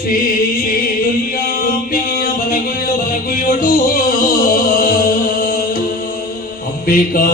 ಶ್ರೀ ದುರ್ಗಾಂಬಿಕೆಯ ಬಲಗಿಯೋಡು ಅಂಬಿಕಾ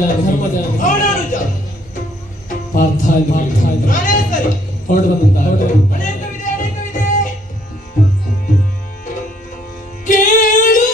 ಧರ್ಮಜ ಅವನಾನುಜ ಪಾರ್ಥ ನಾನೇ ಸರಿ. ಹೊರಡು ಬಂದಂತ ಅನೇಕವಿದೆ ಅನೇಕವಿದೆ. ಕೇಳು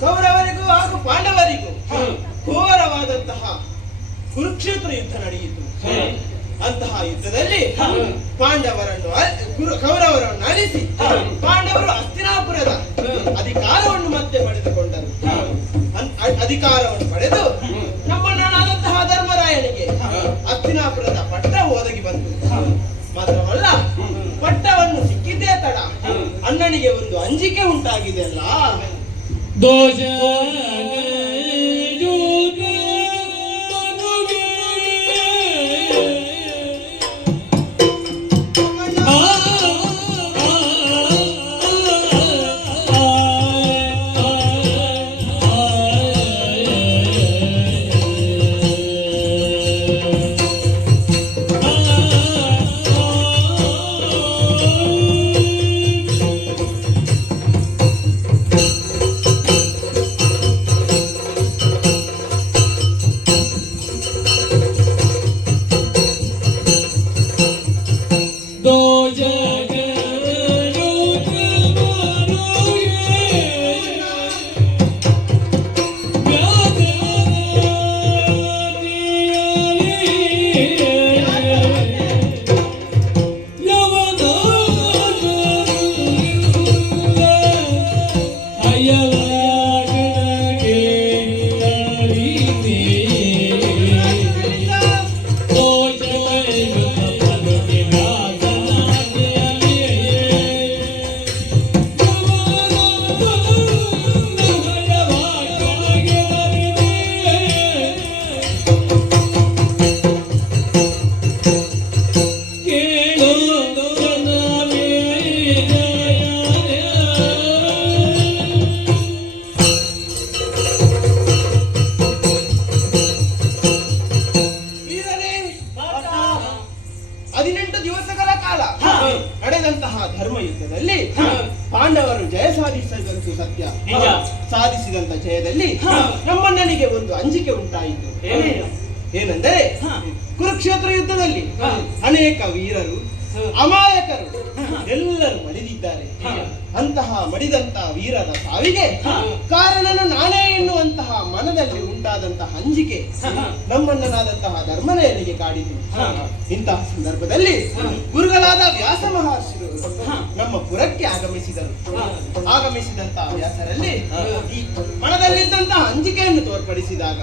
ಕೌರವರಿಗೂ ಹಾಗೂ ಪಾಂಡವರಿಗೂ ಘೋರವಾದಂತಹ ಕುರುಕ್ಷೇತ್ರ ಯುದ್ಧ ನಡೆಯಿತು. ಅಂತಹ ಯುದ್ಧದಲ್ಲಿ ಕೌರವರನ್ನು ಅಳಿಸಿ ಪಾಂಡವರು ಹಸ್ತಿನಾಪುರದ ಅಧಿಕಾರವನ್ನು ಮತ್ತೆ ಪಡೆದುಕೊಂಡರು. ಅಧಿಕಾರವನ್ನು ಪಡೆದು ನಮ್ಮಣ್ಣನಾದಂತಹ ಧರ್ಮರಾಯನಿಗೆ ಹಸ್ತಿನಾಪುರದ ಪಟ್ಟ ಒದಗಿ ಬಂತು. ಮಾತ್ರವಲ್ಲ, ಪಟ್ಟವನ್ನು ಸಿಕ್ಕಿದ್ದೇ ತಡ ಅಣ್ಣನಿಗೆ ಒಂದು ಅಂಜಿಕೆ ಉಂಟಾಗಿದೆ ಅಲ್ಲ. ದೋಷ 18 ದಿವಸಗಳ ಕಾಲ ನಡೆದಂತಹ ಧರ್ಮ ಯುದ್ಧದಲ್ಲಿ ಪಾಂಡವರು ಜಯ ಸಾಧಿಸಿದಂತೂ ಸತ್ಯ. ಸಾಧಿಸಿದಂತ ಜಯದಲ್ಲಿ ನಮ್ಮಣ್ಣನಿಗೆ ಒಂದು ಅಂಜಿಕೆ ಉಂಟಾಯಿತು. ಏನೆಂದರೆ ಕುರುಕ್ಷೇತ್ರ ಯುದ್ಧದಲ್ಲಿ ಅನೇಕ ವೀರರು ಅಮಾಯಕರು ಎಲ್ಲರೂ ಮಡಿದಿದ್ದಾರೆ. ಅಂತಹ ಮಡಿದಂತಹ ವೀರರ ಸಾವಿಗೆ ಕಾರಣನು ನಾನೇ ಎನ್ನುವಂತಹ ಮನದಲ್ಲಿ ಉಂಟಾದಂತಹ ಅಂಜಿಕೆ ನಮ್ಮಣ್ಣನಾದಂತಹ ಧರ್ಮನೆಯನಿಗೆ ಕಾಡಿತು. ಇಂತಹ ಸಂದರ್ಭದಲ್ಲಿ ಗುರುಗಳಾದ ವ್ಯಾಸ ಮಹರ್ಷಿಗಳು ನಮ್ಮ ಪುರಕ್ಕೆ ಆಗಮಿಸಿದರು. ಆಗಮಿಸಿದಂತಹ ವ್ಯಾಸರಲ್ಲಿ ಈ ಮನದಲ್ಲಿದ್ದಂತಹ ಅಂಜಿಕೆಯನ್ನು ತೋರ್ಪಡಿಸಿದಾಗ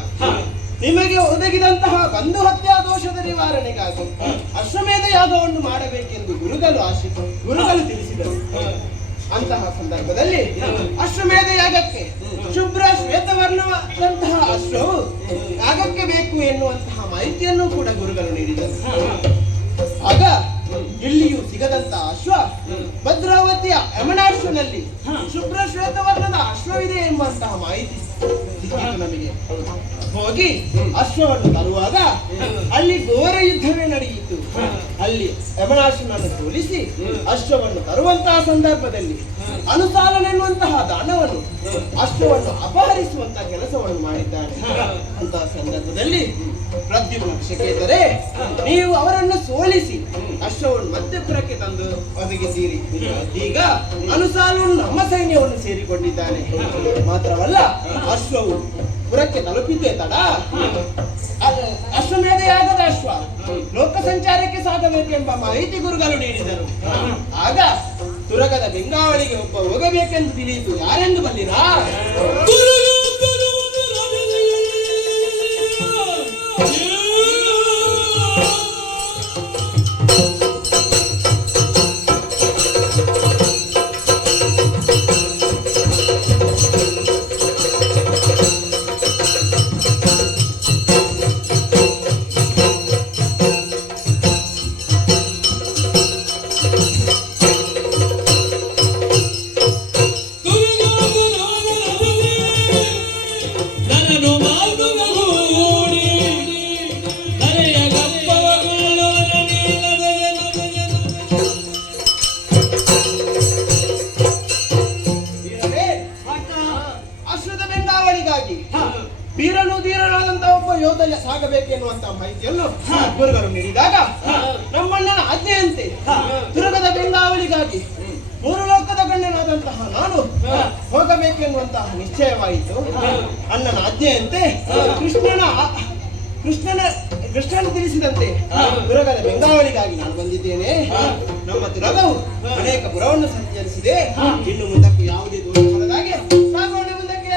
ನಿಮಗೆ ಒದಗಿದಂತಹ ಬಂಧು ಹತ್ಯಾ ದೋಷದ ನಿವಾರಣೆಗಾಗಿ ಅಶ್ವಮೇಧ ಯಾಗವನ್ನು ಮಾಡಬೇಕೆಂದು ಗುರುಗಳು ತಿಳಿಸಿದರು. ಅಂತಹ ಸಂದರ್ಭದಲ್ಲಿ ಅಶ್ವಮೇಧ ಯಾಗಕ್ಕೆ ಶುಭ್ರ ಶ್ವೇತವರ್ಣವಾದಂತಹ ಅಶ್ವವು ಯಾಗಕ್ಕೆ ಬೇಕು ಎನ್ನುವಂತಹ ಮಾಹಿತಿಯನ್ನು ಕೂಡ ಗುರುಗಳು ನೀಡಿದರು. ಆಗ ಎಲ್ಲಿಯೂ ಸಿಗದಂತಹ ಅಶ್ವ ಭದ್ರಾವತಿಯ ಯಮನಾಶ್ವನಲ್ಲಿ ಶುಭ್ರ ಶ್ವೇತವರ್ಣದ ಅಶ್ವವಿದೆ ಎಂಬಂತಹ ಮಾಹಿತಿ ಸಿಕ್ಕಿತು ನಮಗೆ. ಹೋಗಿ ಅಶ್ವವನ್ನು ತರುವಾಗ ಅಲ್ಲಿ ಘೋರ ಯುದ್ಧವೇ ನಡೆಯಿತು. ಅಲ್ಲಿ ಯಮನಾಶ್ವನನ್ನು ಸೋಲಿಸಿ ಅಶ್ವವನ್ನು ತರುವಂತಹ ಸಂದರ್ಭದಲ್ಲಿ ಅನುಸಾಲನೆನ್ನುವಂತಹ ದಾನವನ್ನು ಅಶ್ವವನ್ನು ಅಪಹರಿಸುವಂತಹ ಕೆಲಸವನ್ನು ಮಾಡಿದ್ದಾರೆ. ಅಂತಹ ಸಂದರ್ಭದಲ್ಲಿ ಪ್ರದ್ಯುಮ್ನ ವಿಷಕೇತರೆ ನೀವು ಅವರನ್ನು ಸೋಲಿಸಿ ಅಶ್ವವನ್ನು ಮತ್ತೆ ಪುರಕ್ಕೆ ತಂದು ಒದಗಿದ್ದೀರಿ. ಈಗ ಅನುಸಾಲನು ನಮ್ಮ ಸೈನ್ಯವನ್ನು ಸೇರಿಕೊಂಡಿದ್ದಾನೆ. ಮಾತ್ರವಲ್ಲ ಅಶ್ವವು ಪುರಕ್ಕೆ ತಲುಪಿದ್ದೇ ತಡ ಅಶ್ವಮೇಧ ಯಾಗದ ಅಶ್ವ ಲೋಕ ಸಂಚಾರಕ್ಕೆ ಸಾಗಬೇಕೆಂಬ ಮಾಹಿತಿ ಗುರುಗಳು ನೀಡಿದರು. ಆಗ ತುರಗದ ಬೆಂಗಾವಳಿಗೆ ಒಬ್ಬ ಹೋಗಬೇಕೆಂದು ತಿಳಿಯಿತು. ಯಾರೆಂದು ಬಲ್ಲಿರಾ? ಧೀರನಾದಂತಹ ಒಬ್ಬ ಯೋಧ ಸಾಗಬೇಕೆನ್ನುವಂತಹ ಮಾಹಿತಿಯನ್ನು ಗುರುಗಳು ನೀಡಿದಾಗ ನಮ್ಮಣ್ಣನ ಆಜ್ಞೆಯಂತೆ ತುರಗದ ಬೆಂಗಾವಲಿಗಾಗಿ ಮೂರು ಲೋಕದ ಗಣ್ಯನಾದಂತಹ ನಾನು ಹೋಗಬೇಕೆನ್ನುವಂತಹ ನಿಶ್ಚಯವಾಯಿತು. ಅಣ್ಣನ ಆಜ್ಞೆಯಂತೆ ಕೃಷ್ಣನ ತಿಳಿಸಿದಂತೆ ತುರಗದ ಬೆಂಗಾವಲಿಗಾಗಿ ನಾನು ಬಂದಿದ್ದೇನೆ. ನಮ್ಮ ತುರಗವು ಅನೇಕ ಪುರವನ್ನು ಸಂಚರಿಸಿದೆ. ಇನ್ನು ಮುಂದಕ್ಕೂ ಯಾವುದೇ ದೋಷ ಬರದಾಗೆ ಸಾಗೋಣ ಮುಂದಕ್ಕೆ.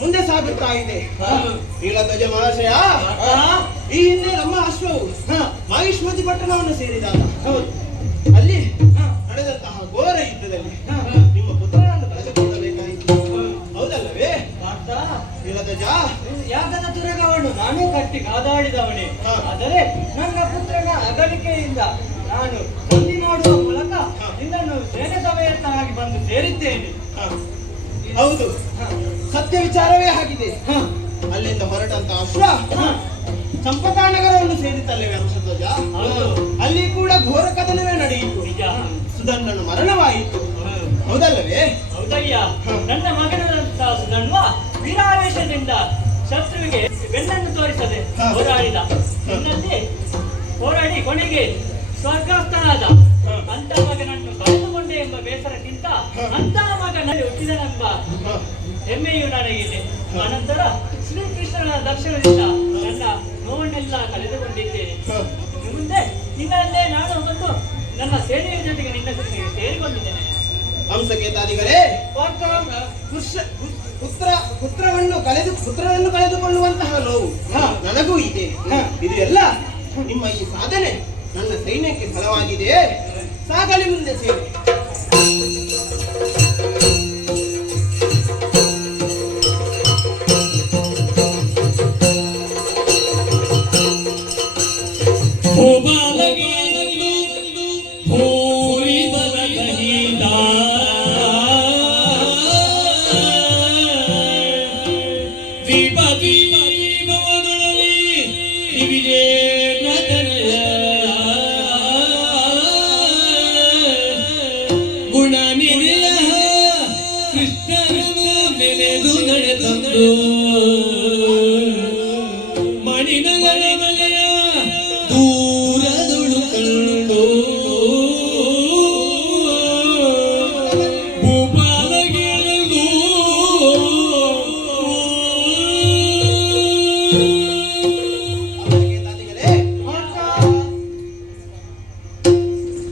ಮುಂದೆ ಸಾಗುತ್ತಾ ಇದೆ. ನೀಲಧ್ವಜ ಮಹಾಶಯ, ಈ ಹಿಂದೆ ನಮ್ಮ ಅಶ್ವವು ಮಾಹಿಷ್ಮತಿ ಪಟ್ಟಣವನ್ನು ಸೇರಿದಾಗ ಅಲ್ಲಿ ನಡೆದಂತಹ ಘೋರ ಯುದ್ಧದಲ್ಲಿ ನಿಮ್ಮ ಪುತ್ರನನ್ನು ಕಳೆದುಕೊಳ್ಳಬೇಕಾಯಿತು, ಹೌದಲ್ಲವೇ? ನೀಲಧ್ವಜ, ಯಾಗದ ತುರಗವನ್ನು ನಾನು ಕಟ್ಟಿ ಕಾದಾಡಿದವನೇ. ಆದರೆ ನನ್ನ ಪುತ್ರನ ಅಗಲಿಕೆಯಿಂದ ನಾನು ಸಂಧಿ ಮಾಡುವ ಮೂಲಕ ನಿನ್ನನ್ನು ಸೇನೆ ಸಭೆಯನ್ನಾಗಿ ಬಂದು ಸೇರಿದ್ದೇನೆ. ಹೌದು, ಸತ್ಯ ವಿಚಾರವೇ ಆಗಿದೆ. ಅಲ್ಲಿಂದ ಹೊರಟಂತ ಅಶ್ವ ಸಂಪತಾನಗರವನ್ನು ಸೇರಿತಲ್ಲವೇ ವಂಶಧ್ವಜ? ಅಲ್ಲಿ ಕೂಡ ಘೋರ ಕದನವೇ ನಡೆಯಿತು. ಸುಧನ್ವನ ಮರಣವಾಯಿತು, ಹೌದಲ್ಲವೇ? ಹೌದಯ್ಯ, ನನ್ನ ಮಗನಾದಂತಹ ಧೈರ್ಯದಿಂದ ಶತ್ರುವಿಗೆ ಬೆನ್ನನ್ನು ತೋರಿಸದೆ ಹೋರಾಡಿದ. ಇನ್ನಲ್ಲಿ ಹೋರಾಡಿ ಕೊನೆಗೆ ಸ್ವರ್ಗಸ್ಥನಾದ. ಅಂತ ಮಗನನ್ನು ಕಳೆದುಕೊಂಡೆ ಎಂಬ ಬೇಸರಕ್ಕಿಂತ ಅಂತಹ ಮಗನಲ್ಲಿ ಹುಟ್ಟಿದನೆಂಬ ಹೆಮ್ಮೆಯು ನನಗಿದೆ. ಅನಂತರ ಶ್ರೀಕೃಷ್ಣನ ದರ್ಶನದಿಂದ ನನ್ನ ನೋವನ್ನೆಲ್ಲ ಕಳೆದುಕೊಂಡಿದ್ದೇನೆ. ಮುಂದೆ ನಿನ್ನಲ್ಲೇ ನಾನು ಬಂದು ನನ್ನ ಸೇನೆಯ ಜೊತೆಗೆ ನಿನ್ನ ಜೊತೆಗೆ ಸೇರಿಕೊಂಡಿದ್ದೇನೆ. ಹಂಸಕೇತಾದಿಗಳೇ, ಪುತ್ರನನ್ನು ಕಳೆದುಕೊಳ್ಳುವಂತಹ ನೋವು ನನಗೂ ಇದೆ. ಇದು ಎಲ್ಲ ನಿಮ್ಮ ಈ ಸಾಧನೆ ನನ್ನ ಸೈನ್ಯಕ್ಕೆ ಫಲವಾಗಿದೆ. ಸಾಗಲಿ ಮುಂದೆ ಸೇವೆ.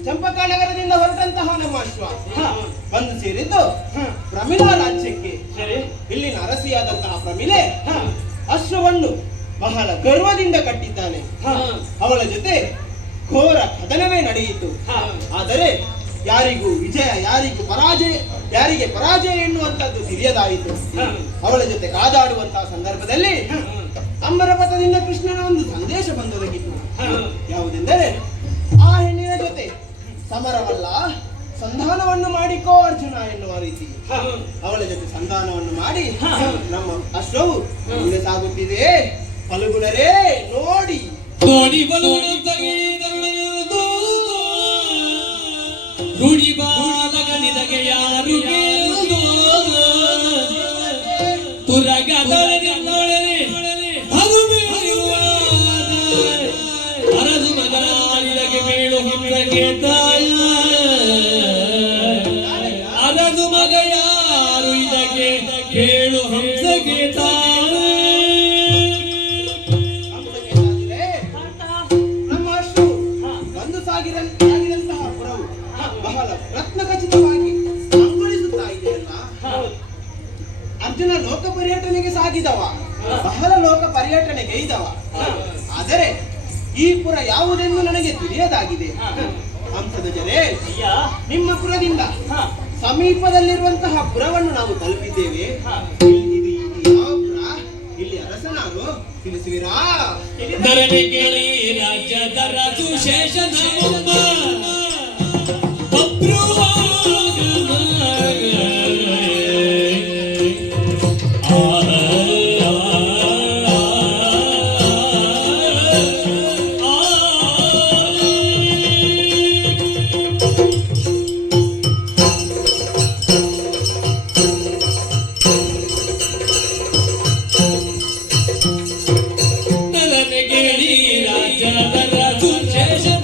ಚಂಪಕಾನಗರದಿಂದ ಹೊರಟಂತಹ ನಮ್ಮ ಅಶ್ವ ಬಂದು ಸೇರಿದ್ದು ಪ್ರಮಿಳಾ ರಾಜ್ಯಕ್ಕೆ. ಇಲ್ಲಿನ ಅರಸಿಯಾದಂತಹ ಪ್ರಮಿಳೆ ಅಶ್ವವನ್ನು ಬಹಳ ಗರ್ವದಿಂದ ಕಟ್ಟಿದ್ದಾನೆ. ಅವಳ ಜೊತೆ ಘೋರ ಕದನವೇ ನಡೆಯಿತು. ಆದರೆ ಯಾರಿಗೂ ವಿಜಯ, ಯಾರಿಗೆ ಪರಾಜಯ ಎನ್ನುವಂತದ್ದು ತಿಳಿಯದಾಯಿತು. ಅವಳ ಜೊತೆ ಕಾದಾಡುವಂತಹ ಸಂದರ್ಭದಲ್ಲಿ ಅಂಬರಪಥದಿಂದ ಕೃಷ್ಣನ ಒಂದು ಸಂದೇಶ ಬಂದೊದಗಿತ್ತು. ಯಾವುದೆಂದರೆ, ಆ ಹೆಣ್ಣಿನ ಜೊತೆ ಸಮರವಲ್ಲ, ಸಂಧಾನವನ್ನು ಮಾಡಿಕೋ ಅರ್ಜುನ ಎನ್ನುವ ರೀತಿ ಅವಳ ಜೊತೆ ಸಂಧಾನವನ್ನು ಮಾಡಿ ನಮ್ಮ ಅಶ್ವವು ಮುಂದೆ ಸಾಗುತ್ತಿದೆ. ಫಲಗುಣರೇ ನೋಡಿ ಯಾರು ಅರಸು ಮಗನಾಡಿದಗೆ ಬೀಳು ಹಂಸಗೆ ತಾಯ. ಅರಸು ಮಗ ಯಾರು ಇದಕ್ಕೆ ಕೇಳು ಹಂಸಗೆ ತಾಯ. ನಮ್ಮ ಅಶ್ವ ಬಂದು ಸಾಗಿದಂತಹ ಪುರವು ಬಹಳ ರತ್ನ ಖಚಿತವಾಗಿ ಅಂಗುಳಿಸುತ್ತಾ ಇದೆಯಲ್ಲ. ಅರ್ಜುನ ಲೋಕ ಪರ್ಯಟನೆಗೆ ಸಾಗಿದವ, ಬಹಳ ಲೋಕ ಪರ್ಯಟನೆಗೆ ಇದ್ದವ. ಆದರೆ ಈ ಪುರ ಯಾವುದೆಂದು ನನಗೆ ತಿಳಿಯದಾಗಿದೆ. ಹಂಸದ ಜನೇ, ನಿಮ್ಮ ಪುರದಿಂದ ಸಮೀಪದಲ್ಲಿರುವಂತಹ ಪುರವನ್ನು ನಾವು ತಲುಪಿದ್ದೇವೆ. ಇದು ಯಾವ ಪುರ? ಇಲ್ಲಿ ಅರಸನಾರು ತಿಳಿಸುವಿರಾ? ರಾಜ್ಯದ ರಘು ಶೇಷನ ರಾಜ್ಯದ ರಘು ಶೇಷನ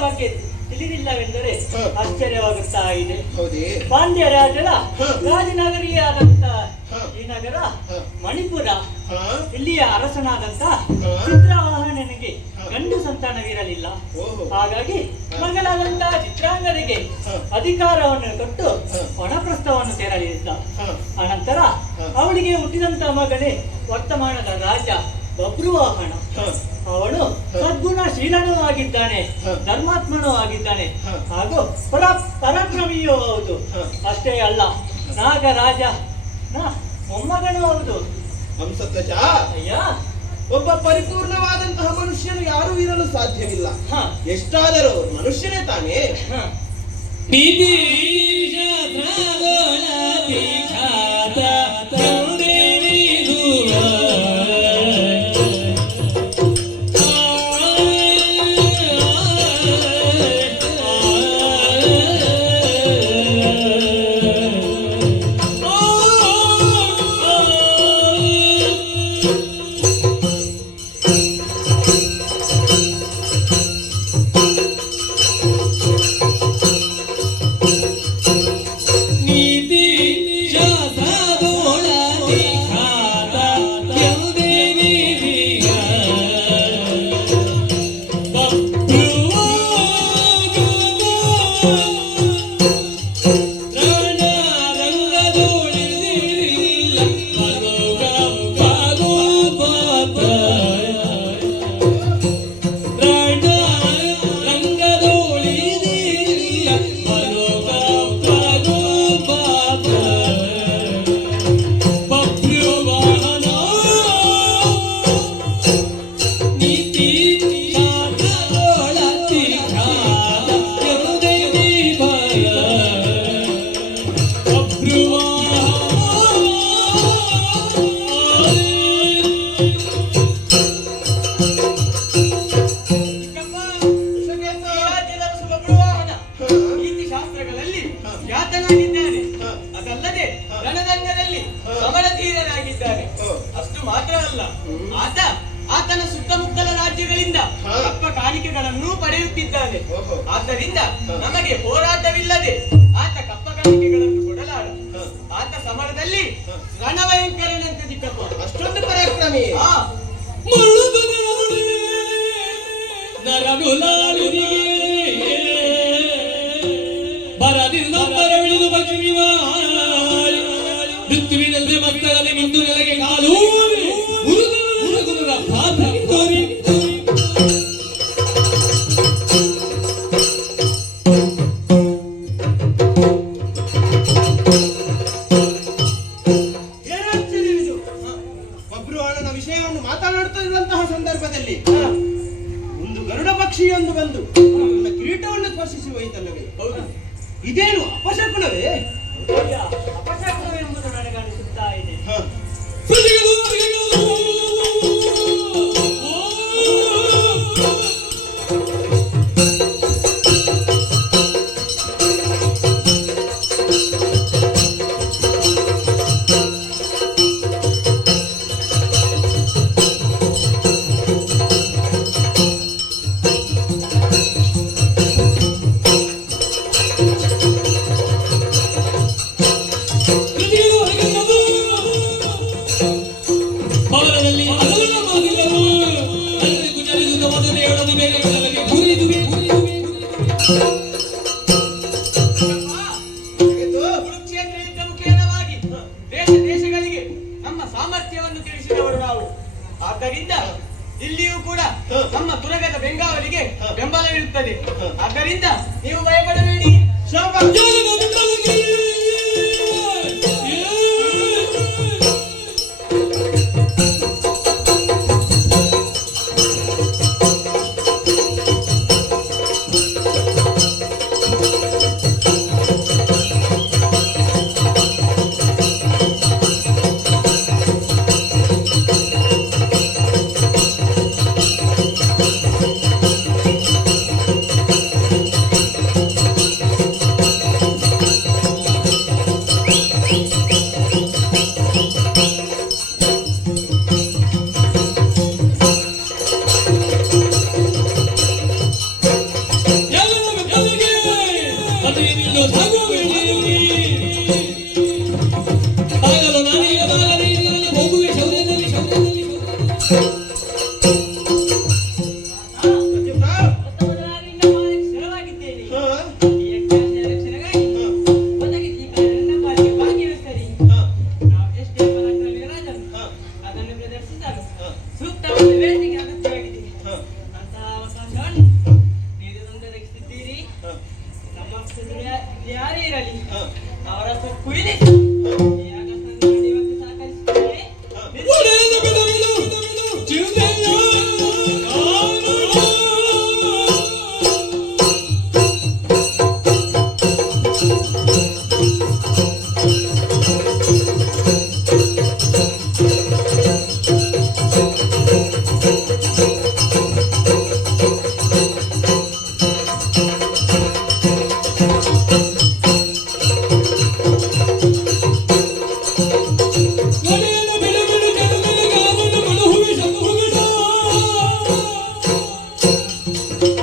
ಬಗ್ಗೆ ತಿಳಿದಿಲ್ಲವೆಂದರೆ ಹ. ಆಶ್ಚರ್ಯವಾಗುತ್ತಾ ಇದೆ. ಹೌದೇ? ಪಾಂಡ್ಯ ರಾಜರ ಹ. ರಾಜನಗರಿಯಾದಂತ ಹ. ಈ ನಗರ ಹ. ಮಣಿಪುರ. ಹಾ? ಇಲ್ಲಿಯ ಅರಸನಾದಂತ ಹ. ಚಿತ್ರವಾಹನನಿಗೆ ಹ. ಗಂಡು ಸಂತಾನವಿರಲಿಲ್ಲ. ಓಹೋ. ಹಾಗಾಗಿ ಹ. ಮಗಳಾದಂತ ಚಿತ್ರಾಂಗರಿಗೆ ಹ. ಅಧಿಕಾರವನ್ನು ಕೊಟ್ಟು ಹ. ವನಪ್ರಸ್ಥವನ್ನು ತೆರಳಿದ್ದ. ಹ. ಅನಂತರ ಹ. ಅವಳಿಗೆ ಹುಟ್ಟಿದಂತ ಮಗನೇ ವರ್ತಮಾನದ ರಾಜ ಬಬ್ರುವಾಹನ. ಹ. ಅವನು ಸದ್ಗುಣಶೀಲನೂ ಆಗಿದ್ದಾನೆ, ಹ. ಧರ್ಮಾತ್ಮನೂ ಆಗಿದ್ದಾನೆ, ಹ. ಹಾಗೂ ಪರಾಕ್ರಮಿಯೂ ಹೌದು. ಹ. ಅಷ್ಟೇ ಅಲ್ಲ, ನಾಗರಾಜ ಮೊಮ್ಮಗನೂ ಹೌದು. ಹಂಸಧ್ವಜ, ಅಯ್ಯ, ಒಬ್ಬ ಪರಿಪೂರ್ಣವಾದಂತಹ ಮನುಷ್ಯನು ಯಾರೂ ಇರಲು ಸಾಧ್ಯವಿಲ್ಲ. ಹ, ಎಷ್ಟಾದರೂ ಮನುಷ್ಯನೇ ತಾನೇ. ಹ. ವಿದೇಶ ತ್ರಾಗೋಳ ವಿಖ್ಯಾತ ತಂದೆನಿರುವ ನೀತಿ ಶಾಸ್ತ್ರದೋಳ ವಿಖ್ಯಾತ ತಂದೆನಿರಿಯ ಚಿಕ್ಕಪ್ಪ, ಈ ರಾಜ್ಯದ ಅರಸ ಬಬ್ರುವಾಹನ ನೀತಿಶಾಸ್ತ್ರಗಳಲ್ಲಿ ಖ್ಯಾತನಾಗಿದ್ದಾನೆ. ಅದಲ್ಲದೆ ರಣರಂಗದಲ್ಲಿ ಸಮರಧೀರನಾಗಿದ್ದಾನೆ. ಅಷ್ಟು ಮಾತ್ರ ಅಲ್ಲ, ಆತನ ಸುತ್ತಮುತ್ತಲ ರಾಜ್ಯಗಳಿಂದ ಕಪ್ಪ ಕಾಣಿಕೆಗಳನ್ನು ಪಡೆಯುತ್ತಿದ್ದಾನೆ. ಆದ್ದರಿಂದ ನಮಗೆ ಹೋರಾಟವಿಲ್ಲದೆ ಆತ ಕಪ್ಪ ಕಾಣಿಕೆಗಳನ್ನು ಕೊಡಲಾರ. ಆತ ಸಮರದಲ್ಲಿ ರಣಭಯಂಕರನಂತೆ ಚಿಕ್ಕಪ್ಪ. ಅಷ್ಟೊಂದು ಪರಾಕ್ರಮಿ. ಆ ಬರದಿರುವುದು ಪಕ್ಷಿ ಮೃತ್ಯುವಿನಲ್ಲಿ ಮಕ್ಕಳಲ್ಲಿ ಮುಂದು ನೆಲೆಗೆ ಕಾಲು ಗುರುಗಳ ಪಾತ್ರ ತೋರಿ ಏನಾಶ್ಚರ್ಯವಿದು? ಬಬ್ರುವಾಹನನ ವಿಷಯವನ್ನು ಮಾತನಾಡುತ್ತಿರುವಂತಹ ಸಂದರ್ಭದಲ್ಲಿ ಒಂದು ಗರುಡ ಪಕ್ಷಿಯೊಂದು ಬಂದು ನನ್ನ ಕಿರೀಟವನ್ನು ಸ್ಪರ್ಶಿಸಿ ಹೋಯಿತಲ್ಲವೇ? ಹೌದು. ಇದೇನು ಅಪಶಕುನವೇ? ಅಯ್ಯ, ಅಪಶಕುನವೆಂಬುದು ನನಗನಿಸುತ್ತಾ ಇದೆ. ಹ. ಭವನದಲ್ಲಿ ಅದನ್ನ ಮಾದಿಲ್ಲರು ಅಲ್ಲಿ ಗುಜರಿಸಿದ ಮೊದಲೇ ಹೇಳೋದು ಬೇರೆ ಮೊದಲಿಗೆ ಗುರಿದು ಕುರುಕ್ಷೇತ್ರ ಯುದ್ಧ ಮುಖೇನವಾಗಿ ದೇಶ ದೇಶಗಳಿಗೆ ನಮ್ಮ ಸಾಮರ್ಥ್ಯವನ್ನು ತಿಳಿಸಿದವರು ನಾವು. ಆದ್ದರಿಂದ ಇಲ್ಲಿಯೂ ಕೂಡ ನಮ್ಮ ತುರಗದ ಬೆಂಗಾವಲಿಗೆ ಬೆಂಬಲವಿರುತ್ತದೆ. ಆದ್ದರಿಂದ ನೀವು ಭಯಪಡಬೇಡಿ. ಸಾಗುವ ವೇಳೆಯಲ್ಲಿ ಬಾಗಲು ನಾನೀಗ ಬಾಗಲೇ ಇದರಲ್ಲಿ ಹೋಗುವೆ ಶೌರ್ಯದಲ್ಲಿ ಮೊದಲಾಗಿಂದ ಮಾಡಕ್ಕೆ ಸ್ಥಿರವಾಗಿದ್ದೇನೆ. ಈ ಯಕ್ಷಗಾನ ರಕ್ಷಣೆಗಾಗಿ ಒದಗಿಸಿ ಕಾರ್ಯನ ಪಾಲಿಗೆ ಭಾಗಿಯಾಗಿರಿ. ನಾವು ಎಷ್ಟೇ ಪರಾಕ್ರಮಿ ರಾಜರು ಅದನ್ನು ಪ್ರದರ್ಶಿಸಲು ಸೂಕ್ತವಾದ ವೇದಿಕೆ ಅಗತ್ಯವಾಗಿದೆ. ಅಂತಹ ಅವಕಾಶವನ್ನು ನೀವು ಒದಗಿಸಿದ್ದೀರಿ. ನಮ್ಮ ಯಾರೇ ಇರಲಿ ಅವರ ಕುಯ್ದು ಈ ಅಗತ್ಯವನ್ನು ಇವತ್ತು ಸಹಕರಿಸುತ್ತೇವೆ.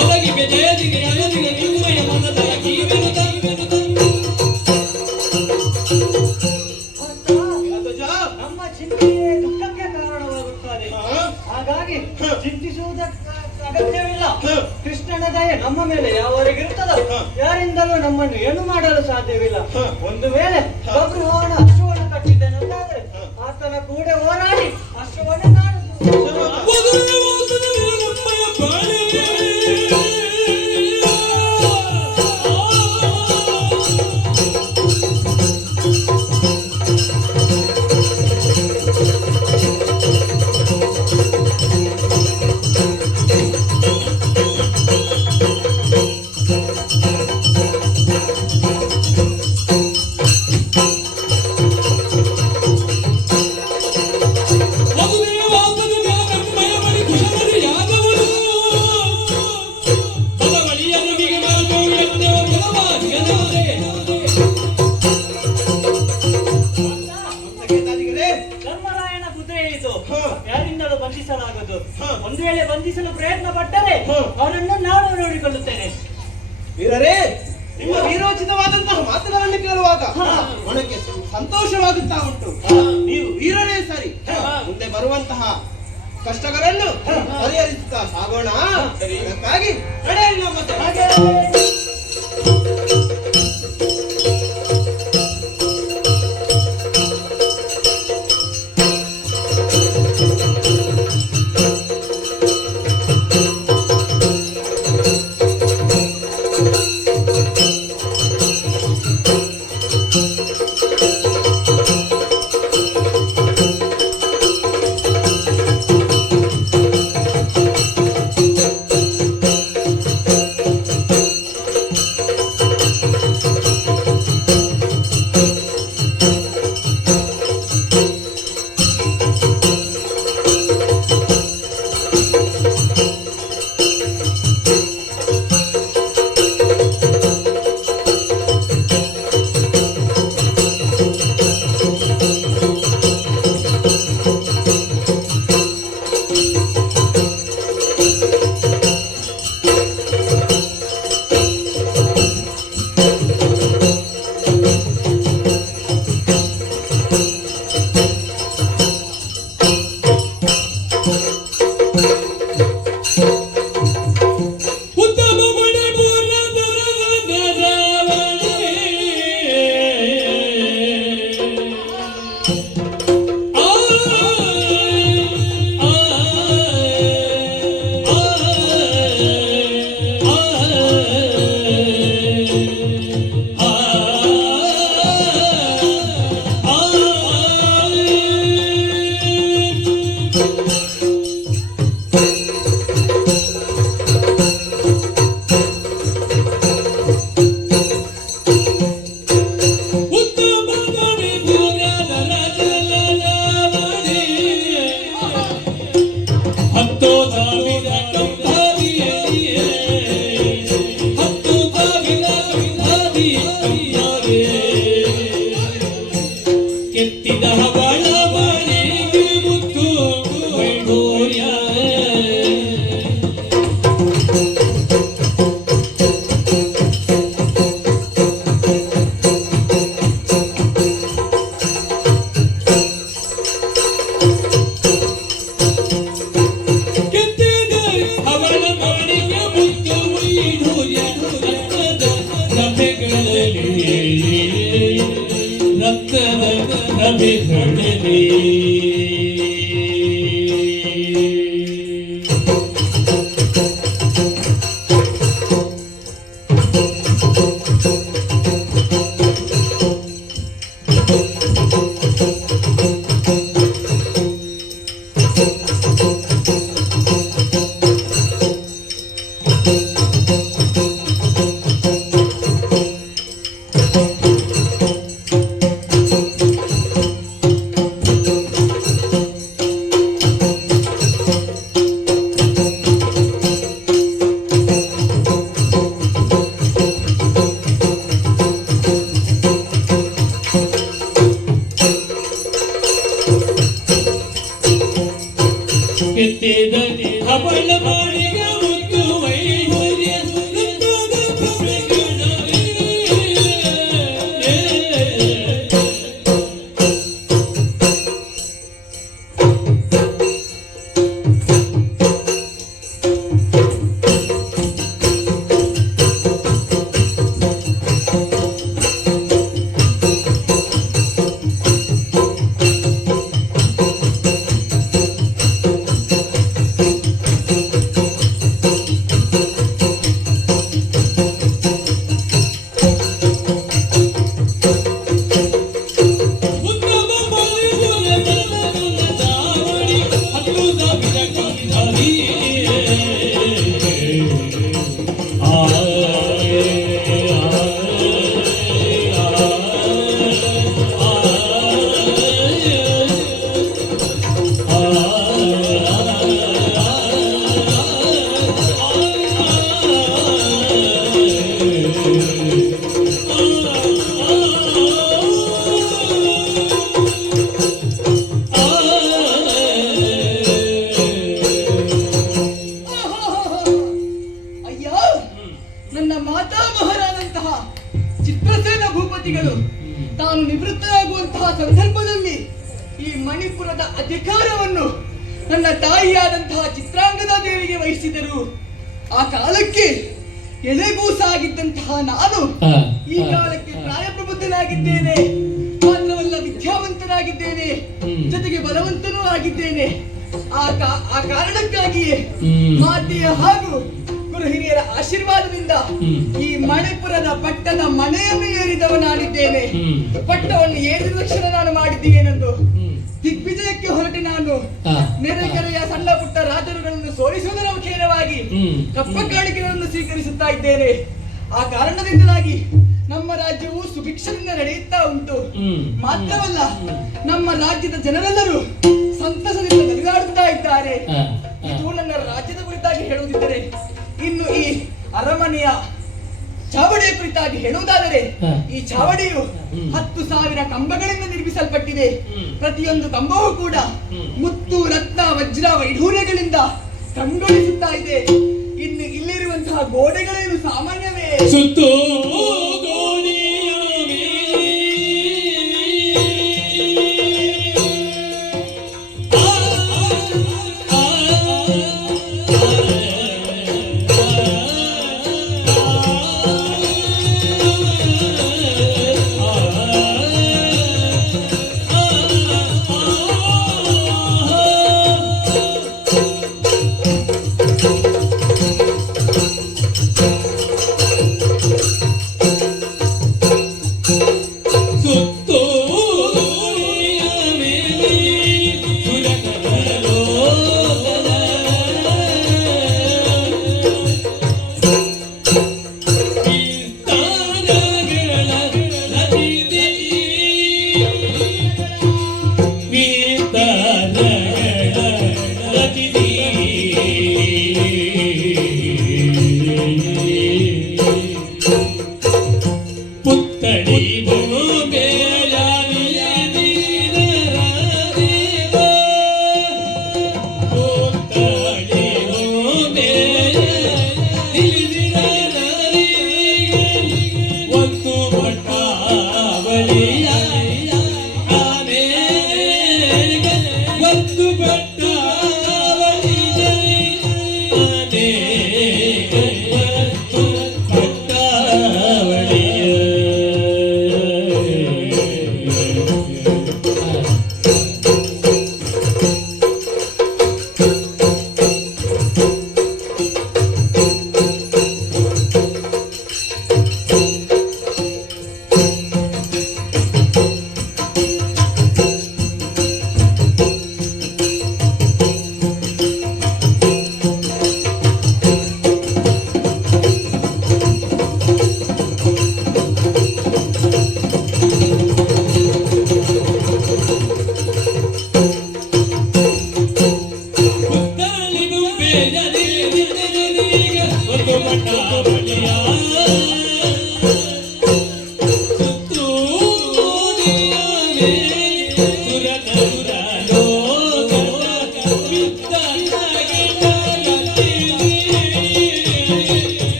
ಒದಗಿವೆ ಜಯದಿಗೆ ಜಯದಿಗೆ ನಿಮ್ಮಯ ಮನದಯ ಕೀವೆನು ನಮ್ಮ ಚಿಂತೆಯೇ ದುಃಖಕ್ಕೆ ಕಾರಣವಾಗುತ್ತದೆ. ಹಾಗಾಗಿ ಚಿಂತಿಸುವುದಕ್ಕೆ ಅಗತ್ಯವಿಲ್ಲ. ಕೃಷ್ಣನ ದಯೆ ನಮ್ಮ ಮೇಲೆ ಯಾವವರೆಗಿರುತ್ತದೋ ಯಾರಿಂದಲೂ ನಮ್ಮನ್ನು ಏನು ಮಾಡಲು ಸಾಧ್ಯವಿಲ್ಲ. ಒಂದು ವೇಳೆ ಒಬ್ರು ಅವನ ಅಶ್ವವನ್ನು ಕಟ್ಟಿದ್ದೇನೆಂದಾದ್ರೆ ಆತನ ಕೂಡ ಹೋರಾಡಿ ಅಶ್ವವನ್ನು ನಾನು ಧರ್ಮರಾಯನ ಕುದುರೆ ಇದು ಯಾರಿಂದಲೂ ಬಂಧಿಸಲಾಗದು. ಒಂದು ವೇಳೆ ಬಂಧಿಸಲು ಪ್ರಯತ್ನ ಪಟ್ಟರೆ ಅವರನ್ನು ನಾನು ನೋಡಿಕೊಳ್ಳುತ್ತೇನೆ. ವೀರರೇ, ನಿಮ್ಮ ವೀರೋಚಿತವಾದಂತಹ ಮಾತುಗಳನ್ನು ಕೇಳುವಾಗ ಮನಕ್ಕೆ ಸಂತೋಷವಾಗುತ್ತಾ ಉಂಟು. ನೀವು ವೀರರೇ ಸರಿ. ಮುಂದೆ ಬರುವಂತಹ ಕಷ್ಟಗಳನ್ನು ಪರಿಹರಿಸುತ್ತಾ ಸಾಗೋಣ. ಅದಕ್ಕಾಗಿ ನಡೆಯಿರಿ ನಮ್ಮ ಜೊತೆ. ನನ್ನ ಮಾತಾಮಹರಾದಂತಹ ಚಿತ್ರಸೇನ ಭೂಪತಿಗಳು ತಾನು ನಿವೃತ್ತರಾಗುವಂತಹ ಸಂದರ್ಭದಲ್ಲಿ ಈ ಮಣಿಪುರದ ಅಧಿಕಾರವನ್ನು ನನ್ನ ತಾಯಿಯಾದಂತಹ ಚಿತ್ರಾಂಗದ ದೇವಿಗೆ ವಹಿಸಿದರು. ಆ ಕಾಲಕ್ಕೆ ಎಲೆಗೂಸಾಗಿದ್ದಂತಹ ನಾನು ಈ ಕಾಲಕ್ಕೆ ಪ್ರಾಯಪ್ರಬುದ್ಧನಾಗಿದ್ದೇನೆ, ಮಾತ್ರವಲ್ಲ ವಿದ್ಯಾವಂತನಾಗಿದ್ದೇನೆ, ಜೊತೆಗೆ ಬಲವಂತನೂ ಆಗಿದ್ದೇನೆ. ಆ ಕಾರಣಕ್ಕಾಗಿಯೇ ಮಾತೆಯ ಹಾಗೂ ಗುರು ಹಿರಿಯರ ಆಶೀರ್ವಾದದಿಂದ ಈ ಮಣಿಪುರದ ಪಟ್ಟದ ಮನೆಯನ್ನು ಏರಿದವನಾಗಿದ್ದೇನೆ. ಪಟ್ಟವನ್ನು ಏರಿದ ತಕ್ಷಣ ನಾನು ಮಾಡಿದ್ದೇನೆಂದು ದಿಗ್ವಿಜಯಕ್ಕೆ ಹೊರಟಿ ನಾನು ನೆರೆಕೆರೆಯ ಸಣ್ಣ ಪುಟ್ಟ ರಾಜರುಗಳನ್ನು ಸೋಲಿಸುವುದರ ಮುಖೇನವಾಗಿ ಕಪ್ಪ ಕಾಣಿಕೆಗಳನ್ನು ಸ್ವೀಕರಿಸುತ್ತಾ ಇದ್ದೇನೆ. ಆ ಕಾರಣದಿಂದಾಗಿ ನಮ್ಮ ರಾಜ್ಯವು ಸುಭಿಕ್ಷದಿಂದ ನಡೆಯುತ್ತಾ ಉಂಟು. ಮಾತ್ರವಲ್ಲ, ನಮ್ಮ ರಾಜ್ಯದ ಜನರೆಲ್ಲರೂ ಸಂತಸದಿಂದ ನಲಿದಾಡುತ್ತಾ ಇದ್ದಾರೆ. ಇದು ನನ್ನ ರಾಜ್ಯದ ಕುರಿತಾಗಿ ಹೇಳುವುದಿದ್ದರೆ, ಇನ್ನು ಈ ಅರಮನೆಯ ಚಾವಡಿಯ ಕುರಿತಾಗಿ ಹೇಳುವುದಾದರೆ, ಈ ಚಾವಡಿಯು 10,000 ಕಂಬಗಳಿಂದ ನಿರ್ಮಿಸಲ್ಪಟ್ಟಿದೆ. ಪ್ರತಿಯೊಂದು ಕಂಬವೂ ಕೂಡ ಮುತ್ತು, ರತ್ನ, ವಜ್ರ, ವೈಢೂರ್ಯಗಳಿಂದ ಕಂಗೊಳಿಸುತ್ತಾ ಇದೆ. ಇನ್ನು ಇಲ್ಲಿರುವಂತಹ ಗೋಡೆಗಳೇನು ಸಾಮಾನ್ಯವೇ? ಸುತ್ತೋ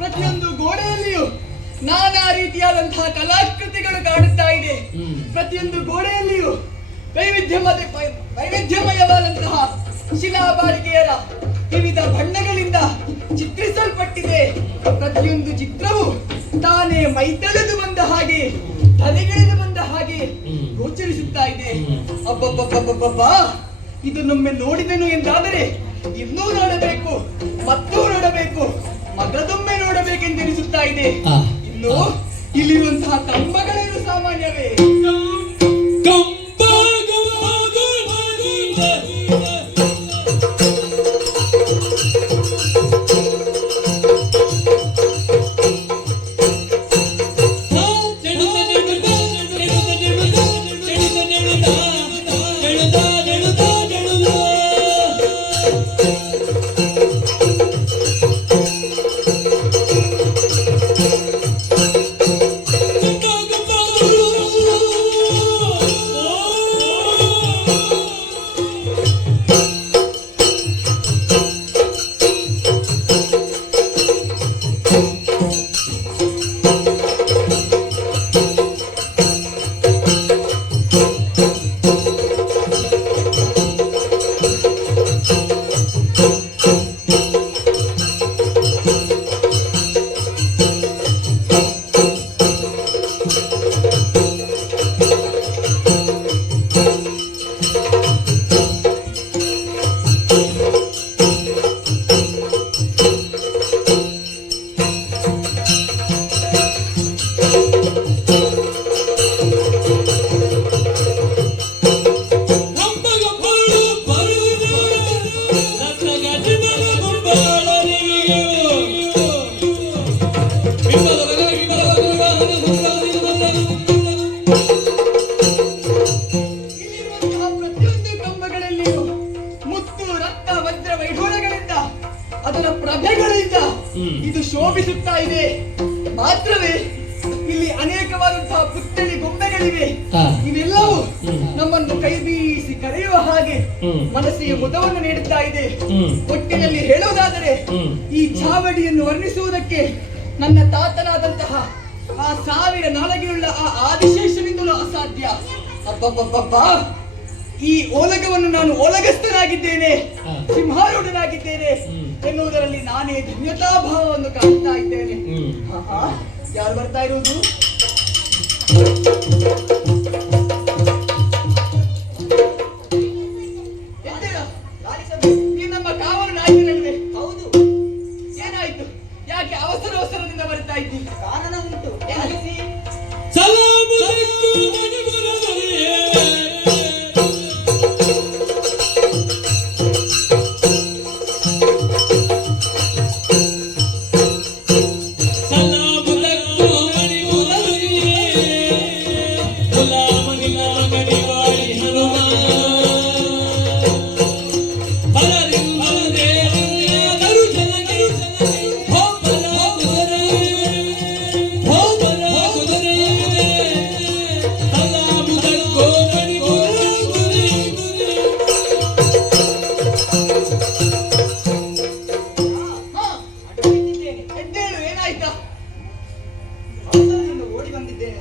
ಪ್ರತಿಯೊಂದು ಗೋಡೆಯಲ್ಲಿಯೂ ನಾನಾ ರೀತಿಯಾದಂತಹ ಕಲಾಕೃತಿಗಳು ಕಾಣುತ್ತಾ ಇದೆ. ಪ್ರತಿಯೊಂದು ಗೋಡೆಯಲ್ಲಿಯೂ ವೈವಿಧ್ಯಮಯವಾದಂತಹ ಶಿಲಾಬಾಲಿಕೆಯರ ವಿವಿಧ ಬಣ್ಣಗಳಿಂದ ಚಿತ್ರಿಸಲ್ಪಟ್ಟಿದೆ. ಪ್ರತಿಯೊಂದು ಚಿತ್ರವು ತಾನೇ ಮೈತಳೆದು ಬಂದ ಹಾಗೆ, ತಲೆಗೆಳೆದು ಬಂದ ಹಾಗೆ ಗೋಚರಿಸುತ್ತಾ ಇದೆ. ಅಬ್ಬಬ್ಬಬ್ಬಬ್ಬಬ್ಬ, ಇದನ್ನೊಮ್ಮೆ ನೋಡಿದೆನು ಎಂದಾದರೆ ಇನ್ನೂ ನೋಡಬೇಕು, ಮತ್ತೂ ನೋಡಬೇಕು, ಮಗದೊಮ್ಮೆ ನೋಡಬೇಕೆಂದೆನಿಸುತ್ತಾ ಇದೆ. ಇನ್ನು ಇಲ್ಲಿರುವಂತಹ ಕಂಬಗಳೇನು ಸಾಮಾನ್ಯವೇ? ಇಲ್ಲಿರುವಂತಹ ಪ್ರತಿಯೊಂದು ಕಂಬಗಳಲ್ಲಿಯೂ ಮುತ್ತು ರಕ್ತ ವಜ್ರ ವೈಢೂರ್ಯಗಳಿಂದ ಅದರ ಪ್ರಭೆಗಳಿಂದ ಇದು ಶೋಭಿಸುತ್ತಾ ಇದೆ. ಮಾತ್ರವೇ ಇಲ್ಲಿ ಅನೇಕವಾದಂತಹ ಪುತ್ಥಳಿ ಗೊಂಬೆಗಳಿವೆ. ಇವೆಲ್ಲವೂ ನಮ್ಮನ್ನು ಕೈ ಬೀಸಿ ಕರೆಯುವ ಹಾಗೆ ಮನಸ್ಸಿಗೆ ಮುದವನ್ನು ನೀಡುತ್ತಾ ಇದೆ. ಒಟ್ಟಿನಲ್ಲಿ ಹೇಳುವುದಾದರೆ ಈ ಚಾವಡಿಯನ್ನು ವರ್ಣಿಸುವುದಕ್ಕೆ ನನ್ನ ತಾತನಾದಂತಹ ಆ 1000 ನಾಲಗೆಯುಳ್ಳ ಆ ಆದಿಶೇಷನಿಂದಲೂ ಅಸಾಧ್ಯ. ಅಬ್ಬಬ್ಬಬ್ಬ, ಈ ಓಲಗವನ್ನು ನಾನು ಓಲಗಸ್ಥನಾಗಿದ್ದೇನೆ, ಸಿಂಹಾರೂಢನಾಗಿದ್ದೇನೆ ಎನ್ನುವುದರಲ್ಲಿ ನಾನೇ ಧನ್ಯತಾಭಾವವನ್ನು ಕಾಣ್ತಾ ಇದ್ದೇನೆ. ಯಾರು ಬರ್ತಾ ಇರುವುದು? ಈ ನಮ್ಮ ಕಾವಲು ನಾಯಕನಲ್ವೇ? ಹೌದು. ಏನಾಯ್ತು? ಯಾಕೆ ಅವಸರದಿಂದ ಬರ್ತಾ ಇದ್ದೀನಿ? ಕಾರಣ ಉಂಟು.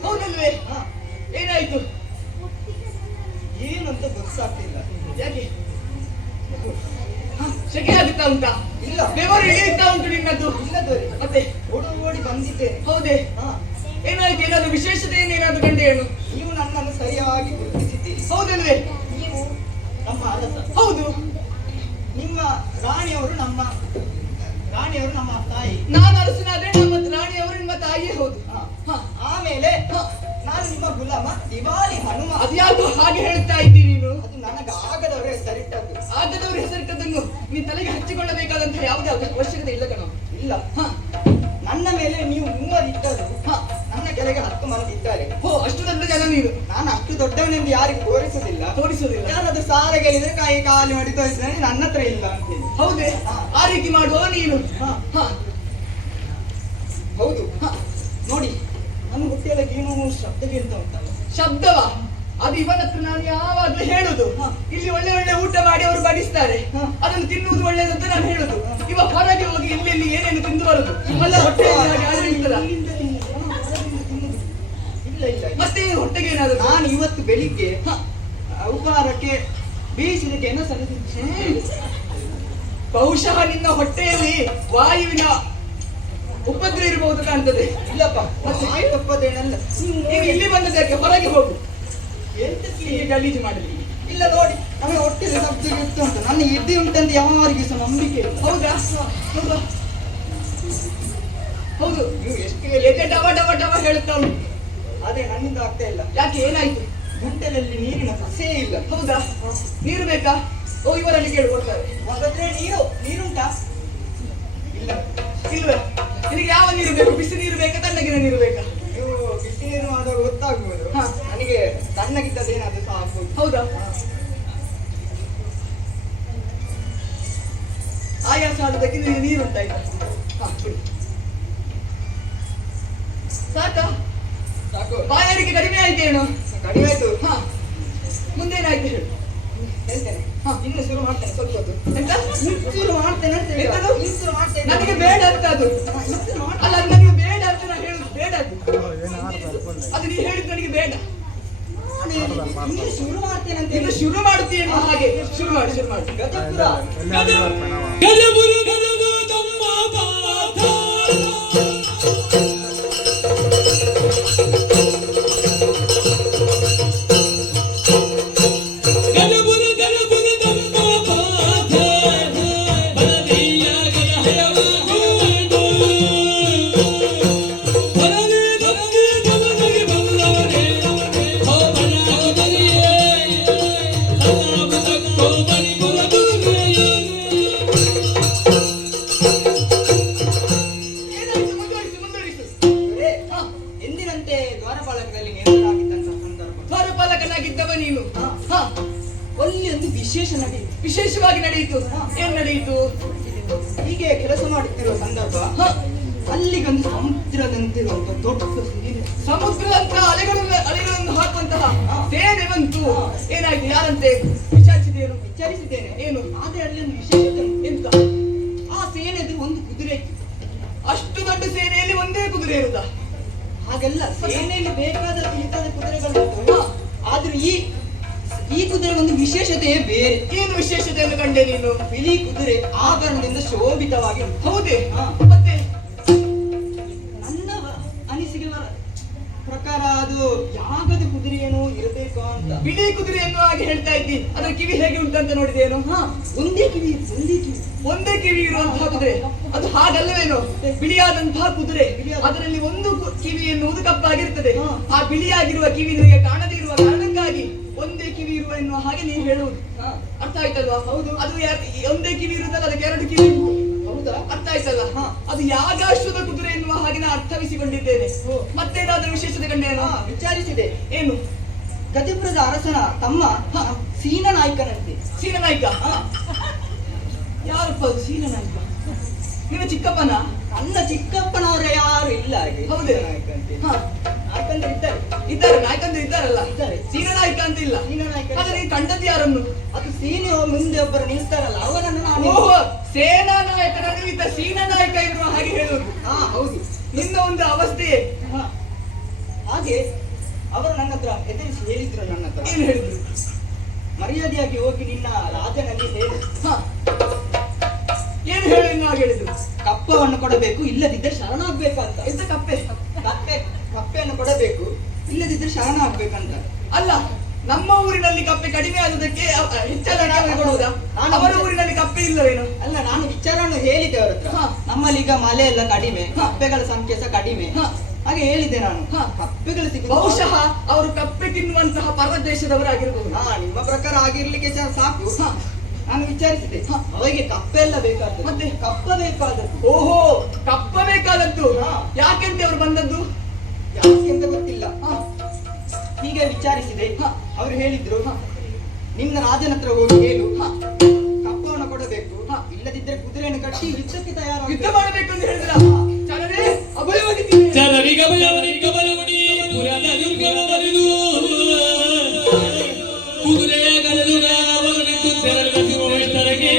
ಹೌದಲ್ವೇ? ಏನಾಯ್ತು? ಏನಂತ ಗೊತ್ತಾಗ್ತಿಲ್ಲ. ಯಾಕೆ ಶೆಕೆ ಆಗುತ್ತಾ ಉಂಟಾ? ಇಲ್ಲ. ಬೆವರು ಇಳಿಯುತ್ತಾ ಉಂಟು ನಿನ್ನದು? ಇಲ್ಲದವರೆ. ಮತ್ತೆ ಓಡಿ ಬಂದಿದ್ದೆ. ಹೌದೇ? ಏನಾಯ್ತು? ಏನಾದ್ರು ವಿಶೇಷತೆ ಏನೇನಾದ್ರು ಕಂಡೆ ಏನು? ನೀವು ನನ್ನನ್ನು ಸರಿಯಾಗಿ ಗುರುತಿಸಿದ್ದೀರಿ. ಹೌದಲ್ವೇ? ನೀವು ನಮ್ಮ ಅರಸ. ಹೌದು. ನಿಮ್ಮ ರಾಣಿಯವರು ನಮ್ಮ ತಾಯಿ. ನಾನು ಅರಸನಾದ್ರೆ ನಮ್ಮ ರಾಣಿಯವರು ನಿಮ್ಮ ತಾಯಿಯೇ. ಹೌದು. ಆಮೇಲೆ ನಾನು ನಿಮ್ಮ ಗುಲಾಮ ದಿವಾಲಿ ಹನುಮ. ಅದ್ಯಾವುದು ಹಾಗೆ ಹೇಳ್ತಾ ಇದ್ದೀನಿ ನೀನು? ಅದು ನನಗೆ ಆಗದವರ ಹೆಸರಿಟ್ಟದ್ದು. ಆಗದವರ ಹೆಸರಿಟ್ಟದನ್ನು ನೀನು ತಲೆಗೆ ಹಚ್ಚಿಕೊಳ್ಳಬೇಕಾದಂತಹ ಯಾವುದೇ ಅವಶ್ಯಕತೆ ಇಲ್ಲ ಕಣೋ. ಇಲ್ಲ. ನನ್ನ ಮೇಲೆ ನೀವು 3 ಇಟ್ಟರು, ನನ್ನ ಕೆಳಗೆ 10 ಮಂದಿ ಇದ್ದಾರೆ. ಅಷ್ಟು ದೊಡ್ಡ ಜನ ನೀನು. ನಾನು ಅಷ್ಟು ದೊಡ್ಡವನೆಂದು ಯಾರಿಗೂ ತೋರಿಸುವುದಿಲ್ಲ. ಯಾರಾದ್ರೂ ಸಾಲ ಕೇಳಿದ್ರೆ ಕೈ ಕಾಲು ಮಾಡಿ ತೋರಿಸಿದ್ರೆ ನನ್ನ ಹತ್ರ ಇಲ್ಲ ಅಂತ ಹೇಳಿ. ಹೌದೇ? ಆ ರೀತಿ ಮಾಡುವ ನೀನು? ಹೌದು. ನೋಡಿ, ನನ್ನ ಹೊಟ್ಟೆಯೊಳಗೆ ಏನೋ ಶಬ್ದ ಕೇಳ್ತಾ ಉಂಟಲ್ಲ. ಶಬ್ದವ? ಅದು ಇವನ ಹತ್ರ ನಾನು ಯಾವಾಗ್ಲೂ ಹೇಳುದು. ಇಲ್ಲಿ ಒಳ್ಳೆ ಒಳ್ಳೆ ಊಟ ಮಾಡಿ ಅವರು ಬಡಿಸ್ತಾರೆ, ಅದನ್ನು ತಿನ್ನುವುದು ಒಳ್ಳೆಯದಂತ ನಾನು ಹೇಳುದು. ಇವ ಹೊರಗೆ ಹೋಗಿ ಎಲ್ಲೆಲ್ಲಿ ಏನೇನು ತಿಂದು ಬರುದು. ಹೊಟ್ಟೆ ಇಲ್ಲ. ಮತ್ತೆ ಹೊಟ್ಟೆಗೆ ಏನಾದ್ರು? ನಾನು ಇವತ್ತು ಬೆಳಿಗ್ಗೆ ಉಪಹಾರಕ್ಕೆ ಬೇಯಿಸಲಿಕ್ಕೆ ಬಹುಶಃ ನಿನ್ನ ಹೊಟ್ಟೆಯಲ್ಲಿ ವಾಯುವಿನ ಉಪದ್ರ ಇರಬಹುದು ಕಾಣ್ತದೆ. ಇಲ್ಲಪ್ಪ, ವಾಯು ತಪ್ಪದೇನಲ್ಲ. ನೀವು ಇಲ್ಲಿ ಬಂದದಕ್ಕೆ ಹೊರಗೆ ಹೋಗು. ಎಂತಕ್ಕೆ ಗಲೀಜು ಮಾಡಲಿ? ಇಲ್ಲ ನೋಡಿ, ನಮಗೆ ಹೊಟ್ಟೆಗೆ ಸಬ್ಜೆಕ್ಟ್ ಇತ್ತು ಅಂತ ನನ್ನ ಎದ್ದೆ ಉಂಟಂತ ಯಾರಿಗೂ ಸಹ ನಂಬಿಕೆ ಇಲ್ಲ. ಹೌದಾ? ಹೌದು. ನೀವು ಎಷ್ಟು ಎದೆ ಡವ ಡವ ಡವ ಹೇಳ್ತಾ ಉಂಟು. ಅದೇ ನನ್ನಿಂದ ಆಗ್ತಾ ಇಲ್ಲ. ಯಾಕೆ? ಏನಾಯ್ತು? ಗುಂಟೆನಲ್ಲಿ ನೀರಿನ ಸಸೆ ಇಲ್ಲ. ಹೌದಾ? ನೀರು ಬೇಕಾ? ಇವರಲ್ಲಿ ಕೇಳ್ಕೊಡ್ತಾರೆ. ಹಾಗಾದ್ರೆ ನೀರುಂಟಾ? ಇಲ್ಲ. ಇಲ್ವೇ? ನಿನಗೆ ಯಾವ ನೀರು ಬೇಕು? ಬಿಸಿ ನೀರು ಬೇಕಾ, ತಣ್ಣಗಿನ ನೀರು ಬೇಕಾ? ನೀವು ಬಿಸಿ ನೀರು ಮಾಡುವಾಗ ಗೊತ್ತಾಗ್ಬೋದು. ನನಗೆ ತಣ್ಣಗಿದ್ದದೇನಾದ್ರೂ ಸಹ ಆಗ್ಬೋದು. ಹೌದಾ? ಆಯಾಸ ಆದದಕ್ಕೆ ನಿನಗೆ ನೀರುಂಟಾಯ್ತು. ಸಾಕಾ? ಸಾಕು. ಬಾಯಾರಿಕೆ ಕಡಿಮೆ ಆಯ್ತೇನು? ಕಡಿಮೆ ಆಯ್ತು. ಹಾ, ಮುಂದೇನಾಯ್ತು ಹೇಳು. ಹೇಳ್ತೇನೆ. ಹಾ. ಇನ್ನು ಶುರು ಮಾಡ್ತೇನೆ ಸ್ವಲ್ಪ ಹೊತ್ತು. ಎಂತ? ಶುರು ಮಾಡ್ತೇನೆ ಅಂತ ಹೇಳಿ. ಎಂತದು? ಇನ್ನು ಶುರು ಮಾಡ್ತೇನೆ. ನನಗೆ ಬೇಡ ಅಂತ ಅದು. ಇನ್ನು ಶುರು ಮಾಡ್ತೇನೆ. ಅಲ್ಲ, ಅದು ನನಗೆ ಬೇಡ ಅಂತ ನಾನು ಹೇಳುದು ಬೇಡ ಅದು. ಅದು ನೀ ಹೇಳಿದ್ದು ನನಗೆ ಬೇಡ. ಇನ್ನು ಶುರು ಮಾಡ್ತೇನೆ ಅಂತ ಇನ್ನು ಹೇಳಿ. ಶುರು ಮಾಡುತ್ತೀಯೇನೋ ಹಾಗೆ. ಶುರು ಮಾಡು, ಶುರು ಮಾಡು. ಗಜಪುರ. ಗಜಪುರ ಗಜಗ ತಮ್ಮ ಪಾದ ಗಜಪುರ ಗಜಪುರ ತಮ್ಮ ಪಾದ ಬಲದಿಯ ಗಲಹಯವಾಗುವುದು ಬಲದಿ ಬಲದಿ ಗಮನಿಗೆ ಬಂದವನೇ ಹೋ ಬಲದರಿಯೇ ಸದಾಬುದಕ್ಕೋ ಮಣಿಪುರದುರ್ಗಯೇ ಏನಾಯ್ತು? ಮುಂದುವರಿಸು, ಮುಂದುವರಿಸು. ಇವರೇ, ಎಂದಿನಂತೆ ದ್ವಾರಪಾಲಕರಲ್ಲಿ ನೇಮಕರಾಗಿದ್ದಂತ ಸಂದರ್ಭ. ದ್ವಾರಪಾಲಕನಾಗಿದ್ದವ ನೀನು. ಹಾ. ಹಾ, ಅಲ್ಲಿ ಒಂದು ವಿಶೇಷ ನಡೆಯಿತು. ವಿಶೇಷವಾಗಿ ನಡೆಯಿತು. ಏನ್ ನಡೆಯಿತು? ಹೀಗೆ ಕೆಲಸ ಮಾಡುತ್ತಿರುವ ಸಂದರ್ಭ ಹಾ, ಅಲ್ಲಿಗೊಂದು ಸಮುದ್ರದಂತಿರುವಂತ ದೊಡ್ಡ ಸೇನೆ. ಸಮುದ್ರದಂತ ಅಲೆಗಳನ್ನು ಹಾಕುವಂತಹ ಸೇನೆ ಬಂತು. ಏನಾಯ್ತು? ಯಾರಂತೆ ವಿಚಾರಿಸಿದೇನು? ವಿಚಾರಿಸಿದ್ದೇನೆ. ಏನು? ಆದ್ರೆ ಅಲ್ಲಿ ಒಂದು ವಿಶೇಷತೆ ಉಂಟು. ಎಂತ? ಆ ಸೇನೆದು ಒಂದು ಕುದುರೆ ಇತ್ತು. ಅಷ್ಟು ದೊಡ್ಡ ಸೇನೆಯಲ್ಲಿ ಒಂದೇ ಕುದುರೆ ಇರುದ? ಹಾಗೆಲ್ಲ ಸೇನೆಯಲ್ಲಿ ಬೇಕಾದ ರೀತಿಯಾದ ಕುದುರೆಗಳು ಉಂಟು. ಆದ್ರೆ ಈ ಕುದುರೆ ಒಂದು ವಿಶೇಷತೆಯೇ ಬೇರೆ. ಏನು ವಿಶೇಷತೆಯನ್ನು ಕಂಡೆ ನೀನು? ಬಿಳಿ ಕುದುರೆ ಆಭರಣದಿಂದ ಶೋಭಿತವಾಗಿ ಉಂಟು. ಹೌದೇ? ಹಾ. ಮತ್ತೆ ನನ್ನ ಅನಿಸಿಕೆ ಪ್ರಕಾರ ಅದು ಯಾಗದ ಕುದುರೆ ಏನೋ ಇರಬೇಕು ಅಂತ. ಬಿಳಿ ಕುದುರೆ ಎನ್ನುವ ಹಾಗೆ ಹೇಳ್ತಾ ಇದ್ದಿ. ಅದರ ಕಿವಿ ಹೇಗೆ ಉಂಟಂತ ನೋಡಿದೇನು? ಹಾ, ಒಂದೇ ಕಿವಿ ಒಂದೇ ಕಿವಿ. ಒಂದೇ ಕಿವಿ ಇರುವಂತಹ ಕುದುರೆ ಅದು ಹಾಗಲ್ಲವೇನೋ? ಬಿಳಿಯಾದಂತಹ ಕುದುರೆ, ಅದರಲ್ಲಿ ಒಂದು ಕಿವಿ ಎನ್ನುವುದು ಕಪ್ಪಾಗಿರ್ತದೆ. ಹಾ. ಆ ಬಿಳಿಯಾಗಿರುವ ಕಿವಿ ನಿನಗೆ ಕಾಣದೇ ಇರುವ ಕಾರಣಕ್ಕಾಗಿ ಒಂದೇ ಕಿವಿ ಇರುವ ಎನ್ನುವ ಹಾಗೆ ನೀನು ಹೇಳುವುದು. ಹಾ. ಅರ್ಥ ಆಯ್ತಲ್ವಾ? ಹೌದು. ಅದು ಒಂದೇ ಕಿವಿ ಇರುತ್ತಲ್ಲ, ಅದಕ್ಕೆ ಎರಡು ಕಿವಿ ಉಂಟು. ಹೌದಾ? ಅರ್ಥ ಆಯ್ತಲ್ಲ? ಹಾ. ಅದು ಯಾಗಾಶ್ವದ ಕುದುರೆ ಎನ್ನುವ ಹಾಗೆ ನಾನು ಅರ್ಥವಿಸಿಕೊಂಡಿದ್ದೇನೆ. ಓ. ಮತ್ತೇನಾದ್ರೂ ವಿಶೇಷತೆ ಕಂಡೇನೋ? ಹಾ, ವಿಚಾರಿಸಿದೆ. ಏನು? ಗಜಪುರದ ಅರಸನ ತಮ್ಮ ಸೀನ ನಾಯಕನಂತೆ. ಸೀನ ನಾಯ್ಕ? ಹಾ. ಯಾರಪ್ಪ ಅದು ಸೀನ ನಾಯ್ಕ? ನಿನ್ನ ಚಿಕ್ಕಪ್ಪನ? ನನ್ನ ಚಿಕ್ಕಪ್ಪನವರ ಯಾರು ಇಲ್ಲ ಹಾಗೆ. ಹೌದೇ? ನಾಯಕಂತೆ. ಹಾ. ನಾಯಕಂದ್ರೆ ಇದ್ದಾರೆ. ಇದ್ದಾರೆ, ನಾಯಕಂದ್ರೆ ಇದ್ದಾರಲ್ಲ. ಇದ್ದಾರೆ. ಸೀನ ನಾಯ್ಕ ಅಂತ ಇಲ್ಲ. ಸೀನ ನಾಯಕ. ಆದ್ರೆ ನೀನು ಕಂಡದ್ದು ಯಾರನ್ನು? ಅದು ಸೀನೆ ಮುಂದೆ ಒಬ್ಬರು ನಿಲ್ತಾರಲ್ಲ ಅವರನ್ನು ನಾನು. ಓಹೋ, ಸೇನಾ ನಾಯಕನನ್ನು ಈತ ಸೀನ ನಾಯಕ ಇರುವ ಹಾಗೆ ಹೇಳುವುದು. ಹಾ, ಹೌದು. ನಿನ್ನ ಒಂದು ಅವಸ್ಥೆಯೇ. ಹಾ. ಹಾಗೆ ಅವರು ನನ್ನ ಹತ್ರ ಎದುರಿಸಿ ಹೇಳಿದ್ರು. ನನ್ನ ಹತ್ರ ಏನು ಹೇಳಿದ್ರು? ಮರ್ಯಾದೆಯಾಗಿ ಹೋಗಿ ನಿನ್ನ ರಾಜನಲ್ಲಿ ಹೇಳು. ಹಾ. ಏನು ಹೇಳು ಇನ್ನು ಹಾಗೆ ಹೇಳಿದ್ರು? ಕಪ್ಪವನ್ನು ಕೊಡಬೇಕು, ಇಲ್ಲದಿದ್ದರೆ ಶರಣಾಗ್ಬೇಕು ಅಂತ. ಎಂತ ಕಪ್ಪೆ? ಕಪ್ಪೆಯನ್ನು ಕೊಡಬೇಕು, ಇಲ್ಲದಿದ್ದರೆ ಶರಣಾಗ್ಬೇಕಂತ. ಅಲ್ಲ, ನಮ್ಮ ಊರಿನಲ್ಲಿ ಕಪ್ಪೆ ಕಡಿಮೆ ಆಗುವುದಕ್ಕೆ ಹೆಚ್ಚಾದ ಹಣವನ್ನು ಕೊಡುವುದಾ? ನಾನು ಅವರ ಊರಿನಲ್ಲಿ ಕಪ್ಪೆ ಇಲ್ಲವೇನು? ಅಲ್ಲ, ನಾನು ವಿಚಾರವನ್ನು ಹೇಳಿದ್ದೆ ಅವ್ರ ಹತ್ರ. ಹಾ. ನಮ್ಮಲ್ಲಿ ಈಗ ಮಳೆ ಎಲ್ಲ ಕಡಿಮೆ, ಹಾ. ಕಪ್ಪೆಗಳ ಸಂಖ್ಯೆ ಸಹ ಕಡಿಮೆ. ಹಾ. ಹಾಗೆ ಹೇಳಿದ್ದೆ ನಾನು. ಹಾ. ಕಪ್ಪೆಗಳು ಸಿಗುದು ಬಹುಶಃ ಅವರು ಕಪ್ಪೆ ತಿನ್ನುವಂತಹ ಪರದೇಶದವರಾಗಿರಬಹುದು. ಹಾ, ನಿಮ್ಮ ಪ್ರಕಾರ ಆಗಿರ್ಲಿಕ್ಕೆ ಸಾಕು. ಹಾ. ನಾನು ವಿಚಾರಿಸಿದೆ. ಹಾ. ಅವರಿಗೆ ಕಪ್ಪೆ ಎಲ್ಲ ಬೇಕಾದದ್ದು. ಮತ್ತೆ? ಕಪ್ಪ ಬೇಕಾದದ್ದು. ಓಹೋ, ಕಪ್ಪ ಬೇಕಾದದ್ದು. ಹಾ. ಯಾಕೆಂತೆ ಅವರು ಬಂದದ್ದು? ಯಾಕೆ ಅಂತ ಗೊತ್ತಿಲ್ಲ. ಹಾ. ಹೀಗೆ ವಿಚಾರಿಸಿದೆ. ಹಾ. ಅವರು ಹೇಳಿದ್ರು, ಹಾ. ನಿನ್ನ ರಾಜನ ಹತ್ರ ಹೋಗಿ ಹೇಳು, ಹಾ. ಕಪ್ಪವನ್ನು ಕೊಡಬೇಕು, ಹಾ. ಇಲ್ಲದಿದ್ದರೆ ಕುದುರೆಯನ್ನು ಕಟ್ಟಿ ಯುದ್ಧಕ್ಕೆ ಯುದ್ಧ ತಯಾರಾಗಬೇಕು. ಮಾಡಬೇಕು ಅಂತ ಹೇಳಿದ್ರ? ಚಲನೆ ಅಭಯವಾಗಿದ್ದೀನಿ. ಚರರಿಗಮನಿ ಪುರದ ದುರ್ಗಮನಿದು ಕುದುರೆಯ ಗಲದುಗಾವನಿದ್ದು ತೆರಳಿದ ವಿಷ್ಟರಗೆ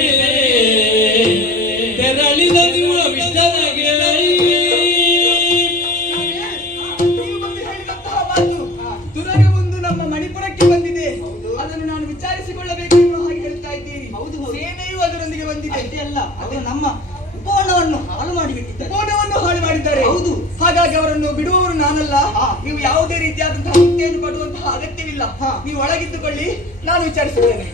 ತೆರಳಿದ ವಿಷ್ಟರಗೆ ನೀವು ಬಂದು ಹೇಳಿದಂತಹ ಮಾತು ತುರಗ ಒಂದು ನಮ್ಮ ಮಣಿಪುರಕ್ಕೆ ಬಂದಿದೆ. ಹೌದು. ಅದನ್ನು ನಾನು ವಿಚಾರಿಸಿಕೊಳ್ಳಬೇಕು ಎನ್ನುವ ಹಾಗೆ ಹೇಳ್ತಾ ಇದ್ದೀರಿ. ಹೌದು, ಹೌದು. ಸೇನೆಯು ಅದರೊಂದಿಗೆ ಬಂದಿದೆ. ಅಷ್ಟೇ ಅಲ್ಲ, ಅವರು ನಮ್ಮ ಉಪವನವನ್ನು ಹಾಳು ಮಾಡಿಬಿಟ್ಟಿದ್ದಾರೆ. ಮೌನವನ್ನು ಹಾಳು ಮಾಡಿದ್ದಾರೆ. ಹೌದು. ಹಾಗಾಗಿ ಅವರನ್ನು ಬಿಡುವವರು ನಾನಲ್ಲ. ಹಾ. ನೀವು ಯಾವುದೇ ರೀತಿಯಾದಂತಹ ಹಿಂಸೆಯನ್ನು ಪಡುವಂತಹ ಅಗತ್ಯವಿಲ್ಲ. ಹಾ. ನೀವು ಒಳಗಿದ್ದುಕೊಳ್ಳಿ, ನಾನು ವಿಚಾರಿಸುತ್ತೇನೆ.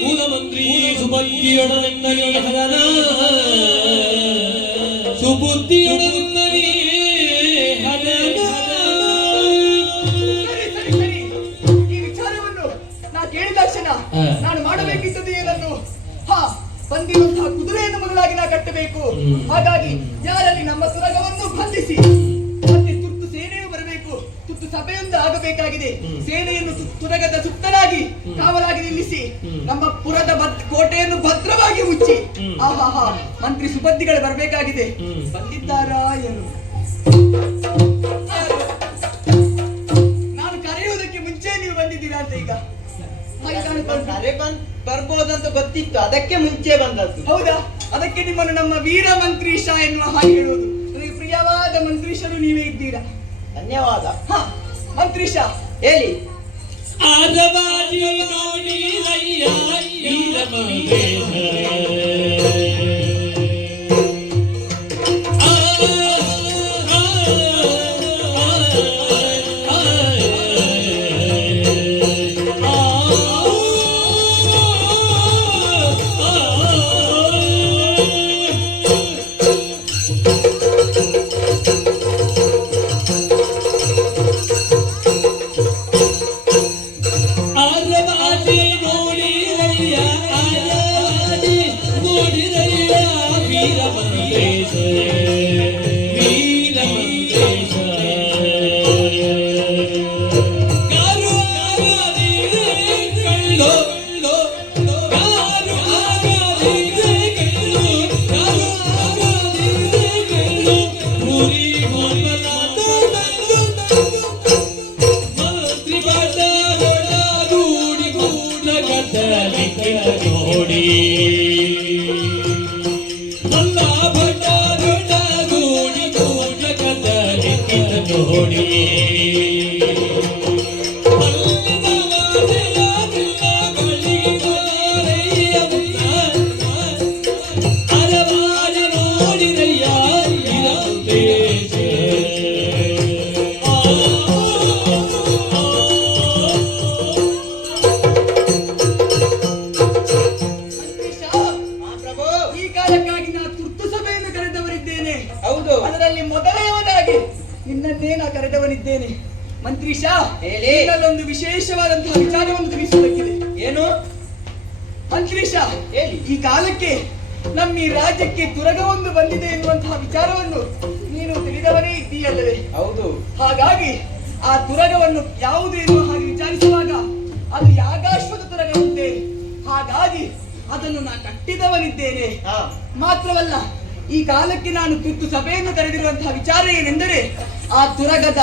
ಮೂಲಮಂತ್ರಿ ಸುಬುದ್ಧಿಯೊಡನಂದನಿ ಸುಬುದ್ಧಿಯೊಡನಂದನಿ ಸರಿ ಸರಿ ಸರಿ, ಈ ವಿಚಾರವನ್ನು ನಾ ಕೇಳಿದ ತಕ್ಷಣ ನಾನು ಮಾಡಬೇಕಿದ್ದದ್ದು ಏನನ್ನು? ಹಾ, ಬಂದಿರುವಂತಹ ಕುದುರೆಯನ್ನು ಮೊದಲಾಗಿ ನಾ ಕಟ್ಟಬೇಕು. ಹಾಗಾಗಿ ಯಾರಲ್ಲಿ ನಮ್ಮ ತುರಗವನ್ನು ಬಂಧಿಸಿ ಮತ್ತೆ ತುರ್ತು ಸೇನೆಯು ಬರಬೇಕು, ತುರ್ತು ಸಭೆಯೊಂದು ಆಗಬೇಕು. ಮಾಡಬೇಕಾಗಿದೆ. ಸೇನೆಯನ್ನು ತುರಗದ ಸುತ್ತಲಾಗಿ ಕಾವಲಾಗಿ ನಿಲ್ಲಿಸಿ ನಮ್ಮ ಪುರದ ಕೋಟೆಯನ್ನು ಭದ್ರವಾಗಿ ಮುಚ್ಚಿ. ಆಹಾ, ಮಂತ್ರಿ ಸುಬದ್ದಿಗಳು ಬರಬೇಕಾಗಿದೆ. ಬಂದಿದ್ದಾರಾ ಏನು? ನಾನು ಕರೆಯುವುದಕ್ಕೆ ಮುಂಚೆ ನೀವು ಬಂದಿದ್ದೀರಾ ಅಂತ ಈಗ ಬರ್ಬೋದಂತ ಗೊತ್ತಿತ್ತು, ಅದಕ್ಕೆ ಮುಂಚೆ ಬಂದದ್ದು. ಹೌದಾ? ಅದಕ್ಕೆ ನಿಮ್ಮನ್ನು ನಮ್ಮ ವೀರ ಮಂತ್ರೀಶ ಎನ್ನುವ ಹಾಗೆ ಹೇಳುವುದು. ನನಗೆ ಪ್ರಿಯವಾದ ಮಂತ್ರೀಶರು ನೀವೇ ಇದ್ದೀರಾ. ಧನ್ಯವಾದ. ಮಂತ್ರೀಶ ಹೇಳಿ. ಆದವಾದಿ ನೋಡಿರಯ್ಯ ವೀರಮಂತ್ರೀಶ ಕರೆದವನಿದ್ದೇನೆ. ಮಂತ್ರೀಶ, ಇಲ್ಲೊಂದು ವಿಶೇಷವಾದಂತಹ ವಿಚಾರವನ್ನು ತಿಳಿಸುವುದಕ್ಕಿದೆ. ಏನು ಮಂತ್ರೀಶ? ಹೇಳಿ. ಈ ಕಾಲಕ್ಕೆ ನಮ್ಮ ಈ ರಾಜ್ಯಕ್ಕೆ ತುರಗವೊಂದು ಬಂದಿದೆ ಎನ್ನುವಂತಹ ವಿಚಾರವನ್ನು ನೀನು ತಿಳಿದವನೇ ಇದ್ದೀಯಲ್ಲವೇ? ಹೌದು. ಹಾಗಾಗಿ ಆ ತುರಗವನ್ನು ಯಾವುದು ಎನ್ನುವ ಹಾಗೆ ವಿಚಾರಿಸುವಾಗ ಅದು ಯಾಗಾಶ್ವದ ತುರಗವಂತೆ. ಹಾಗಾಗಿ ಅದನ್ನು ನಾನು ಕಟ್ಟಿದವನಿದ್ದೇನೆ. ಮಾತ್ರವಲ್ಲ, ಈ ಕಾಲಕ್ಕೆ ನಾನು ತುರ್ತು ಸಭೆಯನ್ನು ಕರೆದಿರುವಂತಹ ವಿಚಾರ ಏನೆಂದರೆ, ಆ ತುರಗದ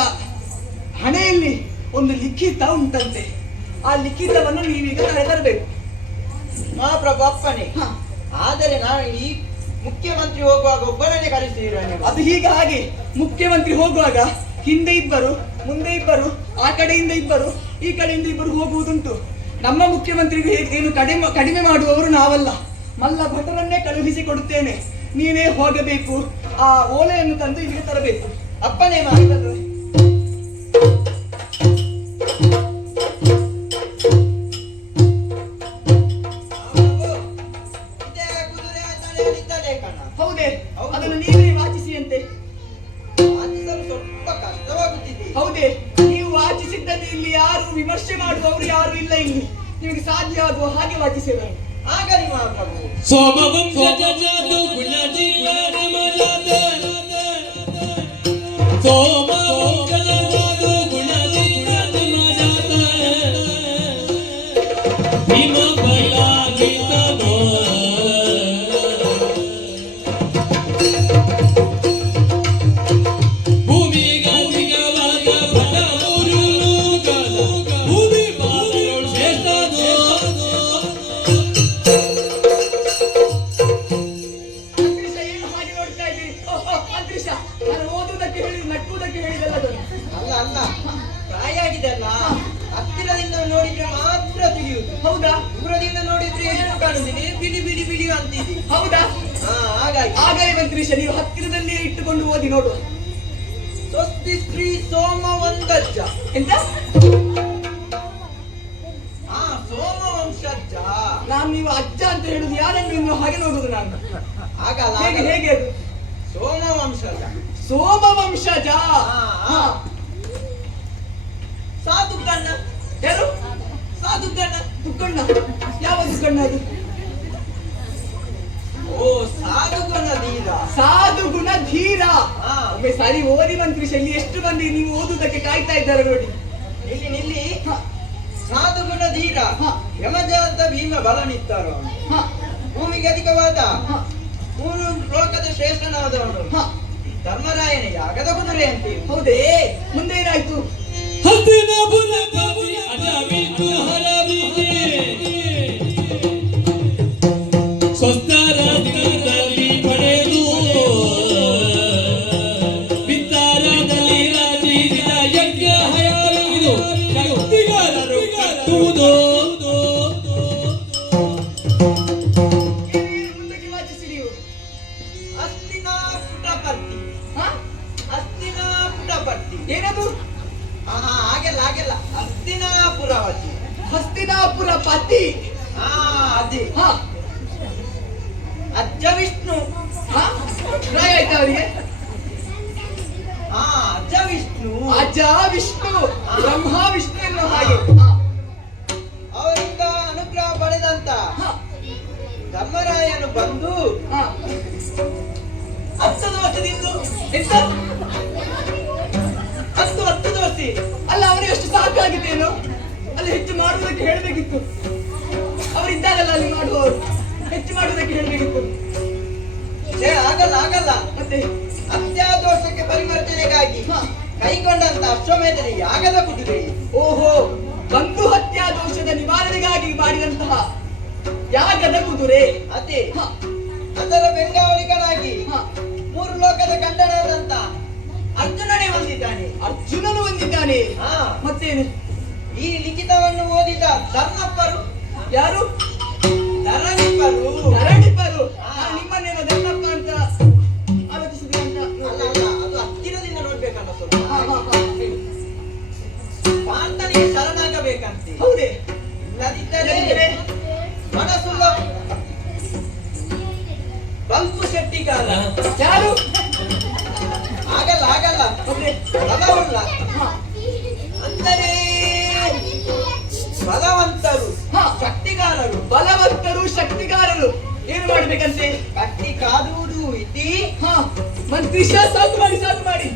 ಹಣೆಯಲ್ಲಿ ಒಂದು ಲಿಖಿತ ಉಂಟಂತೆ. ಆ ಲಿಖಿತವನ್ನು ನೀವೀಗ ತರಬೇಕು. ಮಹಾಪ್ರಭು ಅಪ್ಪನೇ. ಆದರೆ ನಾನು ಈ ಮುಖ್ಯಮಂತ್ರಿ ಹೋಗುವಾಗ ಒಬ್ಬರನ್ನೇ ಕರೆಸಿದ್ದೀರ. ಅದು ಹೀಗೆ ಹಾಗೆ ಮುಖ್ಯಮಂತ್ರಿ ಹೋಗುವಾಗ ಹಿಂದೆ ಇಬ್ಬರು, ಮುಂದೆ ಇಬ್ಬರು, ಆ ಕಡೆಯಿಂದ ಇಬ್ಬರು, ಈ ಕಡೆಯಿಂದ ಇಬ್ಬರು ಹೋಗುವುದುಂಟು. ನಮ್ಮ ಮುಖ್ಯಮಂತ್ರಿಗೂ ಏನು ಕಡಿಮೆ ಮಾಡುವವರು ನಾವಲ್ಲ. ಮಲ್ಲ ಭಟರನ್ನೇ ಕಳುಹಿಸಿ ಕೊಡುತ್ತೇನೆ. ನೀನೇ ಹೋಗಬೇಕು. ಆ ಓಲೆಯನ್ನು ತಂದು ಇಲ್ಲಿಗೆ ತರಬೇಕು. ಅಪ್ಪನೇ ಮಾಡಿದರು. ಹೌದೇ? ಅದನ್ನು ನೀವೇ ವಾಚಿಸಿಯಂತೆ. ವಾಚಿಸಲು ಸ್ವಲ್ಪ ಕಷ್ಟವಾಗುತ್ತಿದೆ. ಹೌದೇ? ನೀವು ವಾಚಿಸಿದ್ದನ್ನು ಇಲ್ಲಿ ಯಾರು ವಿಮರ್ಶೆ ಮಾಡುವವರು ಯಾರು ಇಲ್ಲ. ಇಲ್ಲಿ ನಿಮಗೆ ಸಾಧ್ಯ ಆಗುವ ಹಾಗೆ ವಾಚಿಸಿದರು. ಆಗಲಿ ಮಹಾಪ್ರಭು. ಸೋಮವಂಶಜ ಜಾದು ಗುಣ ಜೀವನ ಮಲದ ಸೋಮವಂಶಜ ಜಾದು ಗುಣ ಜೀವನ ಮಲದ ಹಿಮ ಬಲಾಗಿತನೋ ಭೂಮಿ ಗಂಧಿಗವಾದ ಭಟ ಮುರುಗದ ಭೂಮಿ ಬಾಲಗಳು ಶ್ರೇಷ್ಠನೋ. ಅಲ್ಲ, ಪ್ರಾಯ ಆಗಿದೆಲ್ಲ. ಹತ್ತಿರದಿಂದ ನೋಡಿದ್ರೆ ಮಾತ್ರ ತಿಳಿಯುವುದು. ಹೌದಾ? ದೂರದಿಂದ ನೋಡಿದ್ರೆ ಎಷ್ಟು ಕಾಣುದಿದೆ, ಬಿಡಿ ಬಿಡಿ ಬಿಡಿ ಅಂತಿದೆ. ಹೌದಾ? ಹಾಗಾಗಿ ಮಂತ್ರೀಶ, ನೀವು ಹತ್ತಿರದಲ್ಲೇ ಇಟ್ಟುಕೊಂಡು ಓದಿ ನೋಡುವ. ಸ್ವಸ್ತಿ ಶ್ರೀ ಸೋಮವಂತಜ್ಜ. ಎಂತ? ಸೋಮವಂಶಜ್ಜ. ನಾನು ನೀವು ಅಜ್ಜ ಅಂತ ಹೇಳುದು ಯಾರನ್ನು ಇನ್ನು ಹಾಗೆ ನೋಡುದು ನಾನು. ಆಗಲ್ಲ. ಹೇಗೆ ಅದು? ಸೋಮವಂಶಜ. ಸೋಮವಂಶಜ. ಸಾಧು ಕಣ್ಣ. ಯಾರು? ಸಾಧು ಕಣ್ಣ. ದುಕ್ಕಣ್ಣ? ಯಾವ ದುಕ್ಕಣ್ಣ ಅದು? ಓ, ಸಾಧು ಗುಣ ಧೀರ. ಸಾಧು ಗುಣ ಧೀರ. ಸರಿ ಓದಿ ಮಂತ್ರಿ. ಇಲ್ಲಿ ಎಷ್ಟು ಮಂದಿ ನೀವು ಓದುವುದಕ್ಕೆ ಕಾಯ್ತಾ ಇದ್ದಾರೆ ನೋಡಿ. ಇಲ್ಲಿ ಸಾಧುಗುಣ ಧೀರ ಹ. ಯಮಜಾತ ಭೀಮ ಬಲ ನಿತ್ತಾರೋ ಹ, ಭೂಮಿಗೆ ಅಧಿಕವಾದ ಹ, ಮೂರು ಲೋಕದ ಶ್ರೇಷ್ಠನಾದವನು ಹ. ಧರ್ಮರಾಯನ ಯಾಗದ ಕುದುರೆ ಅಂತ ಹೌದೇ ಮುಂದೆ ಏನಾಯ್ತು? ಹಸ್ತಿನಾಪುರ ಕವಿ ಅಜಾಮಿತು ಹರವಿದೆ ಸ್ವಸ್ತಾರದಲ್ಲಿ ಪಡೆದು ವಿಸ್ತಾರದಲ್ಲಿ ರಾಜಿಸಿದ ಯಜ್ಞ ಹಯಾರಿದು ಶಕ್ತಿಗಾರರು ಕಟ್ಟುವುದು ಏನೇನು ಮುಂದಕ್ಕೆ ವಾಚಿಸಿ ನೀವು? ಹಸ್ತಿನಾಪುಟಪರ್ತಿ ಹ? ಹಸ್ತಿನಾಪುಟಪರ್ತಿ ಏನದು? ಹಾಗೆಲ್ಲ ಹಸ್ತಿನಾಪುರವತಿ ಹಸ್ತಿನಾಪುರ ಪತಿ. ಅದೇ ಹ, ಅಜ್ಜ ವಿಷ್ಣು ಹ? ಪ್ರಾಯ ಆಯ್ತಾ ಅವರಿಗೆ? ಅಜ್ಜ ವಿಷ್ಣು ಅಜ ವಿಷ್ಣು ಬ್ರಹ್ಮ ವಿಷ್ಣು ಎನ್ನುವ ಹಾಗೆ. ಹ, ಅವರಿಂದ ಅನುಗ್ರಹ ಪಡೆದಂತ ಹ, ಧರ್ಮರಾಯನು ಬಂದು ಹ. 10 ವರ್ಷದಿಂದ ಎಂತ? 10 ದೋಸೆ ಅಲ್ಲ ಅವನಿಗೆ ಎಷ್ಟು ಸಾಕಾಗಿದ್ದೇನು? ಅಲ್ಲಿ ಹೆಚ್ಚು ಮಾಡುವುದಕ್ಕೆ ಹೇಳಬೇಕಿತ್ತು. ಅವರಿದ್ದಾಗಲ್ಲ ಅಲ್ಲಿ ಮಾಡುವವರು, ಹೆಚ್ಚು ಮಾಡುವುದಕ್ಕೆ ಹೇಳಬೇಕಿತ್ತು. ಆಗಲ್ಲ ಮತ್ತೆ ಅತ್ಯಾದೋಷಕ್ಕೆ ಪರಿವರ್ತನೆಗಾಗಿ ಹ. ಕೈಗೊಂಡಂತ ಅಶ್ವಮೇಧನ ಯಾಗದ ಕುದುರೆ ಓಹೋ, ಬಂಧು ಹತ್ಯಾ ದೋಷದ ನಿವಾರಣೆಗಾಗಿ ಮಾಡಿದಂತಹ ಯಾಗದ ಕುದುರೆ. ಅದೇ ಹ, ಅದರ ಬೆಂಗಾವಲಿಗನಾಗಿ ಹ. 3 ಲೋಕದ ಗಂಡನಾದಂತ ಅರ್ಜುನನೇ ಹೊಂದಿದ್ದಾನೆ. ಅರ್ಜುನನು ಹೊಂದಿದ್ದಾನೆ. ಹಾ ಮತ್ತೇನು? ಈ ಲಿಖಿತವನ್ನು ಓದಿದ ಧರ್ಮಪ್ಪರು ಯಾರು? ಧರಣಿಪ್ಪರು ಧರಣಿಪರು. ನಾನು ನಿಮ್ಮನ್ನೇನೋ ಧರ್ಮಪ್ಪ ಅಂತ ಆಲೋಚಿಸಿದೆ ಅಂತ. ಅಲ್ಲ ಅದು ಹತ್ತಿರದಿಂದ ನೋಡ್ಬೇಕಲ್ಲ ಸ್ವಲ್ಪ ಹ, ಹ, ಹ. ಹೇಳು. ಪಾರ್ಥನಿಗೆ ಶರಣಾಗಬೇಕಂತೆ. ಹೌದೇ? ಇಲ್ಲದಿದ್ದರೆ ಇಲ್ಲದಿದ್ದರೆ? ಮನಸ್ಸುಳ್ಳ ಬಂತು ಶೆಟ್ಟಿಗಾಲ. ಯಾರು? ಆಗಲ್ಲ ಮತ್ತೆ ಬಲವುಳ್ಳ ಹ, ಅಂದರೆ ಬಲವಂತರು ಹ. ಶಕ್ತಿಗಾರರು ಬಲವಂತರು ಶಕ್ತಿಗಾರರು ಏನು ಮಾಡ್ಬೇಕಂತೆ? ಕಟ್ಟಿ ಕಾದುವುದು ಇತಿ ಹ, ಮಂತ್ರಿ ಸಾಕು ಮಾಡಿ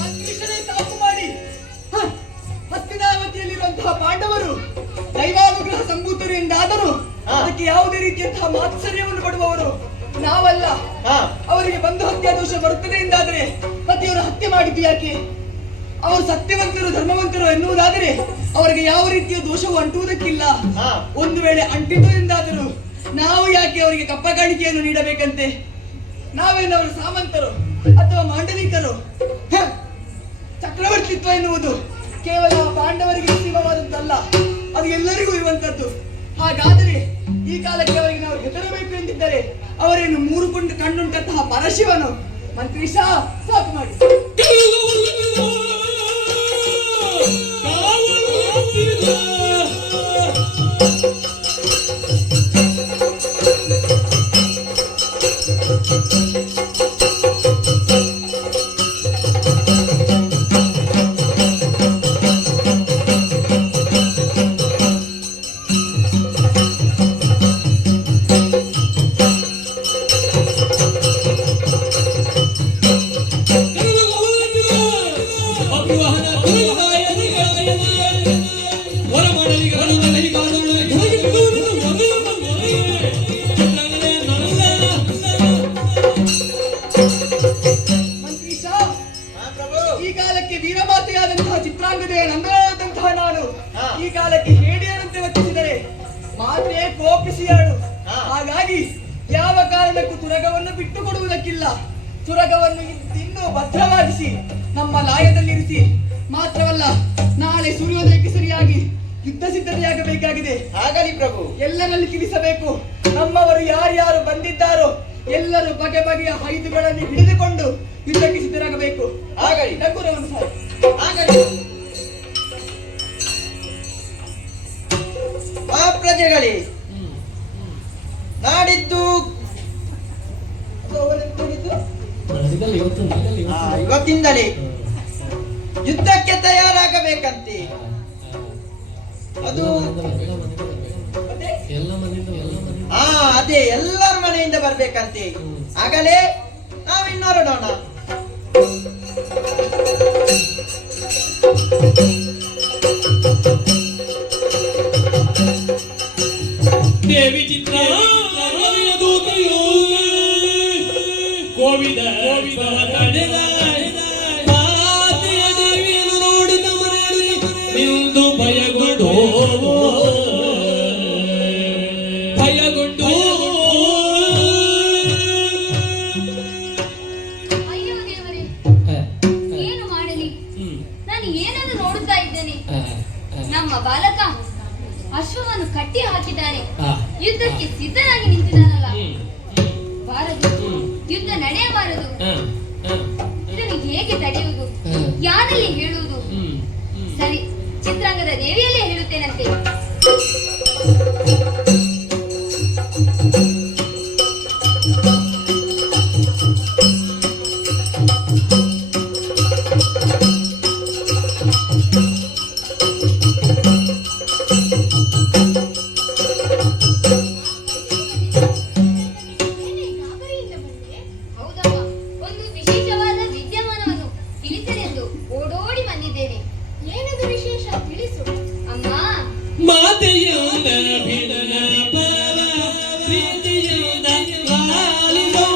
ಮಂತ್ರಿಶನೇ ಸಾಕು ಮಾಡಿ. ಹ, ಹಸ್ತಿನಾವತಿಯಲ್ಲಿರುವಂತಹ ಪಾಂಡವರು ದೈವಾನುಗ್ರಹ ಸಂಭೂತರು ಎಂದಾದರೂ ಅದಕ್ಕೆ ಯಾವುದೇ ರೀತಿಯಂತಹ ಮಾತ್ಸರ್ಯವನ್ನು ಪಡುವವರು ನಾವಲ್ಲ. ಅವರಿಗೆ ಬಂಧು ಹತ್ಯಾ ದೋಷ ಬರುತ್ತದೆ ಎಂದಾದರೆ ಮತ್ತೆ ಇವರು ಹತ್ಯೆ ಮಾಡಿದ್ದು ಯಾಕೆ? ಅವರು ಸತ್ಯವಂತರು ಧರ್ಮವಂತರು ಎನ್ನುವುದಾದರೆ ಅವರಿಗೆ ಯಾವ ರೀತಿಯ ದೋಷವು ಅಂಟುವುದಕ್ಕಿಲ್ಲ. ಒಂದು ವೇಳೆ ಅಂಟಿತು ಎಂದಾದರೂ ನಾವು ಯಾಕೆ ಅವರಿಗೆ ಕಪ್ಪ ಕಾಣಿಕೆಯನ್ನು ನೀಡಬೇಕಂತೆ? ನಾವೇನವರು ಸಾಮಂತರು ಅಥವಾ ಮಾಂಡಲಿಕರು? ಹ, ಚಕ್ರವರ್ತಿತ್ವ ಎನ್ನುವುದು ಕೇವಲ ಪಾಂಡವರಿಗೆ ಸೀಮವಾದಂತಲ್ಲ, ಅದು ಎಲ್ಲರಿಗೂ ಇರುವಂತದ್ದು. ಹಾಗಾದರೆ ಈ ಕಾಲಕ್ಕೆ ಅವರಿಗೆ ನಾವು ಹೆದರಬೇಕು ಎಂದಿದ್ದರೆ ಅವರೇನು 3 ಕಣ್ಣುಂಟಂತಹ ಪರಶಿವನು. ಮಂತ್ರಿ ಸಾಕು ಮಾಡಿ. ಈ ಕಾಲಕ್ಕೆ ವೀರಮಾತೆಯಾದಂತಹ ಚಿತ್ರಾಂಗದೆಯ ನಂದನಾದಂತಹ ನಾನು ಈ ಕಾಲಕ್ಕೆ ಹೇಡಿಯರಂತೆ ವರ್ತಿಸಿದರೆ ಮಾತೆ ಕೋಪಿಸಿಯಾಳು. ಹಾಗಾಗಿ ಯಾವ ಕಾರಣಕ್ಕೂ ತುರಗವನ್ನು ಬಿಟ್ಟು ಕೊಡುವುದಕ್ಕಿಲ್ಲ. ತುರಗವನ್ನು ಇನ್ನೂ ಭದ್ರವಾಗಿಸಿ ನಮ್ಮ ಲಾಯದಲ್ಲಿರಿಸಿ. ಮಾತ್ರವಲ್ಲ, ನಾಳೆ ಸೂರ್ಯೋದಯಕ್ಕೆ ಸರಿಯಾಗಿ ಯುದ್ಧ ಸಿದ್ಧತೆಯಾಗಬೇಕಾಗಿದೆ. ಆಗಲಿ ಪ್ರಭು. ಎಲ್ಲರಲ್ಲಿ ತಿಳಿಸಬೇಕು. ನಮ್ಮವರು ಯಾರ್ಯಾರು ಬಂದಿದ್ದಾರೋ ಎಲ್ಲರೂ ಬಗೆ ಬಗೆಯ ಆಯುಧಗಳನ್ನು ಹಿಡಿದುಕೊಂಡು ಯುದ್ಧಕ್ಕೆ ಸಿದ್ಧರಾಗಬೇಕು. ಆಗಲಿ. ಡಂಗುರವನ್ನು ಸಹ ಆಗಲಿ. ಆ ಪ್ರಜೆಗಳೇ, ನಾಡಿದ್ದು ಇವತ್ತಿಂದಲೇ ಯುದ್ಧಕ್ಕೆ ತಯಾರಾಗಬೇಕಂತೆ. ಅದು ಅದೇ ಎಲ್ಲರ ಮನೆಯಿಂದ ಬರ್ಬೇಕಂತೆ. ಆಗಲೇ ನಾವಿನ್ನೋರೋಣ. ದೇವಿ ಚಿತ್ರ ಕೋವಿದ ಮಾತೆಯ ದೇವಿಯನ್ನು ನೋಡಿದ ಮನೆಯಲ್ಲಿ ನಿಂದು ಭಯಗೊಂಡು ಅಯ್ಯೋ ದೇವರೇ, ಏನು ಮಾಡಲಿ? ನಾನು ಏನನ್ನು ನೋಡುತ್ತಾ ಇದ್ದೇನೆ? ನಮ್ಮ ಬಾಲಕ ಅಶ್ವವನ್ನು ಕಟ್ಟಿ ಹಾಕಿದ್ದಾನೆ. ಯುದ್ಧಕ್ಕೆ ಸಿದ್ಧನಾಗಿ ನಿಂತಿದ್ದಾನಲ್ಲ. ಬಾರದು, ಯುದ್ಧ ನಡೆಯಬಾರದು. ಇದನ್ನು ಹೇಗೆ ತಡೆಯುವುದು? ಯಾರಲ್ಲಿ ಹೇಳುವುದು? ಸರಿ, ಚಿತ್ರಾಂಗದ ದೇವಿಯಲ್ಲೇ ಹೇಳುತ್ತೇನಂತೆ. ಹೌದಮ್ಮ, ಒಂದು ವಿಶೇಷವಾದ ವಿದ್ಯಮಾನವನ್ನು ತಿಳಿಸಲೆಂದು ಓಡೋಡಿ ಬಂದಿದ್ದೇನೆ. ಏನದು ವಿಶೇಷ? ತಿಳಿಸು ಅಮ್ಮ. ಮಾತೆಯಿಂದ ಬಿಡನ ಪರ ಪ್ರೀತಿಯಿಂದ ಲಾಲಿಸುವ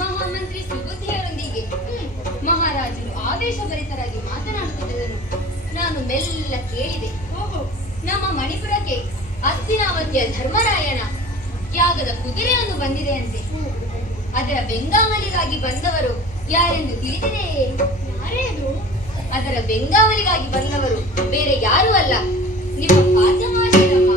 ಮಹಾಮಂತ್ರಿ ಸುಬುದ್ಧಿಯರೊಂದಿಗೆ ಮಹಾರಾಜರು ಆವೇಶಭರಿತರಾಗಿ ಮಾತನಾಡುತ್ತಿದ್ದುದನ್ನು ನಾನು ಮೆಲ್ಲ ಕೇಳಿದೆ. ನಮ್ಮ ಮಣಿಪುರಕ್ಕೆ ಹಸ್ತಿನಾವತಿಯ ಧರ್ಮರಾಯನ ಯಾಗದ ಕುದುರೆಯೊಂದು ಬಂದಿದೆಯಂತೆ. ಅದರ ಬೆಂಗಾವಲಿಗಾಗಿ ಬಂದವರು ಯಾರೆಂದು ತಿಳಿದಿದೆಯೇ? ಯಾರೇನು? ಅದರ ಬೆಂಗಾವಲಿಗಾಗಿ ಬಂದವರು ಬೇರೆ ಯಾರೂ ಅಲ್ಲ, ನಿಮ್ಮ ಪಾತಮಾಶರಮ್ಮ.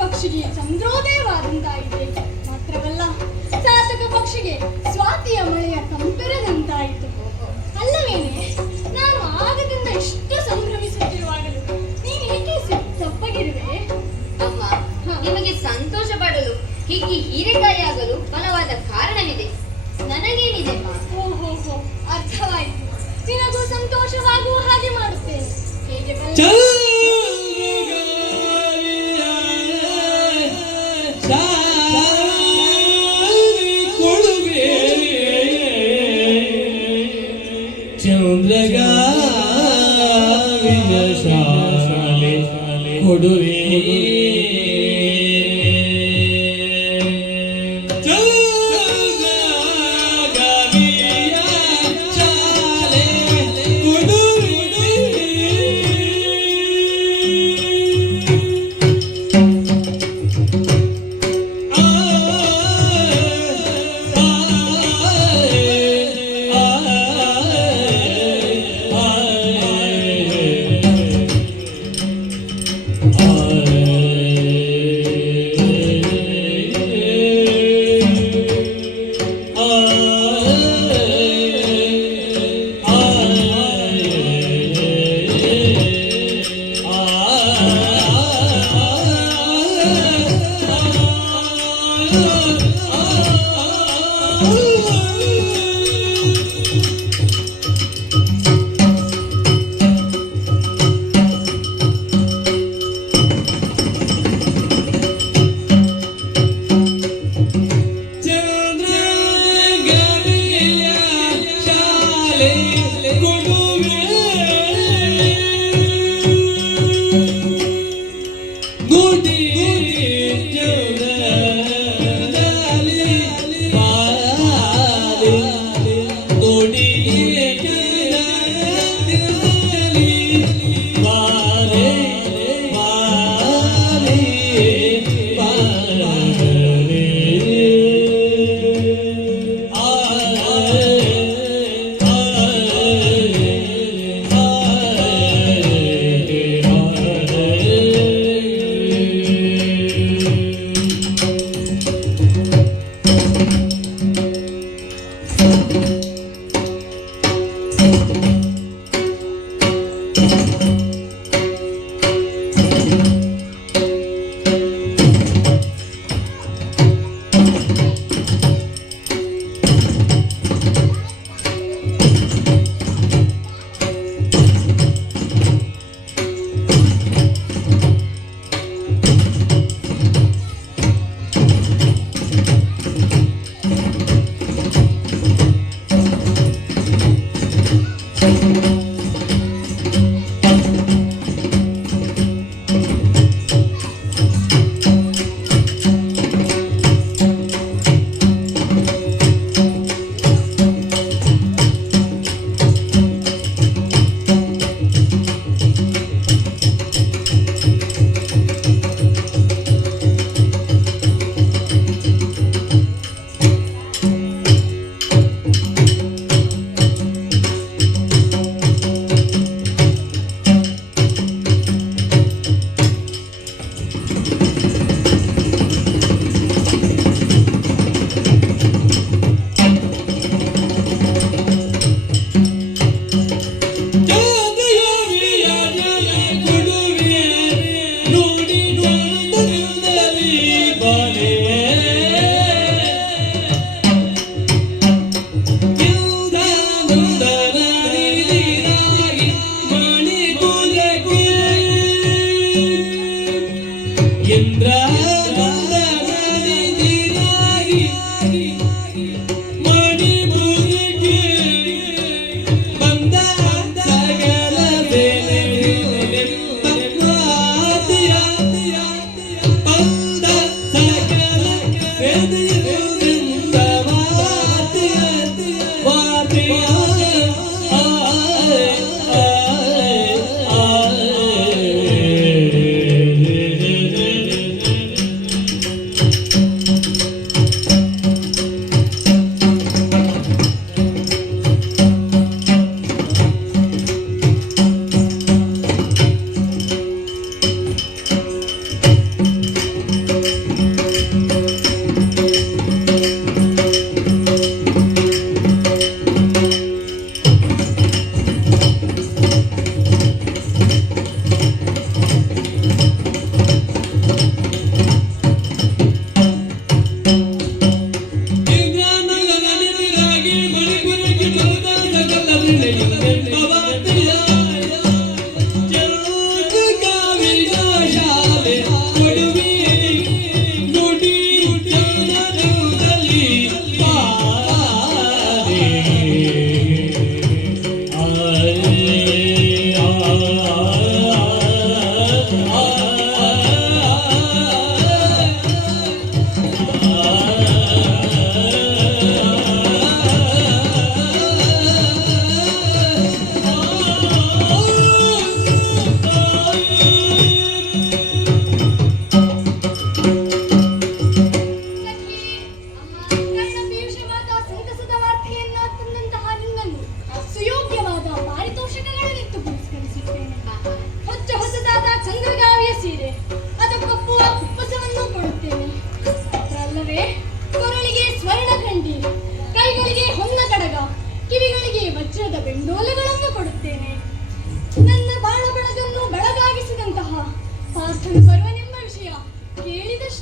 ಪಕ್ಷಿಗೆ ಚಂದ್ರೋದಯವಾದಂತಾಗಿದೆ. ಮಾತ್ರವಲ್ಲ, ಚಾತಕ ಪಕ್ಷಿಗೆ ಸ್ವಾತಿಯ ಮಳೆಯ ತಂಪೆರೆದಂತಾಯಿತು. ಅಲ್ಲವೇನೆ, ನಾನು ಆಗದಿಂದ ಇಷ್ಟು ಸಂಭ್ರಮಿಸುತ್ತಿರುವಾಗಲೂ ನೀನು ಏಕೆ ತಪ್ಪಗಿರುವೆ? ಅಮ್ಮ, ನಿಮಗೆ ಸಂತೋಷ ಪಡಲು ಚಿಕ್ಕಿ ಹೀರೆಕಾಯಿ ಆಗಲು ಬಲವಾದ ಕಾರಣವಿದೆ. ನನಗೇನಿದೆ ಮಾ? ಓಹೋ ಅರ್ಥವಾಯಿತು. ನಿನಗೂ ಸಂತೋಷವಾಗುವ ಹಾಗೆ ಮಾಡುತ್ತೇನೆ. ಹೇಗೆ ಬಲ್ಲ? ಚಂದ್ರಗಾವಿಯ ಶಾಲೆ ಕೊಡುವೆ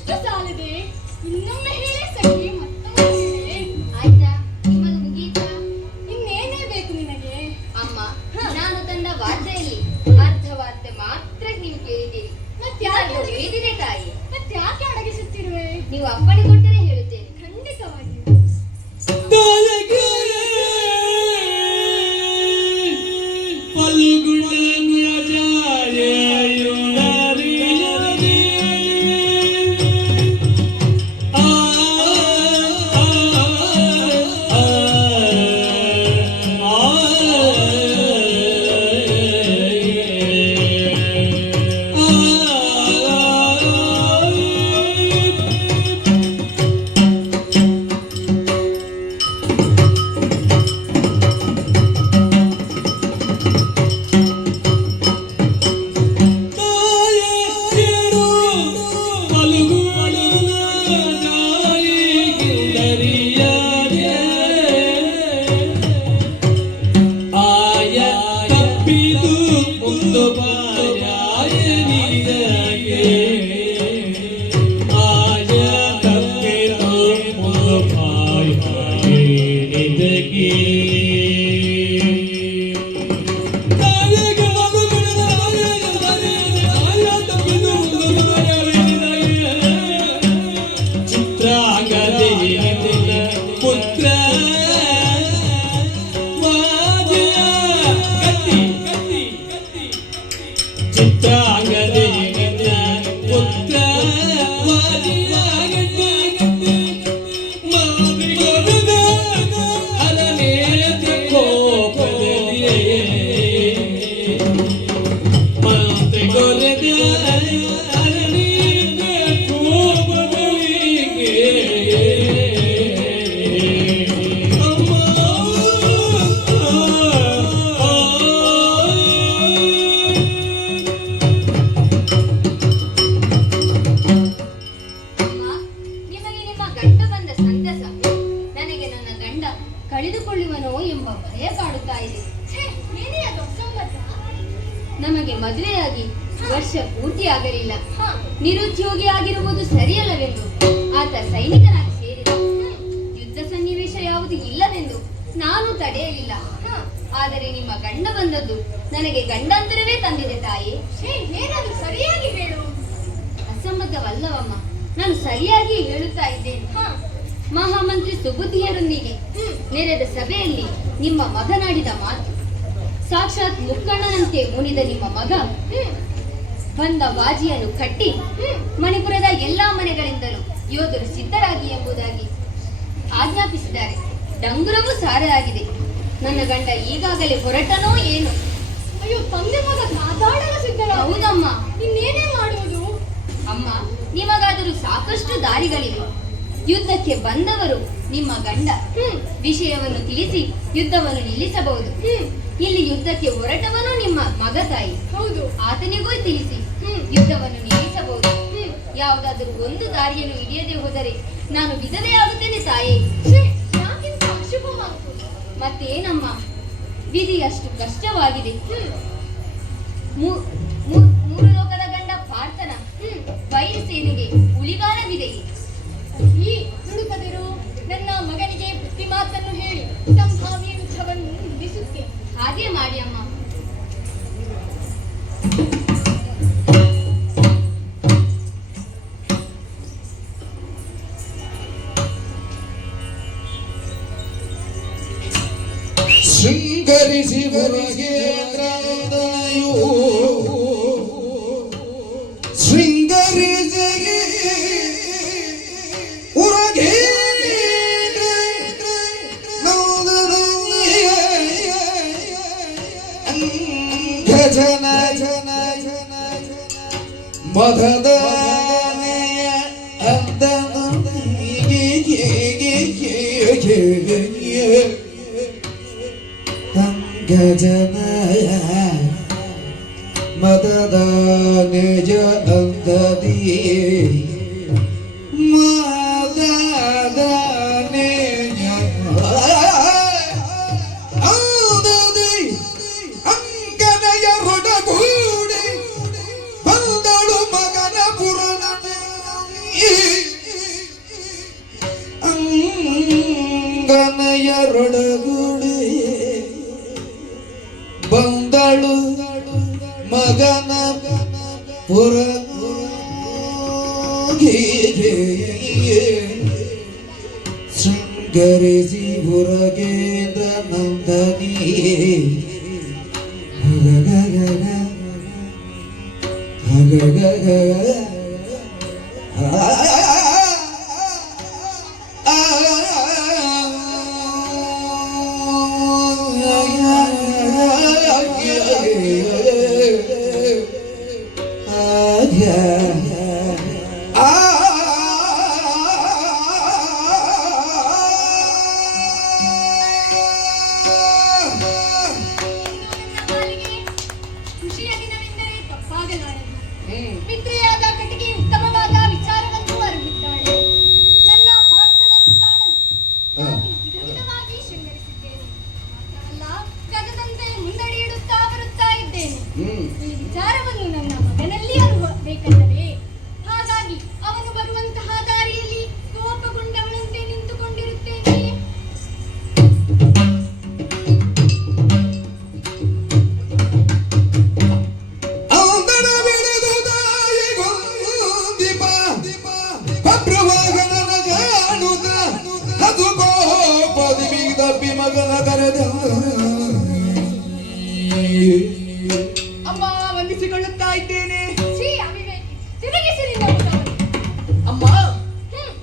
ಎಷ್ಟು ಸಾಲದೆ ಇನ್ನೊಮ್ಮೆ ಹೇಳಿ ಸಖಿ ಮತ್ತೊಮ್ಮೆ ಹೇಳಿ. ಆಯ್ತಾ ನಿಮ್ಮದು ಮುಗಿಯಿತಾ? ಇನ್ನೇನೇ ಬೇಕು ನಿನಗೆ? ಅಮ್ಮ ನಾನು ತಂದ ವಾರ್ತೆಯಲ್ಲಿ ಅರ್ಧ ವಾರ್ತೆ ಮಾತ್ರ ನೀವು ಕೇಳಿದ್ದೀರಿ. ಮತ್ತ್ಯಾಕೆ ಅದು ಉಳಿದಿದೆ ತಾಯಿ. ಮತ್ತ್ಯಾಕೆ ಅಡಗಿಸುತ್ತಿರುವೆ? ನೀವು ಅಪ್ಪಣೆ ಕೊಟ್ಟರೆ ಹೇಳುತ್ತೇನೆ. ಖಂಡಿತವಾಗಿ. ಕಳೆದುಕೊಳ್ಳುವನೋ ಎಂಬ ಭಯ ಕಾಡುತ್ತಾ ಇದೆ. ಏನೇ ಅದು ಅಸಂಬದ್ಧ? ನಮಗೆ ಮದುವೆಯಾಗಿ ವರ್ಷ ಪೂರ್ತಿಯಾಗಲಿಲ್ಲ. ನಿರುದ್ಯೋಗಿ ಆಗಿರುವುದು ಸರಿಯಲ್ಲವೆಂದು ಆತ ಸೈನಿಕನಾಗಿ ಸೇರಿದ. ಯುದ್ಧ ಸನ್ನಿವೇಶ ಯಾವುದು ಇಲ್ಲವೆಂದು ನಾನು ತಡೆಯಲಿಲ್ಲ. ಆದರೆ ನಿಮ್ಮ ಗಂಡ ಬಂದದ್ದು ನನಗೆ ಗಂಡಾಂತರವೇ ತಂದಿದೆ ತಾಯಿ. ಏನಾದ್ರು ಸರಿಯಾಗಿ ಹೇಳು. ಅಸಂಬದ್ಧವಲ್ಲವಮ್ಮ, ನಾನು ಸರಿಯಾಗಿ ಹೇಳುತ್ತಾ ಇದ್ದೇನೆ. ಮಹಾಮಂತ್ರಿ ಸುಬುದ್ಧಿಯರೊಂದಿಗೆ ನೆರೆದ ಸಭೆಯಲ್ಲಿ ನಿಮ್ಮ ಮಗನಾಡಿದ ಮಾತು, ಸಾಕ್ಷಾತ್ ಮುಕ್ಕಣ್ಣನಂತೆ ಮುನಿದ ನಿಮ್ಮ ಮಗ ಬಂದ ಬಾಜಿಯನ್ನು ಕಟ್ಟಿ ಮಣಿಪುರದ ಎಲ್ಲಾ ಮನೆಗಳಿಂದಲೂ ಯೋಧರು ಸಿದ್ಧರಾಗಿ ಎಂಬುದಾಗಿ ಆಜ್ಞಾಪಿಸಿದ್ದಾರೆ. ಡಂಗುರವೂ ಸಾರಾಗಿದೆ. ನನ್ನ ಗಂಡ ಈಗಾಗಲೇ ಹೊರಟನೋ ಏನು? ಅಯ್ಯೋ, ತಂದೆ ಮಗ ಕಾದಾಡಲು ಸಿದ್ಧರ. ಹೌದಮ್ಮ. ಇನ್ನೇನೇ ಮಾಡುವುದು? ಅಮ್ಮ, ನಿಮಗಾದರೂ ಸಾಕಷ್ಟು ದಾರಿಗಳಿವೆ. ಯುದ್ಧಕ್ಕೆ ಬಂದವರು ನಿಮ್ಮ ಗಂಡ ವಿಷಯವನ್ನು ತಿಳಿಸಿ ಯುದ್ಧವನ್ನು ನಿಲ್ಲಿಸಬಹುದು. ಇಲ್ಲಿ ಯುದ್ಧಕ್ಕೆ ಹೊರಟವನು ನಿಮ್ಮ ಮಗ ತಾಯಿ. ಹೌದು, ಆತನಿಗೂ ತಿಳಿಸಿ ಯುದ್ಧವನ್ನು ನಿಲ್ಲಿಸಬಹುದು. ಯಾವುದಾದರೂ ಒಂದು ದಾರಿಯನ್ನು ಹಿಡಿಯದೆ ಹೋದರೆ ನಾನು ವಿಧವೆಯಾಗುತ್ತೇನೆ ತಾಯಿ. ಯಾಕಿಂತ ಅಶುಭ ಮಾತು? ಮತ್ತೇನಮ್ಮ, ವಿಧಿ ಅಷ್ಟು ಕಷ್ಟವಾಗಿದೆ. ಮೂರು ಲೋಕದ ಗಂಡ ಪಾರ್ಥನ ಬಯಲು ಸೇನೆಗೆ ಉಳಿಗಾಲವಿದೆ. ಈ ನುಡುಕದಿರು, ನನ್ನ ಮಗನಿಗೆ ಬುದ್ಧಿ ಮಾತನ್ನು ಹೇಳಿ ಸಂಭಾವ್ಯ ಯುದ್ಧವನ್ನು ನಿಲ್ಲಿಸುತ್ತೇನೆ. ಹಾಗೆ ಮಾಡಿ ಅಮ್ಮ. ಶೃಂಗರಿಸಿ ಮುರುಗೇಂದ್ರದಯು ಶೃಂಗರಿಸಿ ಜನ ಜನ ಜನ ಮಧದಾನೆಯ ಅದ್ದನು ಗಜನಯ ಮದದಾನೆಯ ಅಂದದಿ ಈ ಶೃಂಗರಿಸಿ ಮುರಗೇಂದ್ರ ನಂದನಿಯೇ ಖುಷಿಯ ದಿನವೆಂದರೆ ತಪ್ಪಾಗಲಾರದು. ಮಿತ್ರೆಯಾದ ಕಟಿಗೆ ಉತ್ತಮವಾದ ವಿಚಾರವನ್ನು ಅರಿವಿದ್ದಾಳೆ. ನನ್ನ ಪಾರ್ಥನನ್ನು ಕಾಣಲು ನಾನು ವಿಧವಿಧವಾಗಿ ಶೃಂಗರಿಸಿದ್ದೇನೆ. ಮಾತ್ರವಲ್ಲ, ಗಗದಂತೆ ಮುನ್ನಡಿ ಇಡುತ್ತಾ ಬರುತ್ತಾ ಇದ್ದೇನೆ. ಈ ವಿಚಾರವನ್ನು ನನ್ನ ಮಗನಲ್ಲಿ ಅರಿಯಬೇಕಲ್ಲವೇ? ಹಾಗಾಗಿ ಅವನು ಬರುವಂತಹ ದಾರಿಯಲ್ಲಿ ಕೋಪಗೊಂಡವನಂತೆ ನಿಂತುಕೊಂಡಿರುತ್ತೇನೆ. ಅಮ್ಮ, ವಂದಿಸಿಕೊಳ್ಳುತ್ತಾ ಇದ್ದೇನೆ. ಛೀ, ಅವಿವೇಕಿ, ತಿರುಗಿಸಿ ನಿನ್ನ ಮುಖವನ್ನು. ಅಮ್ಮ,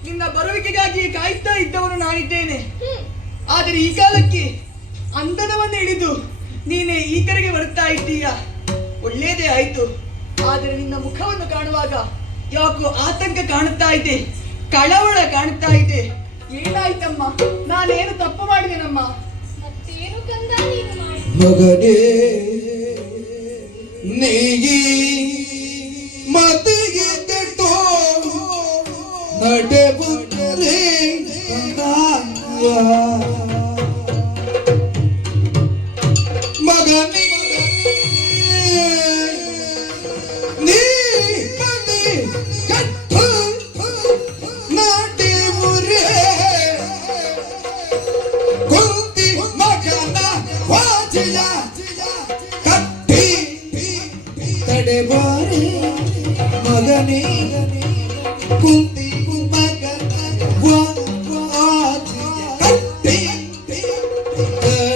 ನಿನ್ನ ಬರುವಿಕೆಗಾಗಿ ಕಾಯ್ತಾ ಇದ್ದವನು ನಾನಿದ್ದೇನೆ. ಆದರೆ ಈ ಕಾಲಕ್ಕೆ ಅಂದನವನ್ನು ಹಿಡಿದು ನೀನೆ ಈ ಕಡೆಗೆ ಬರುತ್ತಾ ಇದ್ದೀಯ. ಒಳ್ಳೇದೇ ಆಯ್ತು. ಆದರೆ ನಿನ್ನ ಮುಖವನ್ನು ಕಾಣುವಾಗ ಯಾಕೋ ಆತಂಕ ಕಾಣುತ್ತಾ ಇದೆ, ಕಳವಳ ಕಾಣುತ್ತಾ ಇದೆ. ಏನಾಯ್ತಮ್ಮ? ನಾನೇನು ತಪ್ಪು ಮಾಡಿದೆನಮ್ಮ? ಮತ್ತೇನು ಕಂದ ನೀನು ಮಾಡಿ? ಮಗನೇ ನೀಗಿ ಮತಿಗೆ ಕೆಟ್ಟೋ ನಡೆ ಬಂದರೆ ಮಗನೇ ನೀ ಮತಿ ಕೆಟ್ಟ ನಾಟಿ ಮುರೇ ಕುಂತಿ ಮಗನ ವಾಜಿಯ ಕಟ್ಟಿ ತಡೆಬಾರೆ ಮಗನೇ ಕುಂತಿ ಮಗನ ವಾಜಿಯ ಕಟ್ಟಿ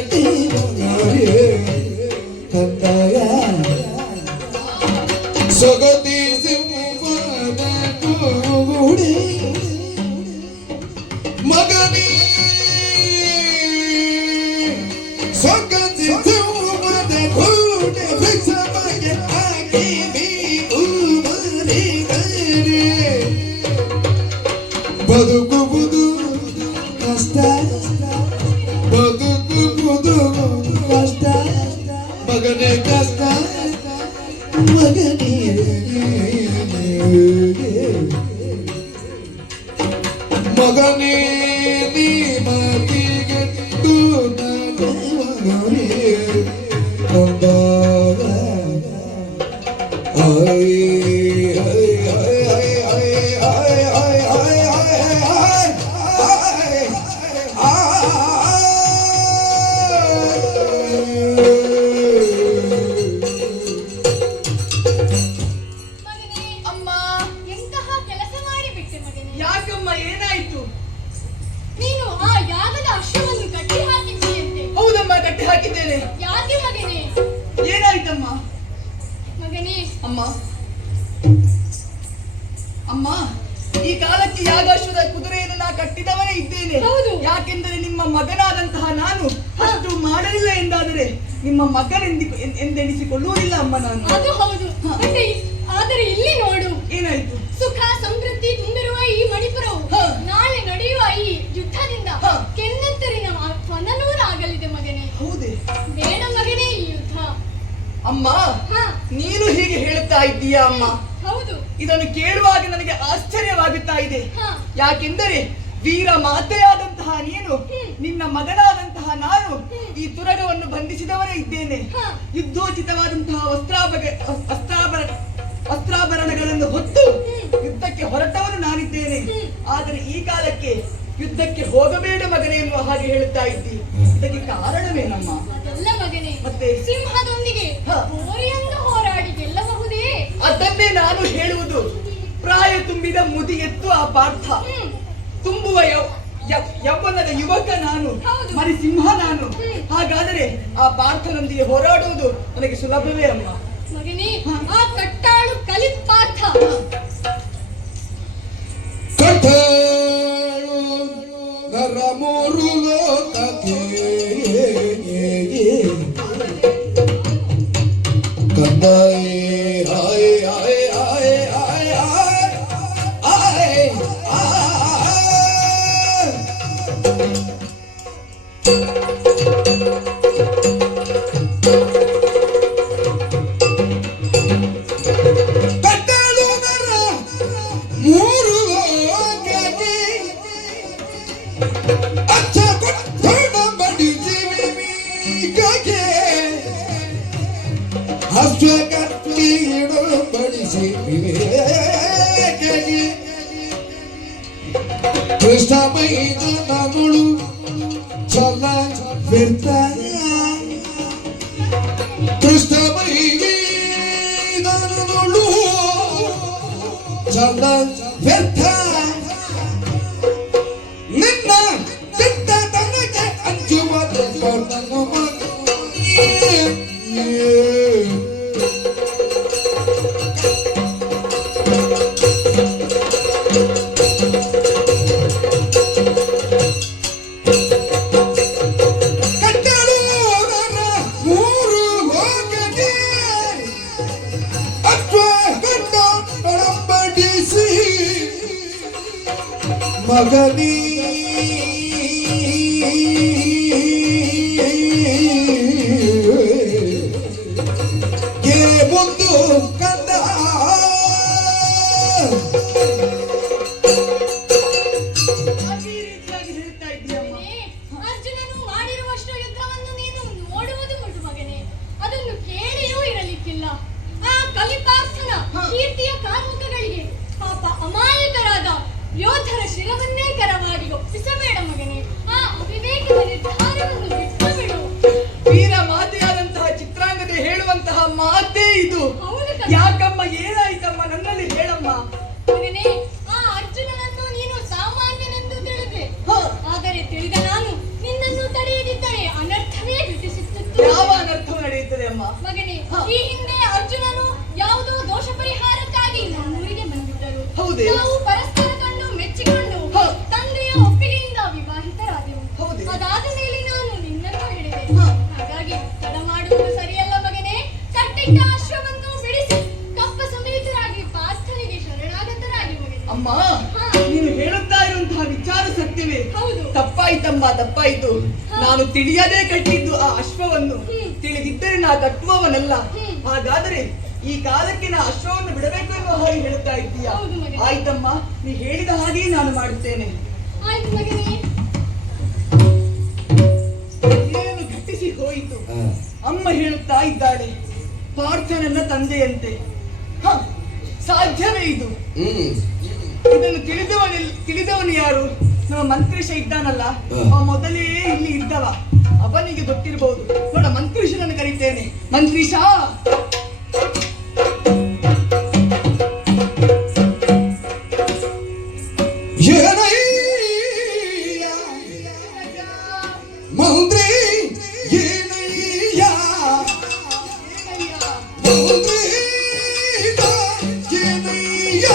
ತಡೆಬಾರೆ ಕಂದಯ ಸೊಗತಿ ಸಿಂಹದ ಕೂಡಿ ಮಗನೇ ಸೊಗತಿ ಸಿಂಹದ ಕೂಡಿ ವಿಷಮಗೆ ಆಗಿ ಉಮರಿದರೆ ಬದುಕುವುದು ಕಷ್ಟ, ಬದುಕುವುದು ಕಷ್ಟ ಮಗನೇ, ಕಷ್ಟ ಮಗನೇ. ಮಗನೇ ನೀ ಮತಿಗೆಟ್ಟು ಮಗನೇ ಕಂದಾಗ ಮಗನೇ, ಅಮ್ಮ, ಎಂತಹ ಕೆಲಸ ಮಾಡಿಬಿಟ್ಟೆ ಮಗನೇ. ಯಾಕಮ್ಮ? ಏನಾಯ್ತು? ನೀನು ಆ ಯಾಗದ ಅಶ್ವವನ್ನು ಕಟ್ಟಿ ಹಾಕಿದ್ದೀಯಂತೆ. ಹೌದಮ್ಮ, ಕಟ್ಟಿ ಹಾಕಿದ್ದೇನೆ. ಯಾಕೆ ಮಗನೇ? ಏನಾಯ್ತಮ್ಮ? ಮಗನೇ, ಅಮ್ಮ, ಅಮ್ಮ, ಈ ಕಾಲಕ್ಕೆ ಯಾಗಾಶ್ವದ ಕುದುರೆಯನ್ನು ನಾ ಕಟ್ಟಿದವನೇ ಇದ್ದೇನೆ. ಹೌದು. ಯಾಕೆಂದರೆ ನಿಮ್ಮ ಮಗನಾದಂತಹ ನಾನು ಅಷ್ಟು ಮಾಡಲಿಲ್ಲ ಎಂದಾದರೆ ನಿಮ್ಮ ಎಂದೆನಿಸಿಕೊಳ್ಳುವುದಿಲ್ಲ ಅಮ್ಮ ನಾನು. ಅದು ಹೌದು. ಆದರೆ ಇಲ್ಲಿ ನೋಡು, ಏನಾಯ್ತು? ಸುಖ ಸಮೃದ್ಧಿ ತುಂಬಿರುವ ಈ ಮಣಿಪುರವು ಹ. ನಾಳೆ ನಡೆಯುವ ಈ ಯುದ್ಧದಿಂದ ಹ. ಕೆನ್ನೆತ್ತರಿನ ಫನನೂರಾಗಲಿದೆ ಮಗನೇ. ಹೌದೇ? ಬೇಡ ಮಗನೇ ಈ ಯುದ್ಧ. ಅಮ್ಮ, ಹ. ನೀನು ಹೀಗೆ ಹೇಳುತ್ತಾ ಇದ್ದೀಯಾ ಅಮ್ಮ? ಹೌದು. ಇದನ್ನು ಕೇಳುವಾಗ ನನಗೆ ಆಶ್ಚರ್ಯವಾಗುತ್ತಾ ಇದೆ. ಹ. ಯಾಕೆಂದರೆ ವೀರ ಮಾತೆಯಾದಂತಹ ನೀನು, ನಿನ್ನ ಮಗನಾದಂತಹ ನಾನು ಈ ತುರಗವನ್ನು ಬಂಧಿಸಿದವನೇ ಇದ್ದೇನೆ. ಹ. ಯುದ್ಧೋಚಿತವಾದಂತಹ ವಸ್ತ್ರಾಭರಣಗಳನ್ನು ಹೊತ್ತು ಯುದ್ಧಕ್ಕೆ ಹೊರಟವನು ನಾನಿದ್ದೇನೆ. ಆದರೆ ಈ ಕಾಲಕ್ಕೆ ಯುದ್ಧಕ್ಕೆ ಹೋಗಬೇಡ ಮಗನೇ ಎನ್ನುವ ಹಾಗೆ ಹೇಳುತ್ತಾ ಇದ್ದಿ. ಇದಕ್ಕೆ ಕಾರಣವೇನಮ್ಮ? ಅದಲ್ಲ ಮಗನೇ, ಮತ್ತೆ? ಸಿಂಹದೊಂದಿಗೆ ಹ. ಹೋರಿಯನ್ನು ಹೋರಾಡಿ ಗೆಲ್ಲಬಹುದೇ? ಅದನ್ನೇ ನಾನು ಹೇಳುವುದು. ಪ್ರಾಯ ತುಂಬಿದ ಮುದಿ ಎತ್ತು ಆ ಪಾರ್ಥ. ತುಂಬುವ ಯೌವನದ ಯುವಕ ನಾನು, ಹೌದು. ಮರಿ ಸಿಂಹ ನಾನು. ಹಾಗಾದರೆ ಆ ಪಾರ್ಥನೊಂದಿಗೆ ಹೋರಾಡುವುದು ನನಗೆ ಸುಲಭವೇ ಅಮ್ಮ. ಮಗನೇ, ಆ ಕಟ್ಟಾಳು ಕಲಿಪಾರ್ಥ. ಕಠಾಳು ನರ ಮೂರು ಲೋಕಕ್ಕೆ ಕಂದಾಯ ಆಯ್ ಆಯ್ ಆಯ್ ಆಯ್ ಆಯ್ ಆಯ್ ಕಟ್ಟಲು ನರ ಮೂರು ಲೋಕಕ್ಕೆ ಅಚ್ಚ ಕೊಟ್ಟ ಬಡಿ ಜೀವಿಗೆ ಅಶ್ವ ಕಟ್ಟಿ ಬಡಿಸಿ ಕೃಷ್ಣ ಮೈದಾನಗಳು ಚಲ ವ್ಯರ್ಥ ಕೃಷ್ಣ ಮೈದಾನಗಳು ಚಲ ವ್ಯರ್ಥ ನಿನ್ನ ತಿಟ್ಟ ತನಗೆ ಅಂಚುವ ಮಗನಿ ಗೆ ಮುಂದು ಕಂದ ಈ ರೀತಿಯಾಗಿ ಹೇಳ್ತಾ ಇದ್ದೀಯಮ್ಮ. ಅರ್ಜುನನು ಮಾಡಿರುವಷ್ಟು ಯುದ್ಧವನ್ನು ನೀನು ನೋಡುವುದು ಉಂಟು ಮಗನೇ. ಅದನ್ನು ಕೇಳಿಯೂ ಇರಲಿಕ್ಕಿಲ್ಲ. ಆ ಕಲಿಪಾರ್ಥನ ಕೀರ್ತಿಯ ಕಾರ್ಮುಕಗಳಿಗೆ ಪಾಪ ಅಮಾಯಕರಾದ ಯೋಧರ ಶಿರವನ್ನೇ ಕರವಾಗಿ ಒಪ್ಪಿಸಬೇಡ ಮಗನೇ. ಆ ಅವಿವೇಕದ ನಿರ್ಧಾರವನ್ನು ಬಿಟ್ಟು ಬಿಡು. ವೀರ ಮಾತೆಯಾದಂತಹ ಚಿತ್ರಾಂಗದೆ ಹೇಳುವಂತಹ ಮಾತೇ ಇದು. ಹೌದು ಕಣೆ. ಯಾಕಮ್ಮ, ಏನಾಯ್ತಮ್ಮ, ನನ್ನಲ್ಲಿ ಹೇಳಮ್ಮ. ಮಗನೇ, ಆ ಅರ್ಜುನನನ್ನು ನೀನು ಸಾಮಾನ್ಯನೆಂದು ತಿಳಿದೆ. ಹ, ಆದರೆ ತಿಳಿದ ನಾನು ನಿನ್ನನ್ನು ತಡೆಯದಿದ್ದರೆ ಅನರ್ಥವೇ ಘಟಿಸುತ್ತಿತ್ತು. ಯಾವ ಅನರ್ಥವು ನಡೆಯುತ್ತದೆ ಅಮ್ಮ? ಮಗನೇ, ಹ. ಈ ಹಿಂದೆ ಅರ್ಜುನನು ಯಾವುದೋ ದೋಷ ಪರಿಹಾರಕ್ಕಾಗಿ ನಮ್ಮೂರಿಗೆ ಬಂದಿದ್ದರು. ಹೌದೇ? ನಾವು ಪರಸ್ಪರ ಕಂಡು ಮೆಚ್ಚಿಕೊಂಡು ಹ. ತಂದೆಯ ಒಪ್ಪಿಗೆಯಿಂದ ವಿವಾಹಿತರಾದೆವು. ಹೌದೇ? ಅದಾದ ಮೇಲೆ ನಾನು ನಿನ್ನನ್ನು ಹೇಳಿದೆ. ಹ. ಹಾಗಾಗಿ ತಡ ಮಾಡುವುದು ಸರಿಯಲ್ಲ ಮಗನೇ. ಕಟ್ಟಿಟ್ಟ ಅಶ್ವವನ್ನು ಬಿಡಿಸಿ ಕಪ್ಪ ಸಮೇತರಾಗಿ ಪಾರ್ಥನಿಗೆ ಶರಣಾಗತರಾಗಿ ಮಗನೇ. ಅಮ್ಮ, ಹ. ನೀನು ಹೇಳುತ್ತಾ ಇರುವಂತಹ ವಿಚಾರ ಸತ್ಯವೇ? ಹೌದು. ತಪ್ಪಾಯ್ತಮ್ಮ, ತಪ್ಪಾಯ್ತು. ನಾನು ತಿಳಿಯದೇ ಕಟ್ಟಿದ್ದು ಆ ಅಶ್ವವನ್ನು. ತಿಳಿದಿದ್ದರೆ ನಾ ಕಟ್ಟುವವನಲ್ಲ. ಹಾಗಾದರೆ ಈ ಕಾಲಕ್ಕೆ ನಾ ಅಶ್ವವನ್ನು ಬಿಡಬೇಕು ಎನ್ನುವ ಹಾಗೆ ಹೇಳ್ತಾ ಇದ್ದೀಯಾ? ಹೌದು ಮಗನೇ. ಆಯ್ತಮ್ಮ, ನೀ ಹೇಳಿದ ಹಾಗೆಯೇ ನಾನು ಮಾಡುತ್ತೇನೆ. ಆಯ್ತು ಮಗನೇ. ಏನು ಘಟಿಸಿ ಹೋಯಿತು. ಅಮ್ಮ ಹೇಳುತ್ತಾ ಇದ್ದಾಳೆ, ಪಾರ್ಥನನ್ನ ತಂದೆಯಂತೆ. ಹ, ಸಾಧ್ಯವೇ ಇದು? ಇದನ್ನು ತಿಳಿದವನು ಯಾರು? ನಮ್ಮ ಮಂತ್ರಿಷ ಇದ್ದಾನಲ್ಲ, ಮೊದಲೇ ಇಲ್ಲಿ ಇದ್ದವ, ಅವನಿಗೆ ಗೊತ್ತಿರಬಹುದು. ನೋಡ, ಮಂತ್ರಿಷನನ್ನು ಕರೀತೇನೆ. ಮಂತ್ರಿಷ, ಮಂತ್ರಿ ಏನಯ್ಯ ಮಂತ್ರಿ ಏನಯ್ಯ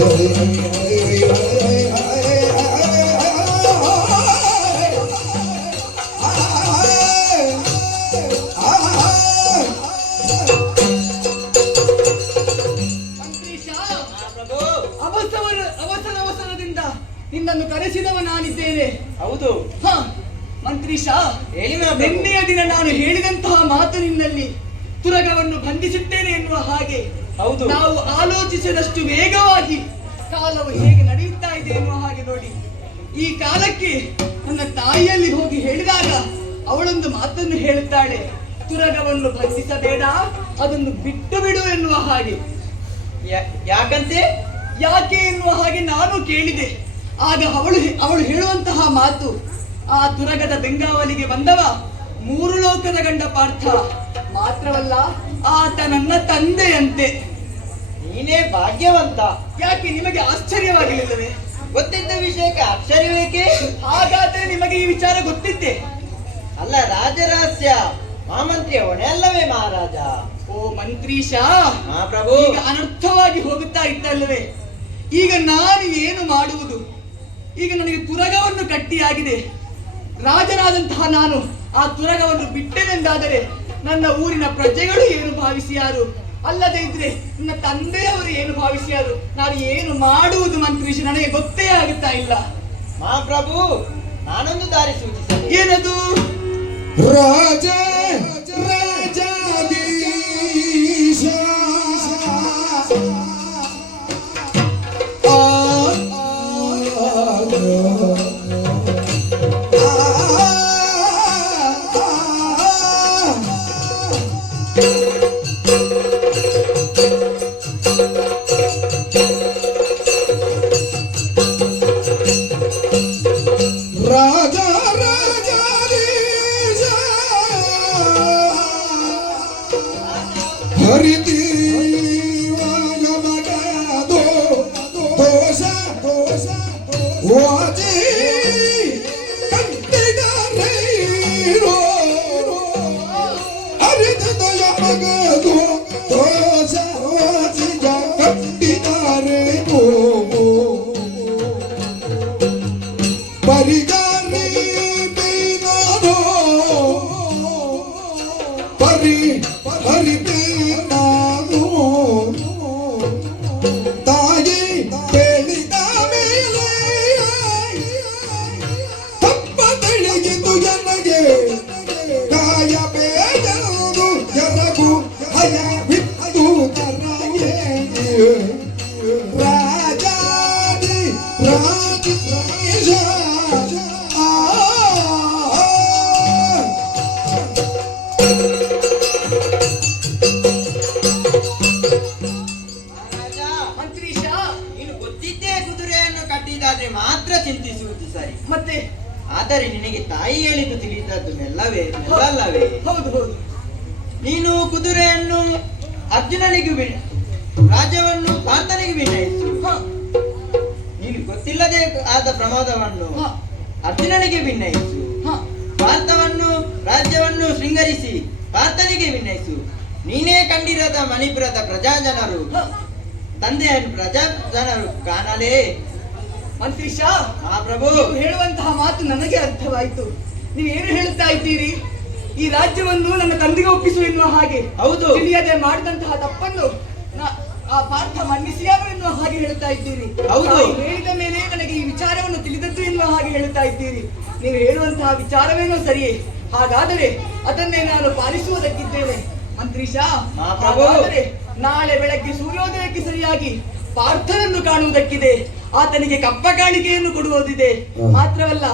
ಮಂತ್ರೀಶ, ಪ್ರಭು ಅವಸರದಿಂದ ನಿನ್ನನ್ನು ಕರೆಸಿದವ ನಾನಿದ್ದೇನೆ. ಹೌದು ಹ, ಮಂತ್ರೀಶ, ಹೇಳಿ ಮಹಾಪ್ರಭು. ನಿನ್ನೆಯ ದಿನ ನಾನು ಹೇಳಿದಂತಹ ಮಾತು ನಿನ್ನಲ್ಲಿ ತುರಗವನ್ನು ಬಂಧಿಸುತ್ತೇನೆ ಎನ್ನುವ ಹಾಗೆ ಹೌದು. ನಾವು ಆಲೋಚಿಸಿದಷ್ಟು ವೇಗವಾಗಿ ಕಾಲವು ಹೇಗೆ ನಡೆಯುತ್ತಾ ಇದೆ ಎನ್ನುವ ಹಾಗೆ ನೋಡಿ. ಈ ಕಾಲಕ್ಕೆ ನನ್ನ ತಾಯಿಯಲ್ಲಿ ಹೋಗಿ ಹೇಳಿದಾಗ ಅವಳೊಂದು ಮಾತನ್ನು ಹೇಳುತ್ತಾಳೆ, ತುರಗವನ್ನು ಬಂಧಿಸಬೇಡ, ಅದನ್ನು ಬಿಟ್ಟು ಬಿಡು ಎನ್ನುವ ಹಾಗೆ. ಯಾಕಂತೆ? ಯಾಕೆ ಎನ್ನುವ ಹಾಗೆ ನಾನು ಕೇಳಿದೆ. ಆಗ ಅವಳು ಹೇಳುವಂತಹ ಮಾತು, ಆ ತುರಗದ ಬೆಂಗಾವಲಿಗೆ ಬಂದವ 3 ಲೋಕದ ಗಂಡ ಪಾರ್ಥ, ಮಾತ್ರವಲ್ಲ ಆತ ನನ್ನ ತಂದೆಯಂತೆ. ನೀನೇ ಭಾಗ್ಯವಂತ. ಯಾಕೆ ನಿಮಗೆ ಆಶ್ಚರ್ಯವಾಗಿಲ್ಲವೇ? ಗೊತ್ತಿದ್ದ ವಿಷಯಕ್ಕೆ ಆಶ್ಚರ್ಯವೇಕೆ? ಹಾಗಾದ್ರೆ ನಿಮಗೆ ಈ ವಿಚಾರ ಗೊತ್ತಿದ್ದೆ? ಅಲ್ಲ, ರಾಜರಹಸ್ಯ ಮಹಾಮಂತ್ರಿಯ ಹೊಣೆ ಅಲ್ಲವೇ ಮಹಾರಾಜ? ಓ ಮಂತ್ರೀಶ, ಮಹಾಪ್ರಭು. ಈಗ ಅನರ್ಥವಾಗಿ ಹೋಗುತ್ತಾ ಇತ್ತಲ್ಲವೇ? ಈಗ ನಾನು ಏನು ಮಾಡುವುದು? ಈಗ ನನಗೆ ತುರಗವನ್ನು ಕಟ್ಟಿಯಾಗಿದೆ. ರಾಜನಾದಂತಹ ನಾನು ಆ ತುರಗವನ್ನು ಬಿಟ್ಟೆನೆಂದಾದರೆ ನನ್ನ ಊರಿನ ಪ್ರಜೆಗಳು ಏನು ಭಾವಿಸಿಯಾರು? ಅಲ್ಲದೆ ಇದ್ರೆ ನನ್ನ ತಂದೆಯವರು ಏನು ಭಾವಿಸಿಯಾರು? ನಾನು ಏನು ಮಾಡುವುದು ಮಂತ್ರೀಶ? ನನಗೆ ಗೊತ್ತೇ ಆಗುತ್ತಾ ಇಲ್ಲ. ಮಹಾಪ್ರಭು, ನಾನೊಂದು ದಾರಿ ಸೂಚಿಸಲಿ. ಏನದು? ರಾಜ ರಾಜಾಧೀಶ ರಾಜ ರಾಜಾಧೀಶ ಹರಿತೀವಾಗಮಗದೋ ದೋಷ ದೋಷ ವಾಜಿ ಕಂಟಿಗರೈರೋ ಹರಿದಯಮಗದೋ ದೋಷ ವಾಜಿಗ ಕಂಟಿಗರೇನೋ ಪರಿಗಾರಿ ಬೀನಾನೋ ಪರಿ ಹರಿತಿ ನಾನು ತಾಯಿ ಕೇಳಿದ ಮೇಲೆ ತಪ್ಪ ತಿಳಿಯಿತು ನನಗೆ ಕಾಯ ಬೇಜದು ಎರಗು ಹಯ ಬಿತ್ತು ಜರಯೇ ರಾಜಾದಿ ರಾಜ ಮಹಾರಾಜ, ಮಂತ್ರೀಶ, ನೀನು ಗೊತ್ತಿದ್ದೇ ಕುದುರೆಯನ್ನು ಕಟ್ಟಿದಾದ್ರೆ ಮಾತ್ರ ಚಿಂತಿಸುವುದು ಸರಿ. ಮತ್ತೆ ಆದರೆ ನಿನಗೆ ತಾಯಿ ಹೇಳಿದ್ದು ತಿಳಿದದ್ದು ಮೆಲ್ಲವೇ? ಹೌದು ಹೌದು. ನೀನು ಕುದುರೆಯನ್ನು ಅರ್ಜುನನಿಗೆ ರಾಜ್ಯವನ್ನು ಪಾರ್ಥನಿಗೆ ವಿನಯಿಸು. ಹ, ನೀನು ಗೊತ್ತಿಲ್ಲದೆ ಆದ ಪ್ರಮಾದವನ್ನು ಹ, ಅರ್ಜುನನಿಗೆ ವಿನಯಿಸು. ಹ. ಪಾರ್ಥವನ್ನು ರಾಜ್ಯವನ್ನು ಶೃಂಗರಿಸಿ ಪಾರ್ಥನಿಗೆ ವಿನಯಿಸು. ನೀನೇ ಕಂಡಿರದ ಮಣಿಪುರದ ಪ್ರಜಾಜನರು ತಂದೆಯನ್ನು ಪ್ರಜಾಜನರು ಕಾಣಲೇ. ಮಂತ್ರೀಶ, ಮಹಾಪ್ರಭು, ನೀವು ಹೇಳುವಂತಹ ಮಾತು ನನಗೆ ಅರ್ಥವಾಯಿತು. ನೀವು ಏನು ಹೇಳುತ್ತಾ ಇದ್ದೀರಿ? ಈ ರಾಜ್ಯವನ್ನು ನನ್ನ ತಂದೆಗೆ ಒಪ್ಪಿಸು ಎನ್ನುವ ಹಾಗೆ. ಹೌದು. ತಿಳಿಯದೆ ಮಾಡಿದಂತಹ ತಪ್ಪನ್ನು ಆ ಪಾರ್ಥ ಮನ್ನಿಸಿಯಾರು ಎನ್ನುವ ಹಾಗೆ ಹೇಳುತ್ತಾ ಇದ್ದೀರಿ. ಹೌದು. ತಾಯಿ ಹೇಳಿದ ಮೇಲೆ ನನಗೆ ಈ ವಿಚಾರವನ್ನು ತಿಳಿದದ್ದು ಎನ್ನುವ ಹಾಗೆ ಹೇಳುತ್ತಾ ಇದ್ದೀರಿ. ನೀವು ಹೇಳುವಂತಹ ವಿಚಾರವೇನೋ ಸರಿಯೇ. ಹಾಗಾದರೆ ಅದನ್ನೇ ನಾನು ಪಾಲಿಸುವುದಕ್ಕಿದ್ದೇನೆ. ಮಂತ್ರೀಶ, ಮಹಾಪ್ರಭು. ಹಾಗಾದರೆ ನಾಳೆ ಬೆಳಗ್ಗೆ ಸೂರ್ಯೋದಯಕ್ಕೆ ಸರಿಯಾಗಿ ಪಾರ್ಥನನ್ನು ಕಾಣುವುದಕ್ಕಿದೆ. ಆತನಿಗೆ ಕಪ್ಪ ಕಾಣಿಕೆಯನ್ನು ಕೊಡುವುದಿದೆ. ಮಾತ್ರವಲ್ಲ,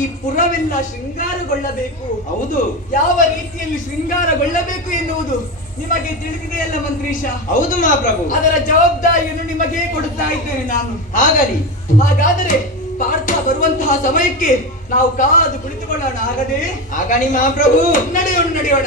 ಈ ಪುರವೆಲ್ಲ ಶೃಂಗಾರಗೊಳ್ಳಬೇಕು. ಹೌದು. ಯಾವ ರೀತಿಯಲ್ಲಿ ಶೃಂಗಾರಗೊಳ್ಳಬೇಕು ಎನ್ನುವುದು ನಿಮಗೆ ತಿಳಿದಿದೆಯಲ್ಲ ಮಂತ್ರೀಶ? ಹೌದು ಮಹಾಪ್ರಭು. ಅದರ ಜವಾಬ್ದಾರಿಯನ್ನು ನಿಮಗೆ ಕೊಡುತ್ತಾ ಇದ್ದೇನೆ ನಾನು. ಆಗಲಿ. ಹಾಗಾದರೆ ಪಾರ್ಥ ಬರುವಂತಹ ಸಮಯಕ್ಕೆ ನಾವು ಕಾದು ಕುಳಿತುಕೊಳ್ಳೋಣ. ಆಗದೆ ಆಗಲಿ ಮಹಾಪ್ರಭು. ನಡೆಯೋಣ ನಡೆಯೋಣ.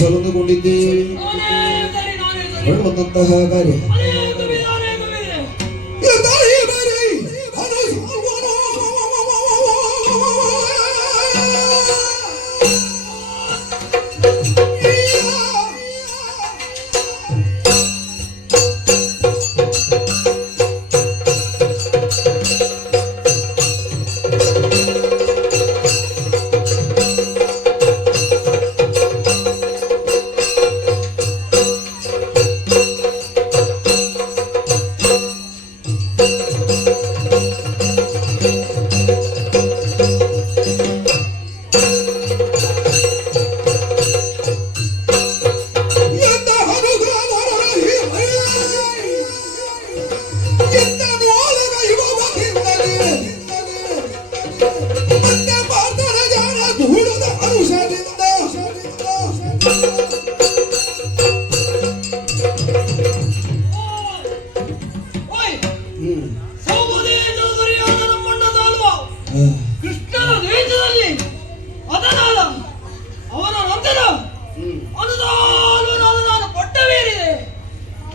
ಸಲುಗೊಂಡಿದ್ದೇವೆ ಅನೇಕ ಸರಿ ನಾನೇ ಸರಿ ಮಾಡುವಂತಹ ಕಾರ್ಯ ಅನೇಕ ವಿಧ ಓಯ್ ಸೌಭದೇಶದ ಸರಿಯಾದ ನಮ್ಮಣ್ಣ ಸಾಲ್ವ ಕೃಷ್ಣನ ದ್ವೇಷದಲ್ಲಿ ಅದನಾದ ಅವನ ನಂತರ ಅನುದಾನವಾದ ನಾನು ಪಟ್ಟವೇರಿದೆ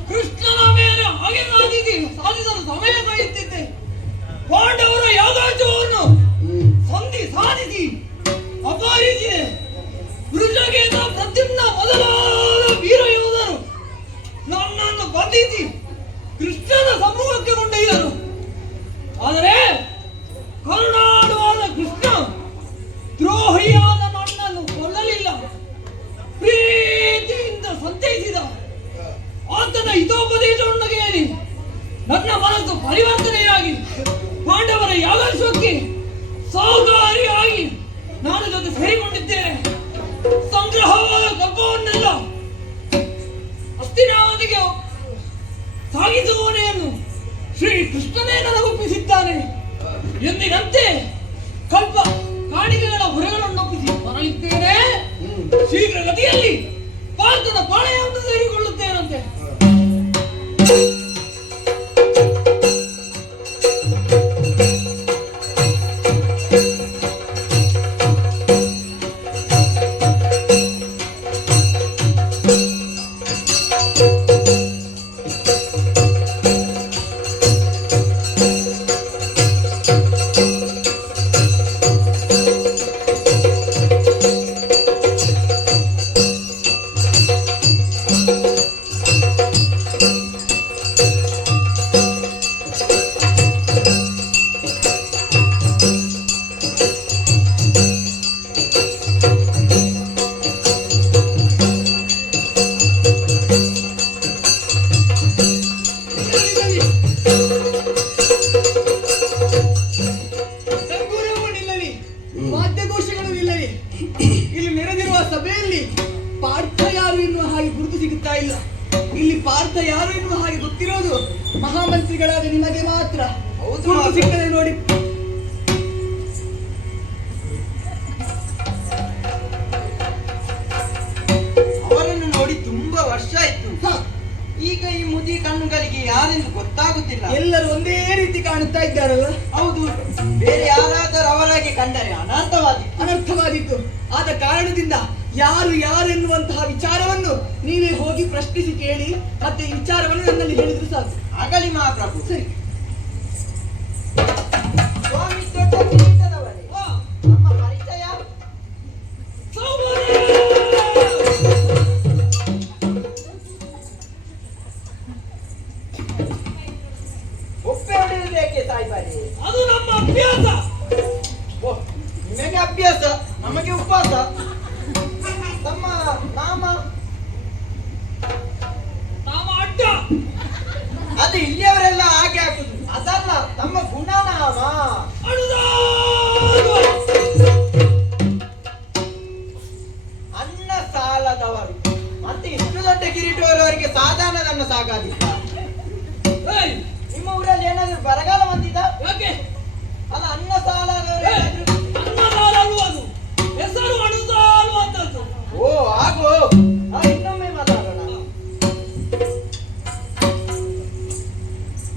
ಕೃಷ್ಣನ ಮೇಲೆ ಹಾಗೆ ಸಾಧಿಸಲು ಸಮಯ ಕಾಯುತ್ತಿದ್ದೆ ಪಾಂಡವರ ಯಾಗಾಚವನ್ನು ಸಾಧಿಸಿ ಅಪಹರಿಸಿದೆ ವೃಷಕೇತ ಪ್ರದ್ಯುಮ್ನ ಮೊದಲಾದ ವೀರ ಯೋಧರು ನನ್ನನ್ನು ಬಂಧಿಸಿ ಕೃಷ್ಣನ ಸಮ್ಮುಖಕ್ಕೆ ಕೊಂಡೊಯ್ದರು. ಆದರೆ ಕರುಣಾಳುವಾದ ಕೃಷ್ಣ ದ್ರೋಹಿಯಾದ ನನ್ನನ್ನು ಕೊಲ್ಲಲಿಲ್ಲ, ಪ್ರೀತಿಯಿಂದ ಸಂತೈಸಿದ. ಆತನ ಹಿತೋಪದೇಶವನ್ನು ಕೇಳಿ ನನ್ನ ಮನಸ್ಸು ಪರಿವರ್ತನೆಯಾಗಿ ಪಾಂಡವರ ಯಾಗಾಶ್ವಕ್ಕೆ ಸಹಕಾರಿಯಾಗಿ ನಾನು ಜೊತೆ ಸೇರಿಕೊಂಡಿದ್ದೇನೆ. ಸಂಗ್ರಹವಾದ ಕಪ್ಪವನ್ನೆಲ್ಲ ಹಸ್ತಿನಾವತಿಗೆ ಸಾಗಿಸುವವನೆಯನ್ನು ಶ್ರೀ ಕೃಷ್ಣನೇ ನನಗೊಪ್ಪಿಸಿದ್ದಾನೆ. ಎಂದಿನಂತೆ ಕಲ್ಪ ಕಾಣಿಕೆಗಳ ಹೊರೆಗಳನ್ನೊಪ್ಪಿಸಿ ಮರಳಿದ್ದೇನೆ. ಶೀಘ್ರಗತಿಯಲ್ಲಿ ಪಾರ್ಥನ ಪಾಳೆಯನ್ನು ಸೇರಿಕೊಳ್ಳುತ್ತೇನಂತೆ. ವಾದ್ಯಘೋಷಗಳು ನಿಲ್ಲಲಿ. ಇಲ್ಲಿ ನೆರೆದಿರುವ ಸಭೆಯಲ್ಲಿ ಪಾರ್ಥ ಯಾರು ಎನ್ನುವ ಹಾಗೆ ಗುರುತು ಸಿಗುತ್ತಾ ಇಲ್ಲ. ಇಲ್ಲಿ ಪಾರ್ಥ ಯಾರು ಎನ್ನುವ ಹಾಗೆ ಗೊತ್ತಿರೋದು ಮಹಾಮಂತ್ರಿಗಳಾದ ನಿಮಗೆ ಮಾತ್ರ. ಗುರುತು ಸಿಕ್ಕದೆ ನೋಡಿ. ಅವರನ್ನು ನೋಡಿ ತುಂಬಾ ವರ್ಷ ಆಯ್ತು. ಈಗ ಈ ಮುದಿ ಕಣ್ಣುಗಳಿಗೆ ಯಾರೆಂದು ಗೊತ್ತಾಗುತ್ತಿಲ್ಲ. ಎಲ್ಲರೂ ಒಂದೇ ರೀತಿ ಕಾಣುತ್ತಾ ಇದ್ದಾರಲ್ಲ. ಹೌದು, ಬೇರೆ ಯಾರಾದರೂ ಅವರಾಗಿ ಕಂಡರೆ ಅನರ್ಥವಾದಿತ್ತು. ಆದ ಕಾರಣದಿಂದ ಯಾರು ಯಾರೆನ್ನುವಂತಹ ವಿಚಾರವನ್ನು ನೀವೇ ಹೋಗಿ ಪ್ರಶ್ನಿಸಿ ಕೇಳಿ ಮತ್ತೆ ಈ ವಿಚಾರವನ್ನು ನನ್ನಲ್ಲಿ ಹೇಳಿದ್ರು ಸಾಕು. ಆಗಲಿ ಮಹಾಪ್ರಭು. ಸರಿ. ಸ್ವಾಮಿ ದೊಡ್ಡ ಕಿರೀಟದವರೇ, ನಮ್ಮ ಪರಿಚಯ ಒಪ್ಪೆ ಹೊಡೆಯಬೇಕೆ ಸಾಯ್ಬಾರಿ? ಅದು ನಮ್ಮ ಅಭ್ಯಾಸ. ನಿಮಗೆ ಅಭ್ಯಾಸ, ನಮಗೆ ಉಪವಾಸ. ತಮ್ಮ ನಾಮ ಅಡ್ಡ. ಅದು ಇಲ್ಲಿಯವರೆಲ್ಲ ಹಾಗೆ ಹಾಕುದು ಅದಲ್ಲ, ತಮ್ಮ ಗುಣನಾಮ. ಅನ್ನ ಸಾಲದವರು ಮತ್ತೆ ಇಷ್ಟು ದೊಡ್ಡ ಕಿರೀಟವರವರಿಗೆ ಸಾಧಾರಣದನ್ನ ಸಾಕಾದಿಲ್ಲ. ನಿಮ್ಮ ಊರಲ್ಲಿ ಏನಾದ್ರು ಬರಗಾಲ ಬಂದಿದ್ದ? ಯಾಕೆ? ಅಲ್ಲ, ಅನ್ನ ಸಾಲದವರು ಅನ್ನ ಸಾಲಲ್ವ ಅದು, ಹೆಸರು ಅಣುಸಾಲು ಅಂತದ್ದು. ಓ ಆಗೋ, ಇನ್ನೊಮ್ಮೆ ಮಾತಾಡೋಣ.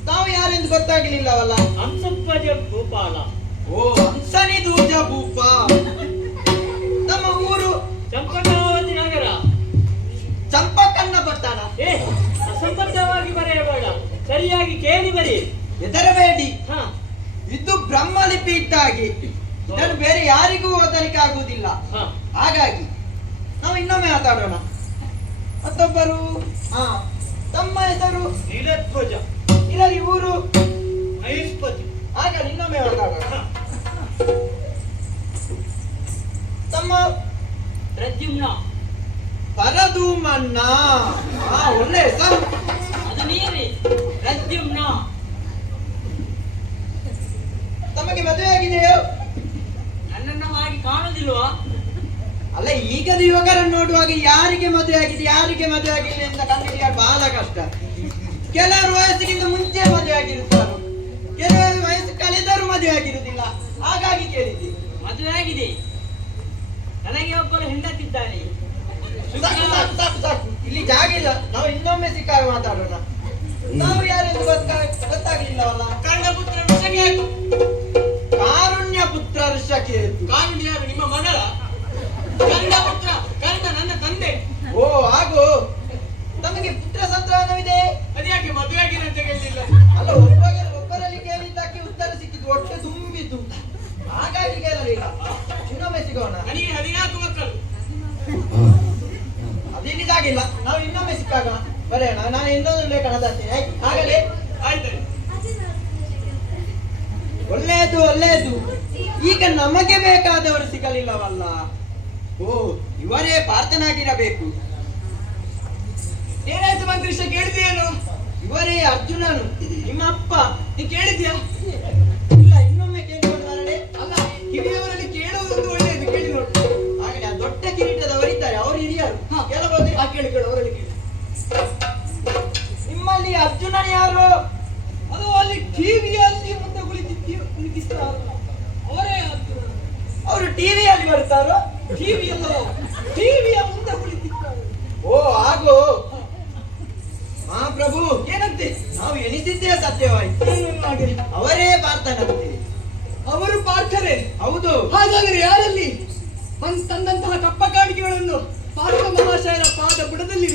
ತಾವು ಯಾರೆಂದು ಗೊತ್ತಾಗಲಿಲ್ಲವಲ್ಲ? ಹಂಸಪ್ಪಜ ಗೋಪಾಲ. ಓ, ಹಂಸನಿ ದೂಜ ಭೂಪ. ತಮ್ಮ ಊರು ಚಂಪಕಾವತಿ ನಗರ. ನೋಡಿ, ಹೆದರಬೇಡಿ. ಹಾ. ಇದು ಬ್ರಹ್ಮಲಿಪಿ ಇದ್ದಾಗೆ, ಇದನ್ನು ಬೇರೆ ಯಾರಿಗೂ ಓದಲಿಕ್ಕೆ ಆಗುವುದಿಲ್ಲ. ಹಾ. ಹಾಗಾಗಿ ನಾವು ಇನ್ನೊಮ್ಮೆ ಮಾತಾಡೋಣ. ಮತ್ತೊಬ್ಬರು ತಮ್ಮ ಹೆಸರು ನೀಲಧ್ವಜ. ಇರಲಿ, ಊರು ಮಹೇಶ್ಪತಿ. ಆಗ ಇನ್ನೊಮ್ಮೆ ಮಾತಾಡೋಣ. ತಮ್ಮ ಪ್ರದ್ಯುಮ್ನ. ಪರಧೂಮಣ್ಣ. ಒಳ್ಳೆ ಹೆಸರು. ಅದು ನೀವೇ ಪ್ರದ್ಯುಮ್ನ. ತಮಗೆ ಮದುವೆ ಆಗಿದೆಯೋ? ನನ್ನನ್ನು ಹಾಗೆ ಕಾಣುದಿಲ್ವಾ? ಅಲ್ಲ, ಈಗದ ಯುವಕರನ್ನು ನೋಡುವಾಗ ಯಾರಿಗೆ ಮದುವೆ ಆಗಿದೆ ಯಾರಿಗೆ ಮದುವೆ ಆಗಿದೆ ಅಂತ ಕಂಡುಹಿಡಿಯ ಬಹಳ ಕಷ್ಟ. ಕೆಲವರು ವಯಸ್ಸಿಗಿಂತ ಮುಂಚೆ ಮದುವೆ ಆಗಿರುತ್ತಾರೆ, ಕೆಲವರು ವಯಸ್ಸು ಕಳೆದರೂ ಮದುವೆ ಆಗಿರುವುದಿಲ್ಲ. ಹಾಗಾಗಿ ಕೇಳಿದ್ದೆ. ಮದುವೆ ಆಗಿದೆ. ನನಗೆ ಒಬ್ಬರು ಹೆಂಡತಿದ್ದಾನೆ. ಸಾಕು ಸಾಕು ಸಾಕು ಸಾಕು, ಇಲ್ಲಿ ಜಾಗ ಇಲ್ಲ. ನಾವು ಇನ್ನೊಮ್ಮೆ ಸಿಕ್ಕಾಗ ಮಾತಾಡೋಣ. ನಾವು ಯಾರೆಂದು ಗೊತ್ತಾಗ್ಲಿಲ್ಲವಲ್ಲ. ಕರ್ಣಪುತ್ರ ಋಷಿಕೇತು. ಕಾರುಣ್ಯ ಪುತ್ರ ಋಷಿಕೇತು. ಕಾರುಣ್ಯ ನಿಮ್ಮ ಮಗಳ. ಕರ್ಣಪುತ್ರ, ಕರ್ಣ ನನ್ನ ತಂದೆ. ಓ ಹಾಗೂ ತಮಗೆ ಪುತ್ರ ಸಂತಾನವಿದೆ? ಅದ್ಯಾಕೆ ಮದುವೆ ಆಗಿದೆ ಅಂತ ಕೇಳಲಿಲ್ಲ? ಅಲ್ಲ, ಒಬ್ಬರಲ್ಲಿ ಕೇಳಿದ್ದಕ್ಕೆ ಉತ್ತರ ಸಿಕ್ಕಿದ್ದು, ಹೊಟ್ಟೆ ತುಂಬಿತು. ಹಾಗಾಗಿ ಕೇಳಲಿಲ್ಲ. ಇನ್ನೊಮ್ಮೆ ಸಿಗೋಣ. ನನಗೆ 14 ಮಕ್ಕಳು. ಅದಿಲ್ಲಿ ಜಾಗಿಲ್ಲ. ನಾವು ಇನ್ನೊಮ್ಮೆ ಸಿಕ್ಕಾಗ ಬರೆಯೋಣ. ನಾನು ಇನ್ನೊಂದು ಲೇಖನ ತರ್ತೀನಿ. ಆಗಲೇ ಆಯ್ತು. ಒಳ್ಳೆಯದು ಒಳ್ಳೆಯದು. ಈಗ ನಮಗೆ ಬೇಕಾದವರು ಸಿಗಲಿಲ್ಲವಲ್ಲ. ಓ, ಇವರೇ ಪಾರ್ಥನಾಗಿರಬೇಕು. ಏನಾಯ್ತು ಮಂತ್ರಿಷ, ಕೇಳಿದ್ಯೇನು? ಇವರೇ ಅರ್ಜುನನು, ನಿಮ್ಮ ಅಪ್ಪ. ನೀ ಕೇಳಿದ್ಯಾ? ಇಲ್ಲ, ಇನ್ನೊಮ್ಮೆ ಕೇಳಿಕೊಂಡು ಬರಲೇ. ಅಲ್ಲ, ಕಿರಿಯವರಲ್ಲಿ ಕೇಳುವುದೊಂದು ಒಳ್ಳೆಯದು. ಕೇಳಿ ನೋಡು. ಹಾಗೆ ಆ ದೊಡ್ಡ ಕಿರೀಟದವರಿದ್ದಾರೆ, ಅವರು ಹಿರಿಯರು. ಕೇಳಬಹುದೇ? ಕೇಳಿ ಕೇಳು, ಅವರಲ್ಲಿ ಕೇಳಿ. ನಿಮ್ಮಲ್ಲಿ ಅರ್ಜುನನ್ ಯಾರು? ಅದು ಅಲ್ಲಿ ಟಿವಿಯಲ್ಲಿ ಮುಂದೆ ಕುಳಿತಿದ್ದಾರೆ. ಅವರೇ ಅರ್ಜುನ. ಅವರು ಟಿವಿಯಲ್ಲಿ ಬರ್ತಾರೋ? ಟಿವಿಯ ಮುಂದೆ ಕುಳಿತಿದ್ದಾರೆ. ಓ ಹಾಗೂ ಪ್ರಭು, ಏನಂತೆ? ನಾವು ಎನಿಸಿದ್ದೇ ಸತ್ಯವಾಯಿತು. ಏನು ಹಾಗೆ? ಅವರೇ ಪಾರ್ಥನಂತೆ. ಅವರು ಪಾರ್ಥರೇ? ಹೌದು. ಹಾಗಾದ್ರೆ ಯಾರಲ್ಲಿ ತಂದಂತಹ ಕಪ್ಪ ಕಾಣಿಕೆಗಳನ್ನು ಪಾರ್ಥ ಮಹಾಶಯರ ಪಾದ ಬುಡದಲ್ಲಿ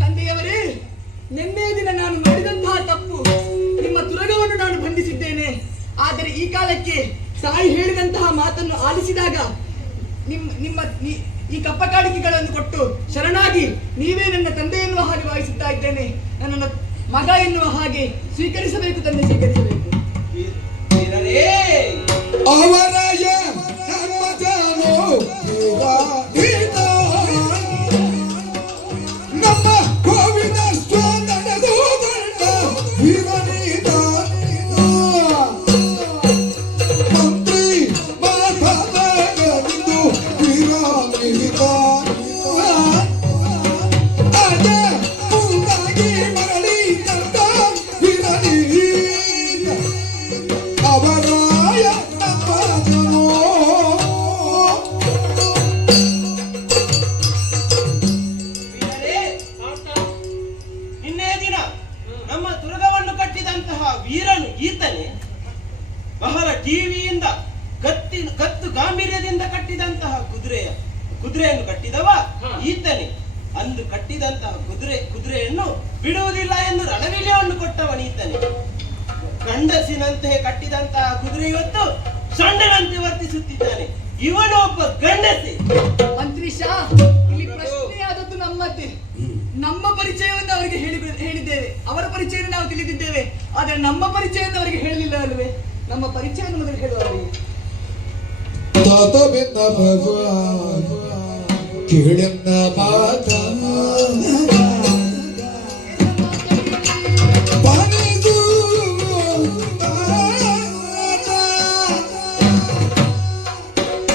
ತಂದೆಯವರೇ, ನಿನ್ನೆ ದಿನ ನಾನು ಮಾಡಿದಂತಹ ತಪ್ಪು, ನಿಮ್ಮ ತುರಗವನ್ನು ನಾನು ಬಂಧಿಸಿದ್ದೇನೆ. ಆದರೆ ಈ ಕಾಲಕ್ಕೆ ಸಾಯಿ ಹೇಳಿದಂತಹ ಮಾತನ್ನು ಆಲಿಸಿದಾಗ ಈ ಕಪ್ಪ ಕಾಣಿಕೆಗಳನ್ನು ಕೊಟ್ಟು ಶರಣಾಗಿ ನೀವೇ ನನ್ನ ತಂದೆ ಎನ್ನುವ ಹಾಗೆ ಭಾವಿಸುತ್ತಾ ಇದ್ದೇನೆ. ನನ್ನನ್ನು ಮಗ ಎನ್ನುವ ಹಾಗೆ ಸ್ವೀಕರಿಸಬೇಕು ತಂದೆ, ಸ್ವೀಕರಿಸಬೇಕು. ಅವರಾಯ ನಮ್ಮ ಜಾನು ವಿವಾದಿತ ನಮ್ಮ ಗೋವಿಂದ ಸ್ವಾಮಿ ವಿರಣಿತ ಮಂತ್ರಿ ಮಾತಾಡಲಿದ್ದು ವಿರಾಮಿತ ಅದ ಮುಂದಾಗಿ ಮರಳಿ ತಂದ ವಿರಣಿತ ಅವರಾಯ ನಮ್ಮ ಜಾನು. ನಿನ್ನೆಯ ದಿನ ನಮ್ಮ ದುರ್ಗವನ್ನು ಕಟ್ಟಿದಂತಹ ವೀರನು ಈತನೇ. ಬಹಳ ಟಿವಿಯಿಂದ ಕತ್ತು ಗಾಂಭೀರ್ಯದಿಂದ ಕಟ್ಟಿದಂತಹ ಕುದುರೆಯನ್ನು ಕಟ್ಟಿದವ ಈತನೇ. ಅಂದು ಕಟ್ಟಿದಂತಹ ಕುದುರೆಯನ್ನು ಬಿಡುವುದಿಲ್ಲ ಎಂದು ರಣವಿಲೆಯನ್ನು ಕೊಟ್ಟವನೀತನೇ. ಗಂಡಸಿನಂತೆ ಕಟ್ಟಿದಂತಹ ಕುದುರೆ ಇವತ್ತು ಸೊಂಡನಂತೆ ವರ್ತಿಸುತ್ತಿದ್ದಾನೆ. ಇವನು ಒಬ್ಬ ಗಂಡಸೆ. ಮಂತ್ರಿಷ, ಇಲ್ಲಿ ಪ್ರಶ್ನೆಯಾದದ್ದು ನಮ್ಮದೇ. ನಮ್ಮ ಪರಿಚಯವನ್ನು ಅವರಿಗೆ ಹೇಳಿದ್ದೇವೆ, ಅವರ ಪರಿಚಯವನ್ನು ನಾವು ತಿಳಿದಿದ್ದೇವೆ. ಆದರೆ ನಮ್ಮ ಪರಿಚಯವನ್ನು ಅವರಿಗೆ ಹೇಳಲಿಲ್ಲ ಅಲ್ವೇ? ನಮ್ಮ ಪರಿಚಯವನ್ನು ಮೊದಲು ಹೇಳುವ ಅವರಿಗೆ. ತಾತ ಬೆನ್ನ ಭಗವಾನ್ ಕೇಳನ್ನ ಮಾತ ಬನಿದು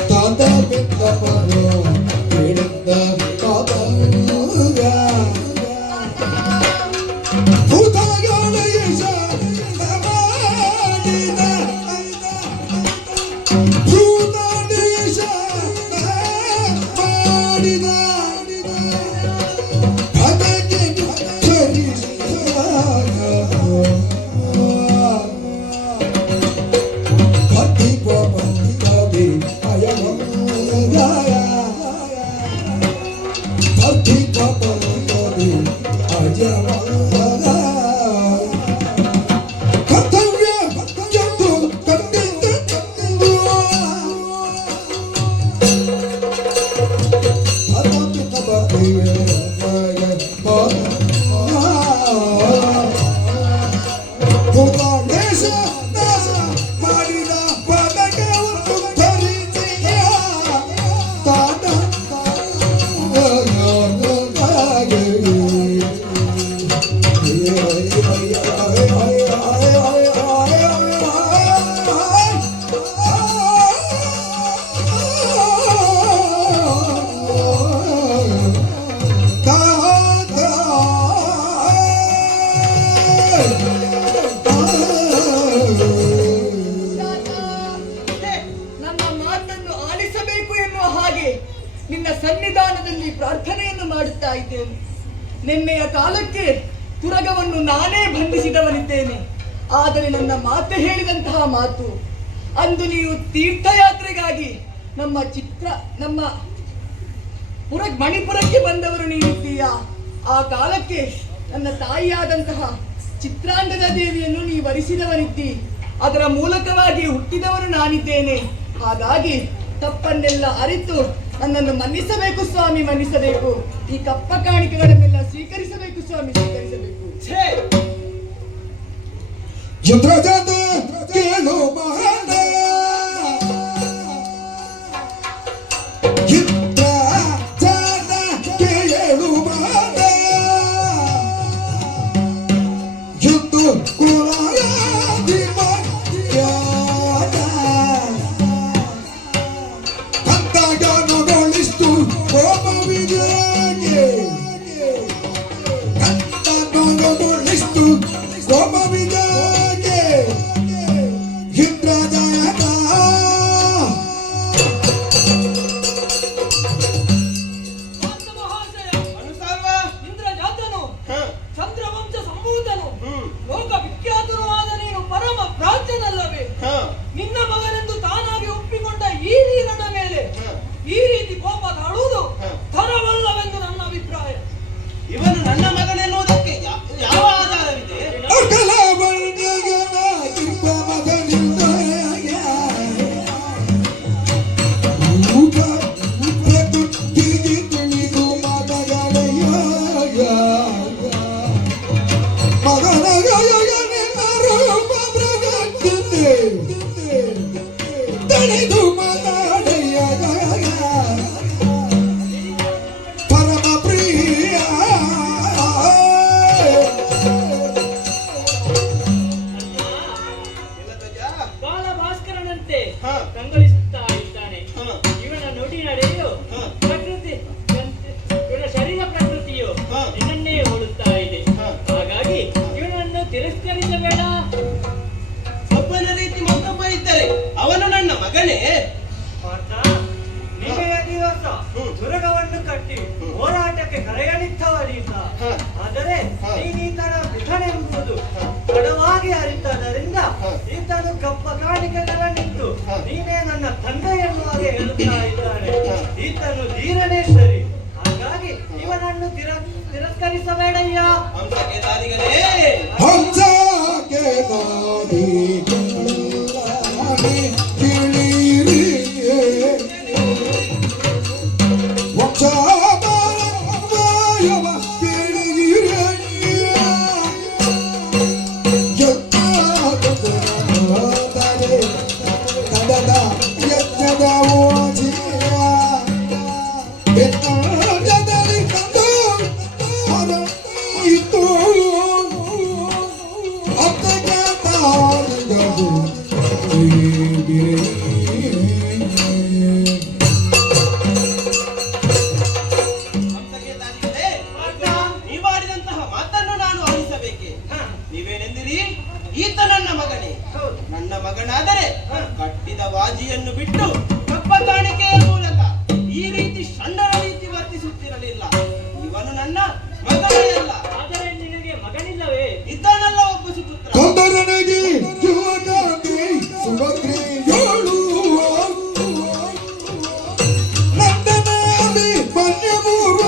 ತಾತ ಬೆನ್ನ ಭಗವಾನ್ ಕೇಳನ್ನ ಮಾತ ಭೂತಗಳ ಯಶ ಮಾಡಿದ ಭೂತದೇಶ ಮಾಡಿದ ಅದಕ್ಕೆ ಭಕ್ತಿ ಅಯವ ಹಾಗೆ ನಿನ್ನ ಸನ್ನಿಧಾನದಲ್ಲಿ ಪ್ರಾರ್ಥನೆಯನ್ನು ಮಾಡುತ್ತಾ ಇದ್ದೇನೆ. ನಿನ್ನೆಯ ಕಾಲಕ್ಕೆ ತುರಗವನ್ನು ನಾನೇ ಬಂಧಿಸಿದವನಿದ್ದೇನೆ. ಆದರೆ ನನ್ನ ಮಾತೆ ಹೇಳಿದಂತಹ ಮಾತು, ಅಂದು ನೀವು ತೀರ್ಥಯಾತ್ರೆಗಾಗಿ ನಮ್ಮ ಮಣಿಪುರಕ್ಕೆ ಬಂದವರು ನೀಡಿದ್ದೀಯಾ. ಆ ಕಾಲಕ್ಕೆ ನನ್ನ ತಾಯಿಯಾದಂತಹ ಚಿತ್ರಾಂಗದ ದೇವಿಯನ್ನು ನೀವು ವರಿಸಿದವನಿದ್ದಿ. ಅದರ ಮೂಲಕವಾಗಿ ಹುಟ್ಟಿದವರು ನಾನಿದ್ದೇನೆ. ಹಾಗಾಗಿ ತಪ್ಪನ್ನೆಲ್ಲ ಅರಿತು ನನ್ನನ್ನು ಮನ್ನಿಸಬೇಕು ಸ್ವಾಮಿ, ಮನ್ನಿಸಬೇಕು. ಈ ಕಪ್ಪ ಕಾಣಿಕೆಗಳನ್ನೆಲ್ಲ ಸ್ವೀಕರಿಸಬೇಕು ಸ್ವಾಮಿ, ಸ್ವೀಕರಿಸಬೇಕು. ಛೇ, ಇಂದ್ರಜಾತ ಕೇಳು ಮಹಾನ ಇಂದ್ರಜಾತ ಕೇಳು ಮಹಾನ ಯುದ್ಧ ಕುಲಾಯಾದಿ ಮರ್ಯಾದ ಕಂದಗನುಗಳಿಸ್ತು ಕೋಪವಿಜಯಗೆ ಕಂದಗನುಗಳಿಸ್ತು ಕೋಪವಿಜಯಗೆ ಇಂದ್ರಜಾತ ಅನುಸಾರ್ವ. ಇಂದ್ರಜಾತನು ಹ, ಚಂದ್ರವಂಶ ಸಂಭೂತನು ಹ್ಮ್, ಲೋಕ ವಿಖ್ಯಾತನು ಆದ ನೀನು ಪರಮ ಪ್ರಾಜ್ಞನಲ್ಲವೇ? ಹ, ನಿನ್ನ ಮಗನೆಂದು ತಾನಾಗಿ ಒಪ್ಪಿಕೊಂಡ ಈ ನೀರನ ಮೇಲೆ ಹ. ಈ ರೀತಿ ಕೋಪ ತಾಳುವುದು ಹ. ತರವಲ್ಲವೆಂದು ನನ್ನ ಅಭಿಪ್ರಾಯ. ಇವನು ನನ್ನ ಮಗನೆನ್ನುವುದಕ್ಕೆ ಯಾವ ಆಧಾರವಿದೆ? ಅಕಲ ವರ್ಣಗನ ಕಿಂಪ ಮದನಿಂದಯ ರೂಪ ಪ್ರಕೃತಿಗೆ ತಿಳಿದು ಮದಗಳೆಯ ಮಗನಗಯ ರೂಪ ಪ್ರಕೃತಿ ತಳೆದು ಮದಡೆಯ ಪರಮ ಪ್ರಿಯ ಇಲ್ಲ ಧ್ವಜ? ಬಾಲ ಭಾಸ್ಕರನಂತೆ ಹ. ಕಂಗೊಳಿಸುತ್ತಾ ಇದ್ದಾನೆ. ಹ. ಇವನ ನುಡಿ ನಡೆಯು ಹ. ಪ್ರಕೃತಿ, ಇವನ ಶರೀರ ಪ್ರಕೃತಿಯು ಹ. ನಿನ್ನನ್ನೇ ಹೋಲುತ್ತಾ ಇದೆ. ಹ. ಹಾಗಾಗಿ ಇವನನ್ನು ತಿರಸ್ಕರಿಸಬೇಡ. ಒಬ್ಬನ ರೀತಿ ಮತ್ತೊಬ್ಬ ಇದ್ದರೆ ಅವನು ನನ್ನ ಮಗನೇ. ಪಾರ್ಥ, ನಿನ್ನೆಯ ದಿವಸ ದುರ್ಗವನ್ನು ಕಟ್ಟಿ ಹೋರಾಟಕ್ಕೆ ಕರೆಯಲಿದ್ದವನಿಲ್ಲ. ಹ. ಆದರೆ ಹ. ನೀನೀತನ ಮೃತನೆಂಬುದು ತಡವಾಗಿ ಅರಿತದರಿಂದ ಈತನು ಕಪ್ಪ ಕಾಣಿಕೆಗಳನ್ನಿಟ್ಟು ಹ. ನೀನೇ ನನ್ನ ತಂದೆ ಎನ್ನುವಾಗೆ ಹೇಳುತ್ತಾ ಇದ್ದಾನೆ. ಹ. ಈತನು ಧೀರನೇ ಸರಿ. ಹಾಗಾಗಿ ಇವನನ್ನು ತಿರಸ್ಕರಿಸಬೇಡಯ್ಯ. ಹಂಸಕ್ಕೆ ದಾರಿಗಳೇ. ಹಂಸಕ್ಕೆ ದಾರಿ ತಿಳಿಯಿರಿ ವಕ್ಷಾಭಾರವ ತಿಳಿಯಿರಿ ತದದ ಯಜ್ಞದ ಓಜಿಯ ಬೆತ್ತದಲ್ಲಿ ಕಂಡು ಹೊರಯಿತು ಅತ್ತಗತಾರಿದವು ಹಂಸಕ್ಕೆ ದಾರಿಗಳೇ. ನೀವಾಡಿದಂತಹ ಮಾತನ್ನು ನಾನು ಆಲಿಸಬೇಕೆ? ನೀವೇನೆಂದಿರಿ? ಈತ ನನ್ನ ಮಗನೇ. ನನ್ನ ಮಗನಾದರೆ ಕಟ್ಟಿದ ವಾಜಿಯನ್ನು ಬಿಟ್ಟು ಕಪ್ಪ ಕಾಣಿಕೆಯ ಮೂಲಕ ಈ ರೀತಿ ಷಂಡನ ರೀತಿ ವರ್ತಿಸುತ್ತಿರಲಿಲ್ಲ. ಇವನು ನನ್ನ ಮಗನೇ ಅಲ್ಲ. ಆದರೆ ನಿನಗೆ ಮಗನಿಲ್ಲವೇ? ಇದ್ದಾನಲ್ಲ ಒಬ್ಬ ಸುಪುತ್ರ. ಕಂದರನಿಗೆ ಯುವಕಾಂತಿ ಸುಭದ್ರೆಯೋಳು ನಂದನಾಭಿ ಮನ್ಯಪೂರ್ವ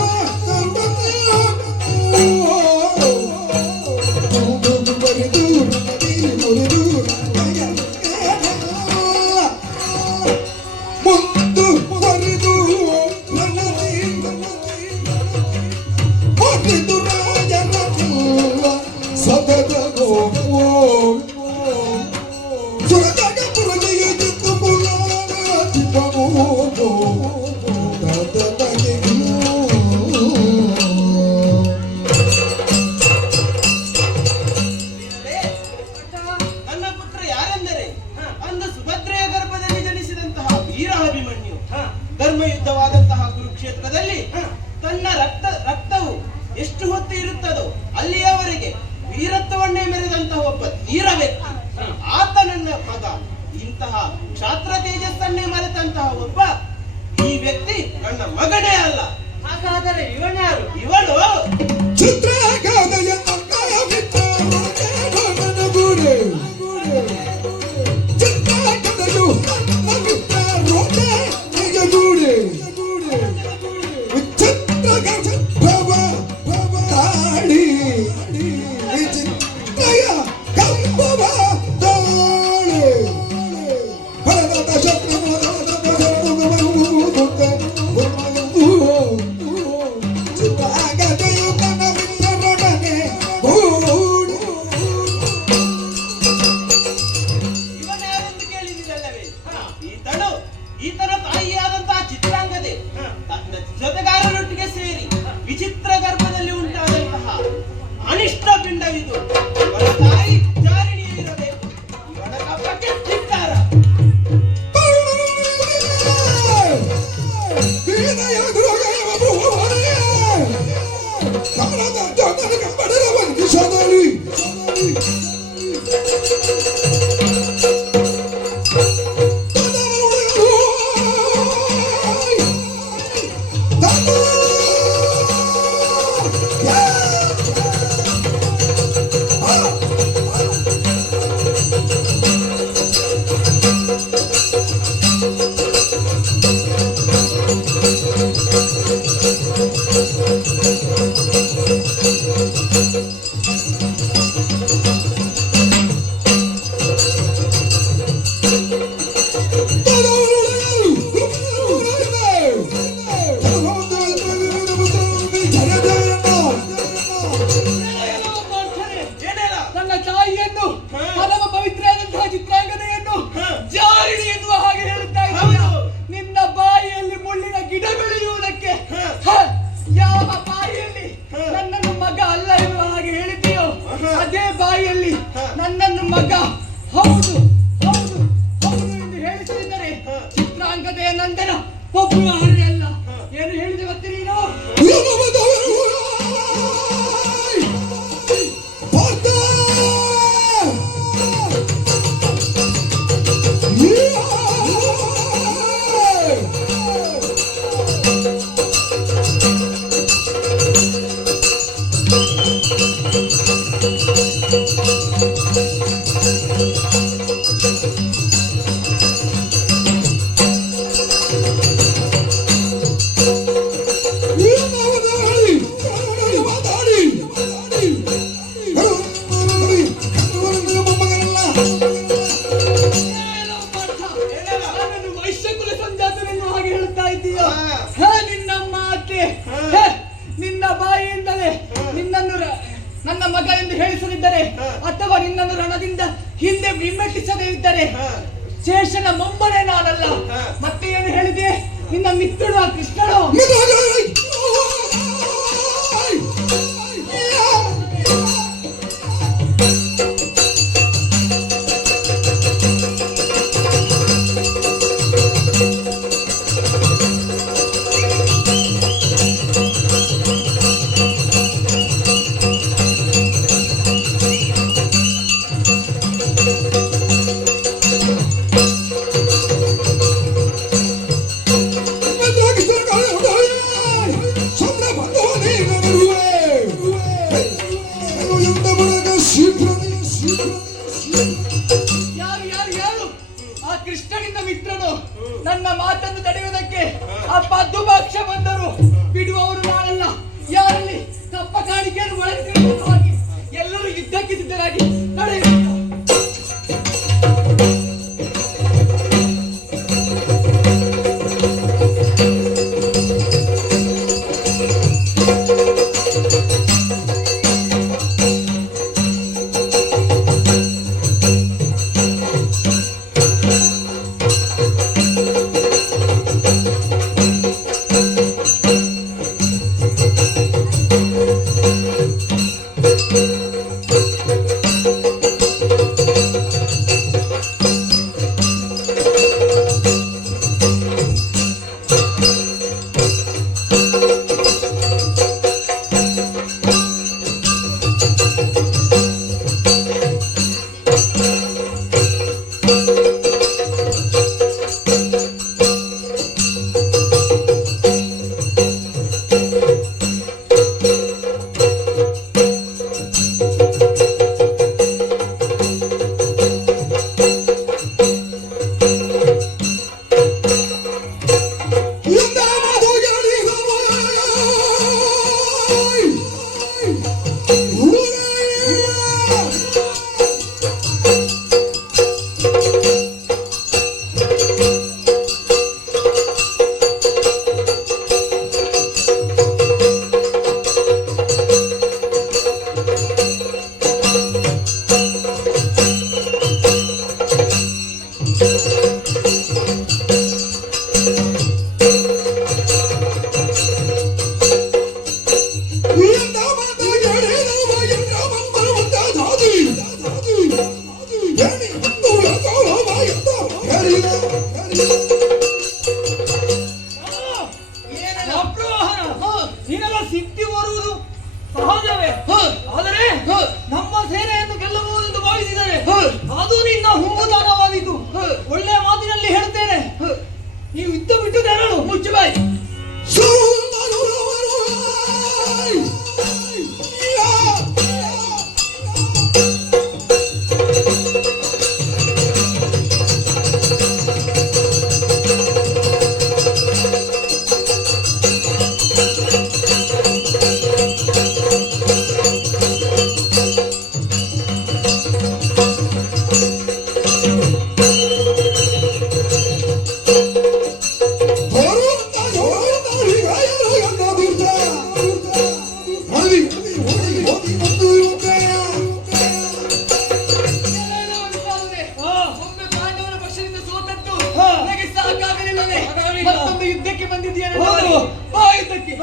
ಬರಿದು ಮುರಿದು ಮುಂದು ಬರಿದು ಹೊರದು ರಾಜನ ಸದದ ಸುರದಾಗ ಪುರದಿಗೆ ಜಿತ್ತು ಪುರಾಣೋ ನನ್ನ ಪುತ್ರ ಯಾರೆಂದರೆ ಅಂದು ಸುಭದ್ರೆಯ ಗರ್ಭದಲ್ಲಿ ಜನಿಸಿದಂತಹ ವೀರ ಅಭಿಮನ್ಯು ಧರ್ಮಯುದ್ಧವಾದಂತಹ ಕುರುಕ್ಷೇತ್ರದಲ್ಲಿ ತನ್ನ ರಕ್ತವು ಎಷ್ಟು ಹೊತ್ತು ಇರುತ್ತದೋ ಅಲ್ಲಿಯವರೆಗೆ ವೀರತ್ವವನ್ನೇ ಮೆರೆದಂತಹ ಒಬ್ಬ ಧೀರ ವ್ಯಕ್ತಿ. ಆತ ನನ್ನ ಮಗ. ಇಂತಹ ಕ್ಷಾತ್ರ ತೇಜಸ್ಸನ್ನೇ ಮರೆತಂತಹ ಒಬ್ಬ ಈ ವ್ಯಕ್ತಿ ನನ್ನ ಮಗನೇ ಅಲ್ಲ. ಹಾಗಾದರೆ ಇವನ್ಯಾರು? ಇವಳು ಚಿತ್ರಗಾದೆಯ ಅಂಗಯ ಮಿತ್ರನ ಗೂಡೆ ಚಿತ್ರಗಾದೆಯು ನನ್ನ ಮಿತ್ರನೊಂದೇ ನಿಜ ಗೂಡೆ ಚಿತ್ರಗಾದ ಭವ ತಾಳಿ ವಿಚಿತ್ರಯ ಕಂಬವ ತಾಳೆ ಫಲದ ಶತ್ರುಗಳ ಚಿತ್ರಗಾದೆಯು ನನ್ನ ಮಿತ್ರನೊಡನೆ ಗೂಡು ಇವನ್ಯಾರೆಂದು ಕೇಳಿದಿರಲ್ಲವೇ? ಈತನ ತಾಯಿಯಾದಂತಹ ಚಿತ್ರಾಂಗದೆ ತನ್ನ ಜೊತೆಗಾರರೊಟ್ಟಿಗೆ ಸೇರಿ ವಿಚಿತ್ರ ಗರ್ಭದಲ್ಲಿ ಉಂಟಾದಂತಹ ಅನಿಷ್ಟ ಪಿಂಡವಿದು. ಇವಳ ತಾಯಿ ಜಾರಿಣಿಯಿರಬೇಕು. ಇವಳ ಕಪ್ಪಕ್ಕೆ ಧಿಕ್ಕಾರ. ಏನೇನ? ನನ್ನ ತಾಯಿಯನ್ನು ಪರಮ ಪವಿತ್ರವಾದಂತಹ ಚಿತ್ರಾಂಗದೆಯನ್ನು ಜಾರಿಣಿ ಎನ್ನುವ ಹಾಗೆ ಹೇಳುತ್ತಾ ಇದ್ದೀಯಾ? ಹೌದು. ನಿನ್ನ ಬಾಯಿಯಲ್ಲಿ ಮುಳ್ಳಿನ ಗಿಡ ಬೆಳೆಯುವುದಕ್ಕೆ ಯಾವ ಬಾಯಿಯಲ್ಲಿ ನನ್ನನ್ನು ಮಗ ಅಲ್ಲ ಎನ್ನುವ ಹಾಗೆ ಹೇಳಿದ್ದೀಯೋ ಅದೇ ಬಾಯಿಯಲ್ಲಿ ನನ್ನನ್ನು ಮಗ ಹೌದು ಹೌದು ಹೌದು ಎಂದು ಹೇಳಿಸಿದರೆ ಚಿತ್ರಾಂಗದೆಯ ನಂದನ ಒಬ್ಬರು ಹಾಗೆ ಅಲ್ಲ. ಏನು ಹೇಳಿದೆ ಮತ್ತೆ ನೀನು? ನನ್ನನ್ನು ವೈಶ್ಯಕುಲ ಸಂಜಾತನೆನ್ನುವ ಹಾಗೆ ಹೇಳುತ್ತಾ ಇದ್ದೀಯೋ? ನಿನ್ನ ಮಾತೆ ನಿನ್ನ ಬಾಯಿಯಿಂದಲೇ ನಿನ್ನನ್ನು ನನ್ನ ಮಗ ಎಂದು ಹೇಳಿಸದಿದ್ದರೆ ಅಥವಾ ನಿನ್ನನ್ನು ರಣದಿಂದ ಹಿಂದೆ ವಿಮೆಟ್ಟಿಸದೇ ಇದ್ದರೆ ಶೇಷನ ಮೊಮ್ಮನೆ ನಾನಲ್ಲ. ಮತ್ತೆ ಏನು ಹೇಳಿದೆ? ನಿನ್ನ ಮಿತ್ರನು ಆ ಕೃಷ್ಣನು. ಯಾರು ಯಾರು ಯಾರು ಆ ಕೃಷ್ಣನಿಂದ ಮಿತ್ರನು? ನನ್ನ ಮಾತನ್ನು ತಡೆಯುವುದಕ್ಕೆ ಆ ಪದ್ಮಭಾಕ್ಷ ಬಂದರು. ಬಿಡುವವರು ನಾನಲ್ಲ. ಯಾರಲ್ಲಿ ತಪ್ಪ ಕಾಣಿಕೆಯನ್ನು ಒಳಗೆ ಎಲ್ಲರೂ ಯುದ್ಧಕ್ಕೆ ಸಿದ್ಧರಾಗಿ ನಡೆಯುತ್ತಾರೆ. ಸಿಟ್ಟಿ ಬರುವುದು ಸಹಜವೇ. ಆದರೆ ನಮ್ಮ ಸೇನೆಯನ್ನು ಗೆಲ್ಲಬಹುದೆಂದು ಭಾವಿಸಿದರೆ ಅದು ನಿನ್ನ ಹುಂಬುತನವಾದೀತು. ಒಳ್ಳೆಯ ಮಾತಿನಲ್ಲಿ ಹೇಳ್ತೇನೆ, ನೀವು ಯುದ್ಧ ಬಿಟ್ಟು ತೆರಳು. ಮುಚ್ಚು ಬಾಯಿ. ಒಮ್ಮೆ ಪಾಂಡವರ ಪಕ್ಷದಿಂದ ಸೋತದ್ದು ನನಗೆ ಸಾಕಾಗಲಿಲ್ಲವೇ? ಮತ್ತೊಮ್ಮೆ ಯುದ್ಧಕ್ಕೆ ಬಂದಿದ್ದೀಯಲ್ಲ? ಬಾ ಯುದ್ಧಕ್ಕೆ.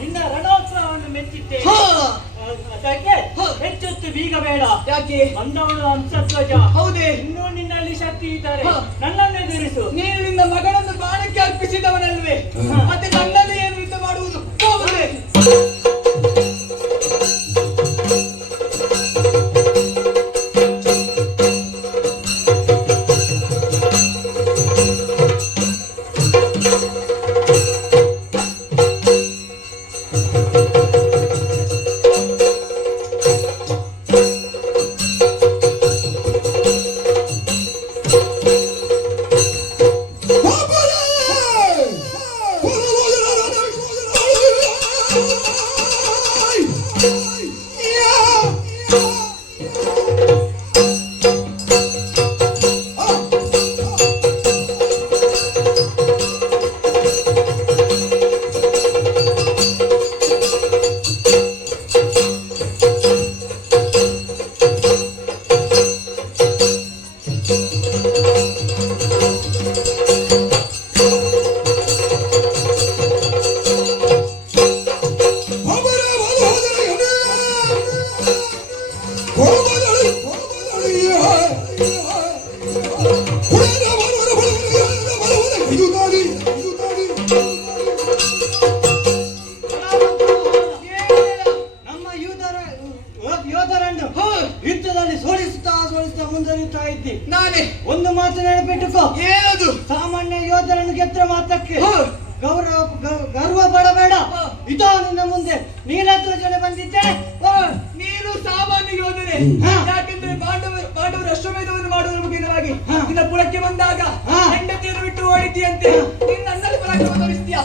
ನಿನ್ನ ರಣೋತ್ಸವವನ್ನು ಮೆಚ್ಚಿದ್ದೇನೆ. ಹಾ. ಅದಕ್ಕೆ ಹಾ. ಹೆಚ್ಚೊತ್ತು ಬೀಗ ಬೇಡ. ಯಾಕೆ? ಬಂದವಳು ಹಂಸಧ್ವಜ. ಹೌದೇ? ಇನ್ನೂ ನಿನ್ನಲ್ಲಿ ಶಕ್ತಿ ಇದ್ದಾರೆ. ಹಾ. ನನ್ನನ್ನು ಎದುರಿಸು. ನೀನು ನಿನ್ನ ಮಗಳನ್ನು ಬಾಣಕ್ಕೆ ಅರ್ಪಿಸಿದವನಲ್ವೇ? ಮತ್ತೆ ನನ್ನಲ್ಲಿ ಏನು ಯುದ್ಧ ಮಾಡುವುದು? ಹೋಗುದೇ. ನಮ್ಮ ಯೋಧರನ್ನು ಯುದ್ಧದಲ್ಲಿ ಸೋಲಿಸುತ್ತಾ ಮುಂದುವರಿಯುತ್ತಾ ಇದ್ದಿ. ನಾನೇ ಒಂದು ಮಾತು ನೆನಪಿಟ್ಟುಕೋ. ಏನದು? ಸಾಮಾನ್ಯ ಯೋಧರನ್ನು ಗೆದ್ರ ಮಾತ್ರಕ್ಕೆ ಹಾ. ಗರ್ವ ಪಡಬೇಡ. ಹಾ. ಇದೋ ನಿನ್ನ ಮುಂದೆ ನೀಲಧ್ವಜನೆ ಬಂದಿದ್ದೇನೆ. ನೀನು ಸಾಮಾನ್ಯ ಯೋಧನೆ. ಹಾ. ಯಾಕೆಂದ್ರೆ ಪಾಂಡವರು ಅಶ್ವಮೇಧವನ್ನು ಮಾಡುವುದರ ಮುಖೇನವಾಗಿ ಹಾ. ನಿನ್ನ ಪುರಕ್ಕೆ ಬಂದಾಗ ಹಾ. ಹೆಂಡತಿಯನ್ನು ಬಿಟ್ಟು ಓಡಿದ್ದೀಯಂತೆ. ನಿನ್ನ ನನ್ನಲ್ಲಿ ಪರಾಕ್ರಮ ತೋರಿಸ್ತೀಯ.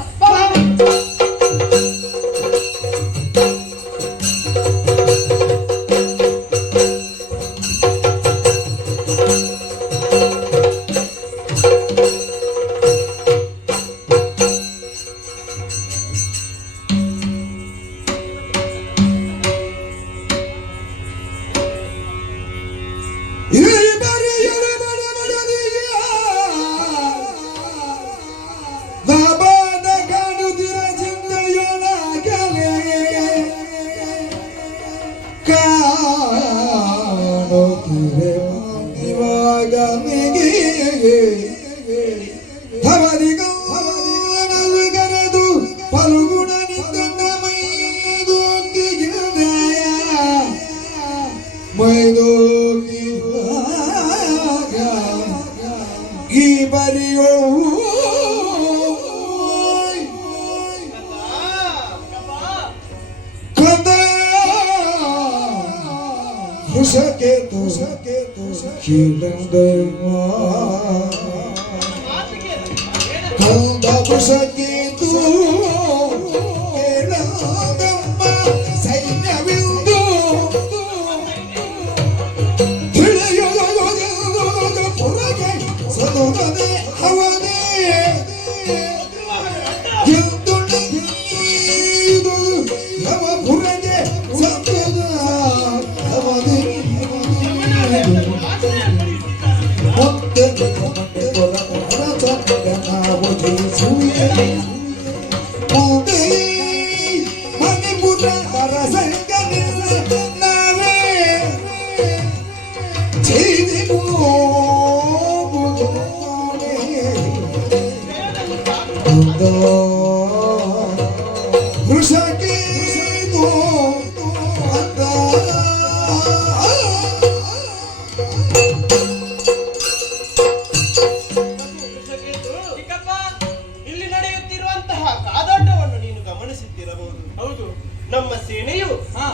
ಇಲ್ಲಿ ನಡೆಯುತ್ತಿರುವಂತಹ ಕಾದಾಟವನ್ನು ನೀನು ಗಮನಿಸುತ್ತಿರಬಹುದು. ಹೌದು. ನಮ್ಮ ಸೇನೆಯು ಹಾ.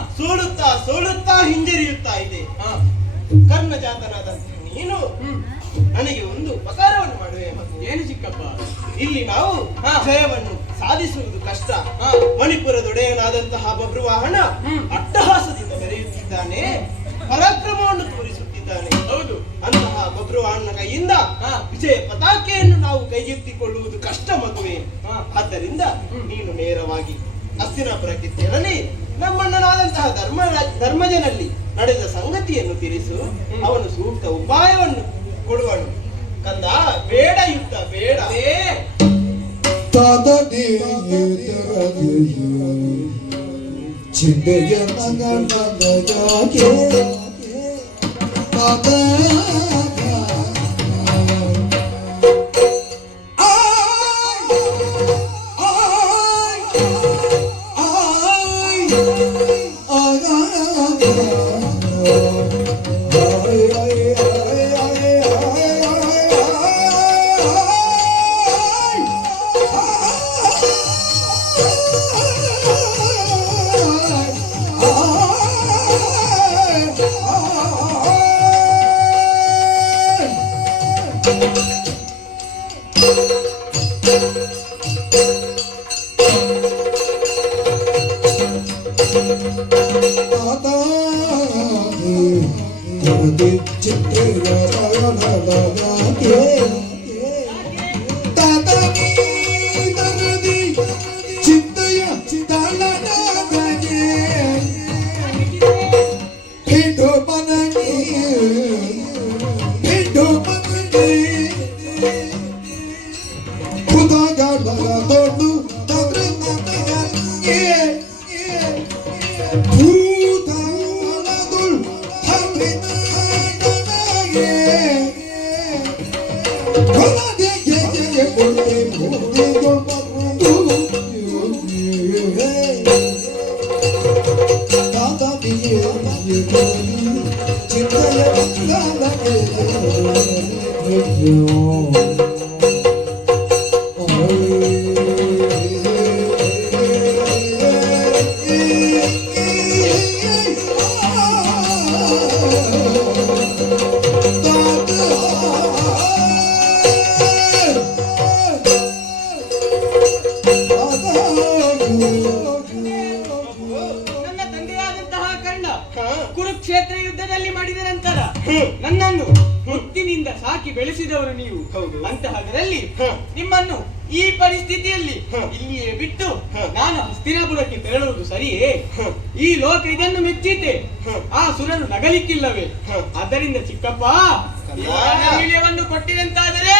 ಸೋಲುತ್ತಾ ಹಿಂಜರಿಯುತ್ತಾ ಇದೆ. ಕರ್ಣಜಾತನಾದಂತಹ ನೀನು ನನಗೆ ಒಂದು ಉಪಕಾರವನ್ನು ಮಾಡುವೆ ಮಗು. ಏನು ಚಿಕ್ಕಪ್ಪ? ಇಲ್ಲಿ ನಾವು ಹಾ. ಜಯವನ್ನು ಸಾಧಿಸುವುದು ಕಷ್ಟ. ಹಾ. ಮಣಿಪುರದೊಡೆಯನಾದಂತಹ ಬಬ್ರುವಾಹನ ಅಟ್ಟಹಾಸದಿಂದ ಮೆರೆಯುತ್ತಿದ್ದಾನೆ, ಪರಾಕ್ರಮವನ್ನು ತೋರಿಸುತ್ತಿದ್ದಾನೆ. ಹೌದು. ಅಂತಹ ಬಬ್ರುವಾಹನ ಕೈಯಿಂದ ಹಾ. ವಿಜಯ ಪತಾಕೆಯನ್ನು ನಾವು ಕೈಗೆತ್ತಿಕೊಳ್ಳುವುದು ಕಷ್ಟ ಮಗುವೆ. ಹಾ. ಆದ್ದರಿಂದ ನೀನು ನೇರವಾಗಿ ಹಸ್ತಿನಾಪುರಕ್ಕೆ ತೆರಳಿ ನಮ್ಮಣ್ಣನಾದಂತಹ ಧರ್ಮಜನಲ್ಲಿ ನಡೆದ ಸಂಗತಿಯನ್ನು ತಿಳಿಸು. ಅವನು ಸೂಕ್ತ ಉಪಾಯವನ್ನು ಕೊಡುವನು. ಕಂದ, ಬೇಡ ಯುದ್ಧ ಬೇಡ. ತಾತನೇ ಚಿಂತೆಯ ನಗನಗಯಾಕೆ ತಾತ ಕುರುಕ್ಷೇತ್ರ ಯುದ್ಧದಲ್ಲಿ ಮಾಡಿದ ನಂತರ ನನ್ನನ್ನು ಹುಟ್ಟಿನಿಂದ ಸಾಕಿ ಬೆಳೆಸಿದವರು ನೀವು. ಅಂತಹದರಲ್ಲಿ ನಿಮ್ಮನ್ನು ಈ ಪರಿಸ್ಥಿತಿಯಲ್ಲಿ ಇಲ್ಲಿಯೇ ಬಿಟ್ಟು ನಾನು ಹಸ್ತಿನಾಪುರಕ್ಕೆ ತೆರಳುವುದು ಸರಿಯೇ? ಈ ಲೋಕ ಇದನ್ನು ಮೆಚ್ಚಿತೆ, ಆ ಸುರನು ನಗಲಿಕ್ಕಿಲ್ಲವೇ? ಆದ್ದರಿಂದ ಚಿಕ್ಕಪ್ಪ ವಿಳಿಯವನ್ನು ಕೊಟ್ಟಿರಂತಾದರೆ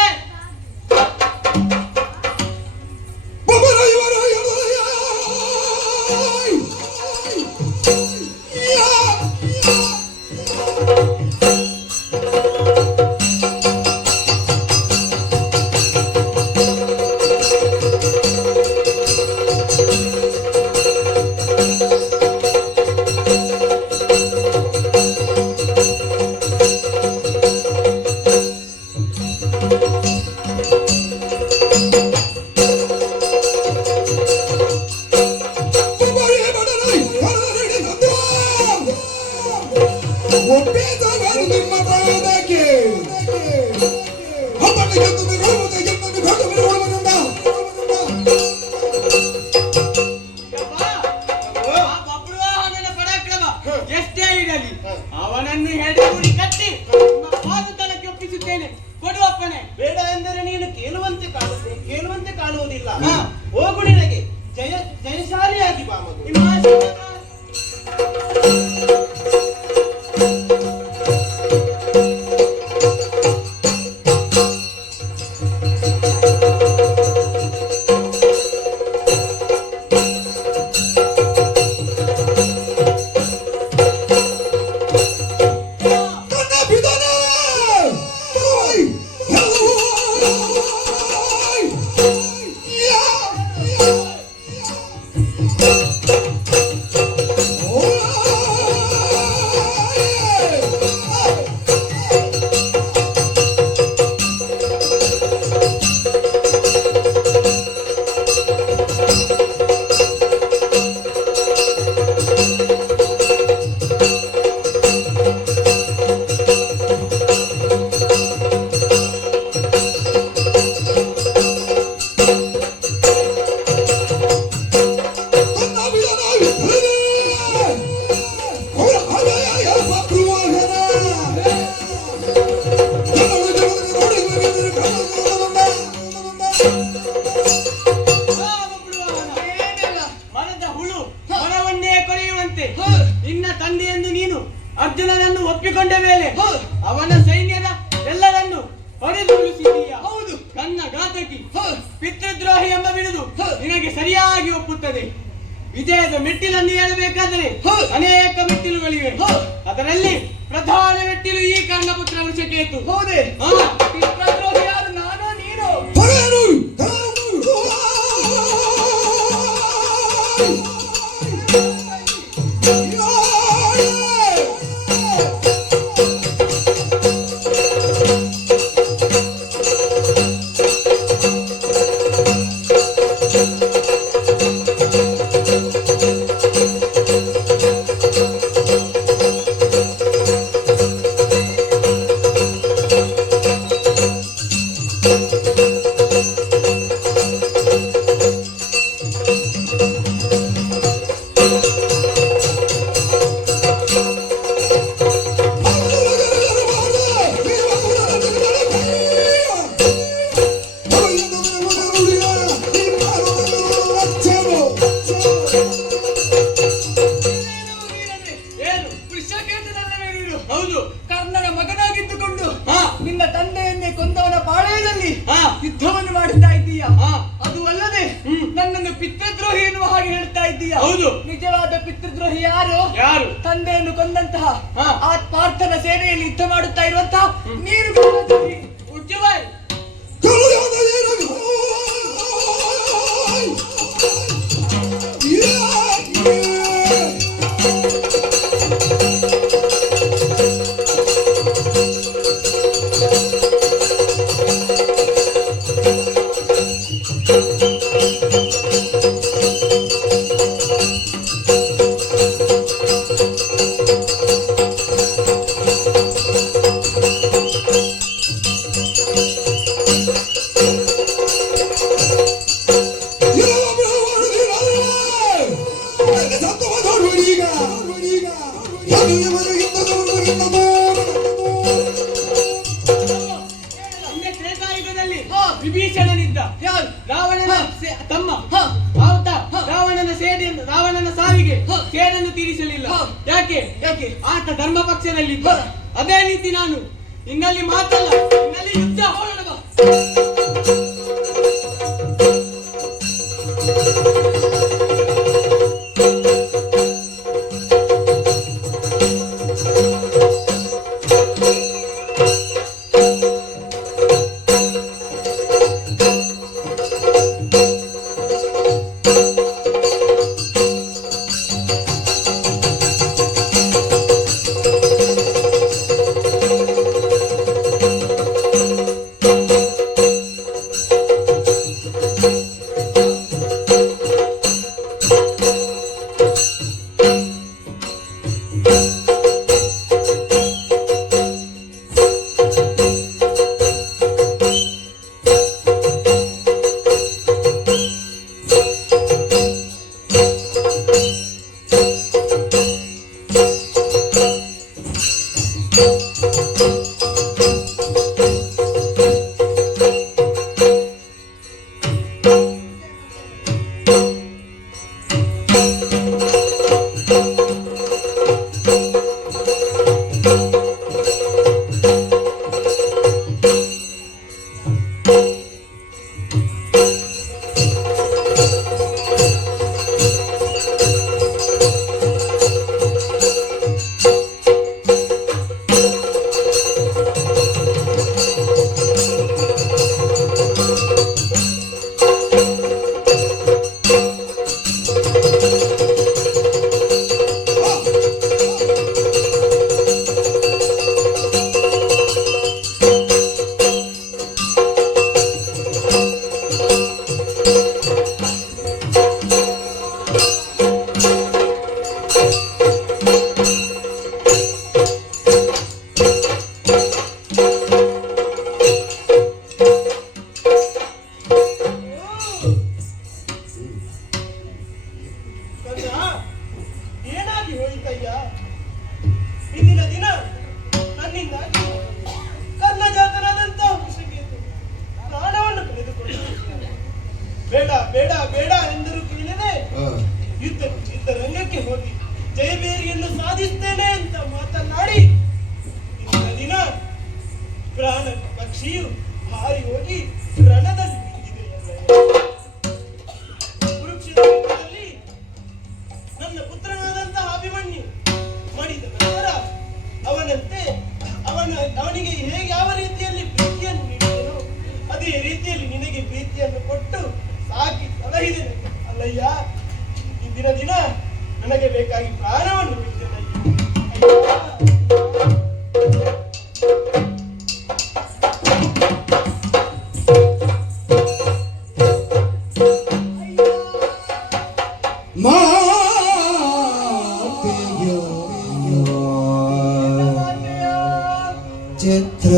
ಎಷ್ಟೇ ಇರಲಿ ಅವನನ್ನು ಹೆಡೆಗುಡಿ ಕಟ್ಟಿ ಪಾದತಲಕ್ಕೆ ಒಪ್ಪಿಸುತ್ತೇನೆ. ಕೊಡುವಪ್ಪನೆ. ಬೇಡ ಎಂದರೆ ನೀನು ಕೇಳುವಂತೆ ಕಾಣುವುದಿಲ್ಲ. ಹೋಗುಣಿನಗೆ ಜಯಶಾಲಿಯಾಗಿ ಬಾ ಮಗು. ಅರ್ಜುನನನ್ನು ಒಪ್ಪಿಕೊಂಡ ಮೇಲೆ ಅವನ ಸೈನ್ಯದ ಎಲ್ಲರನ್ನು ಹೊಡೆದು ಉಳಿಸಿದೀಯ. ಹೌದು, ನನ್ನ ಘಾತಕಿ ಪಿತೃದ್ರೋಹಿ ಎಂಬ ಬಿಡುದು ನಿನಗೆ ಸರಿಯಾಗಿ ಒಪ್ಪುತ್ತದೆ. ವಿಜಯದ ಮೆಟ್ಟಿಲನ್ನು ಏಳಬೇಕಾದರೆ ಅನೇಕ ಮೆಟ್ಟಿಲುಗಳಿವೆ. ಅದರಲ್ಲಿ ಪ್ರಧಾನ ಮೆಟ್ಟಿಲು ಈ ಕರ್ಣಪುತ್ರ ವೃಷಕೇತು. ಹೌದೇ? ಪಿತೃದ್ರೋಹಿ ಯಾರು, ನಾನೋ ನೀನು? ಹೌದು, ಕರ್ಣನ ಮಗನಾಗಿದ್ದುಕೊಂಡು ನಿನ್ನ ತಂದೆಯನ್ನೇ ಕೊಂದವನ ಪಾಳೆಯದಲ್ಲಿ ಯುದ್ಧವನ್ನು ಮಾಡುತ್ತಾ ಇದ್ದೀಯ. ಅದು ಅಲ್ಲದೆ ನನ್ನನ್ನು ಪಿತೃದ್ರೋಹಿ ಎನ್ನುವ ಹಾಗೆ ಹೇಳ್ತಾ ಇದ್ದೀಯ. ಹೌದು. ನಿಜವಾದ ಪಿತೃದ್ರೋಹಿ ಯಾರು? ಯಾರು? ತಂದೆಯನ್ನು ಕೊಂದಂತಹ ಆ ಪಾರ್ಥನ ಸೇನೆಯಲ್ಲಿ ಯುದ್ಧ ಮಾಡುತ್ತಾ ಇರುವಂತಹ ನೀನು. ಉಜ್ಜುವಾಯ್ ವಿಭೀಷಣನಿದ್ದ. ರಾವಣನ ತಮ್ಮ ಆತ ರಾವಣನ ಸಾವಿಗೆ ಸೇಡನ್ನು ತೀರಿಸಲಿಲ್ಲ. ಯಾಕೆ? ಆತ ಧರ್ಮ ಪಕ್ಷದಲ್ಲಿದ್ದ. ಅದೇ ರೀತಿ ನಾನು ನಿನ್ನಲ್ಲಿ ಮಾತಲ್ಲ, ನಿನ್ನಲ್ಲಿ ಯುದ್ಧ ಹೋರಾಡುವ. ಬೇಡ ಬೇಡ ಬೇಡ ಎಂದರೂ ಕೇಳದೆ ಯುದ್ಧ ರಂಗಕ್ಕೆ ಹೋಗಿ ಜಯಬೇರಿಯನ್ನು ಸಾಧಿಸ್ತೇನೆ ಅಂತ ಮಾತನಾಡಿ ಇಂದಿನ ದಿನ ಪ್ರಾಣ ಪಕ್ಷಿಯು ಹಾರಿ ಹೋಗಿ ರಣದಲ್ಲಿ ಬಿದ್ದಿದೆ. ಅಲ್ಲಯ್ಯ, ಇಂದಿನ ದಿನ ನನಗೆ ಬೇಕಾಗಿ ಪ್ರಾಣವನ್ನು ಬಿಟ್ಟದಯ್ಯ. ಚಿತ್ರ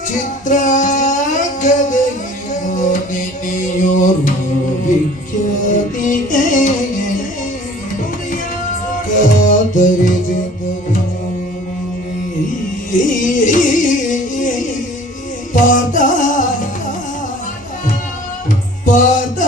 ಚಿತ್ರ ಪಾದ ಪಾದ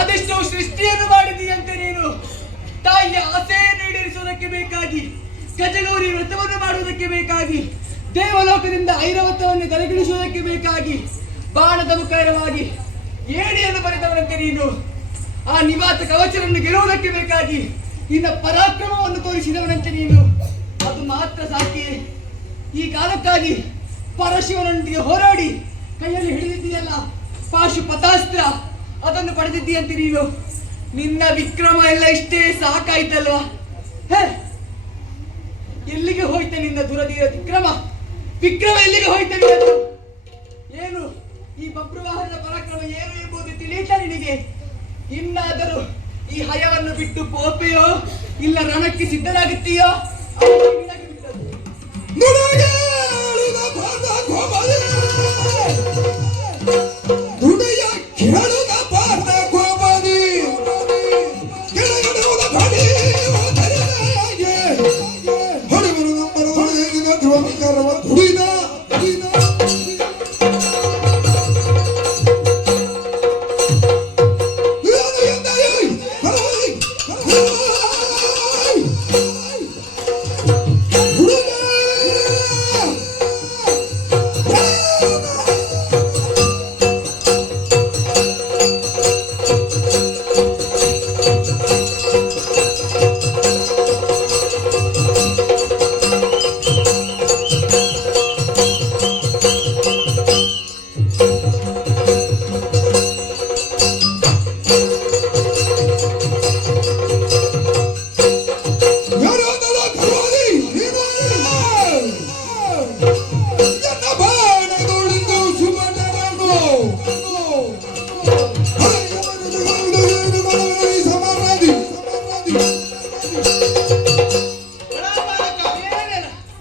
ಅದೆಷ್ಟೋ ಸೃಷ್ಟಿಯನ್ನು ಮಾಡಿದೀಯಂತೆ ನೀನು. ತಾಯಿಯ ಆಸೆಯನ್ನು ಈಡೇರಿಸುವುದಕ್ಕೆ ಬೇಕಾಗಿ, ಗಜಗೌರಿ ವ್ರತವನ್ನು ಮಾಡುವುದಕ್ಕೆ ಬೇಕಾಗಿ, ದೇವಲೋಕದಿಂದ ಐರಾವತವನ್ನು ಕರಗಿಳಿಸುವುದಕ್ಕೆ ಬೇಕಾಗಿ, ಬಾಣದ ಮುಖಾರವಾಗಿ ಏಣಿಯನ್ನು ಬರೆದವರಂತೆ ನೀನು. ಆ ನಿವಾತ ಕವಚನನ್ನು ಗೆಲ್ಲುವುದಕ್ಕೆ ಬೇಕಾಗಿ ನಿನ್ನ ಪರಾಕ್ರಮವನ್ನು ತೋರಿಸಿದವನಂತೆ ನೀನು. ಅದು ಮಾತ್ರ ಸಾಕಿ ಈ ಕಾಲಕ್ಕಾಗಿ ಪರಶಿವನೊಂದಿಗೆ ಹೋರಾಡಿ ಕೈಯಲ್ಲಿ ಹಿಡಿದಿದ್ದೀಯಲ್ಲ ಪಾಶುಪತಾಸ್ತ್ರ, ಅದನ್ನು ಪಡೆದಿದ್ದೀಯಂತೆ ನೀನು. ನಿನ್ನ ವಿಕ್ರಮ ಎಲ್ಲ ಇಷ್ಟೇ ಸಾಕಾಯ್ತಲ್ವಾ? ಎಲ್ಲಿಗೆ ಹೋಯ್ತ ನಿನ್ನ ದುರದಿಯ ವಿಕ್ರಮ? ವಿಕ್ರಮ ಎಲ್ಲಿಗೆ ಹೋಯ್ತ ನಿನ್ನದು? ಏನು ಈ ಬಬ್ರುವಾಹನದ ಪರಾಕ್ರಮ ಏನು ಎಂಬುದು ತಿಳಿಯುತ್ತಾ ನಿನಗೆ? ಇನ್ನಾದರೂ ಈ ಹಯವನ್ನು ಬಿಟ್ಟು ಪೋಪೆಯೋ ಇಲ್ಲ ರಣಕ್ಕೆ ಸಿದ್ಧರಾಗುತ್ತೀಯೋ?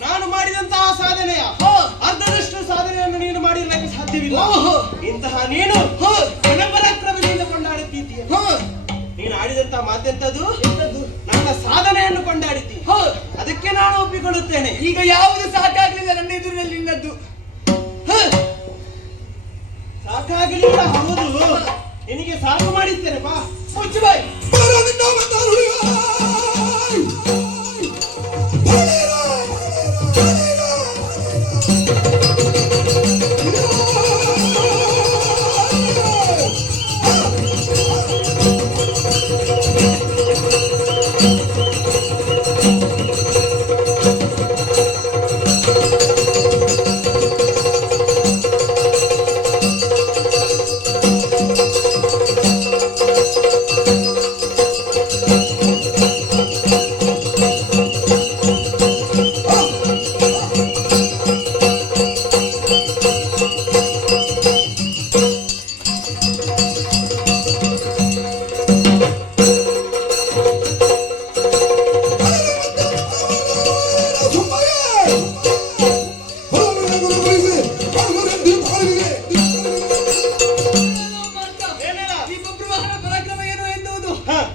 ನಾನು ಮಾಡಿದಂತಹ ಸಾಧನೆಯ ಅರ್ಧದಷ್ಟು ಸಾಧನೆಯನ್ನು ನೀನು ಮಾಡಿರಲಿಕ್ಕೆ ಸಾಧ್ಯವಿಲ್ಲ. ಇಂತಹ ನೀನು ಜನಪರಾಕ್ರಮದಿಂದ ಕೊಂಡಾಡುತ್ತಿದ್ದೀಯ. ನೀನು ಆಡಿದಂತಹ ಮಾತೆಂತದ್ದು? ನನ್ನ ಸಾಧನೆಯನ್ನು ಕೊಂಡಾಡಿದ್ದಿ, ಅದಕ್ಕೆ ನಾನು ಒಪ್ಪಿಕೊಳ್ಳುತ್ತೇನೆ. ಈಗ ಯಾವುದು ಸಾಕಾಗ್ಲಿಲ್ಲ ನನ್ನ ಎದುರಿನಲ್ಲಿ ನಿನ್ನದ್ದು. ಸಾಕಾಗಲಿಲ್ಲ? ಹೌದು, ನಿನಗೆ ಸಾಕು ಮಾಡಿದ್ದೇನೆ. ಬಾ ಮುಚ್ಚು ಬಾಯ್.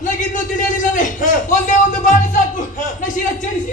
ನನಗಿನ್ನೂ ತಿಳಿಯಲಿಲ್ಲವೇ? ಒಂದೇ ಒಂದು ಬಾಣ ಸಾಕು, ಶಿರಚ್ಛೇದಿಸಿ.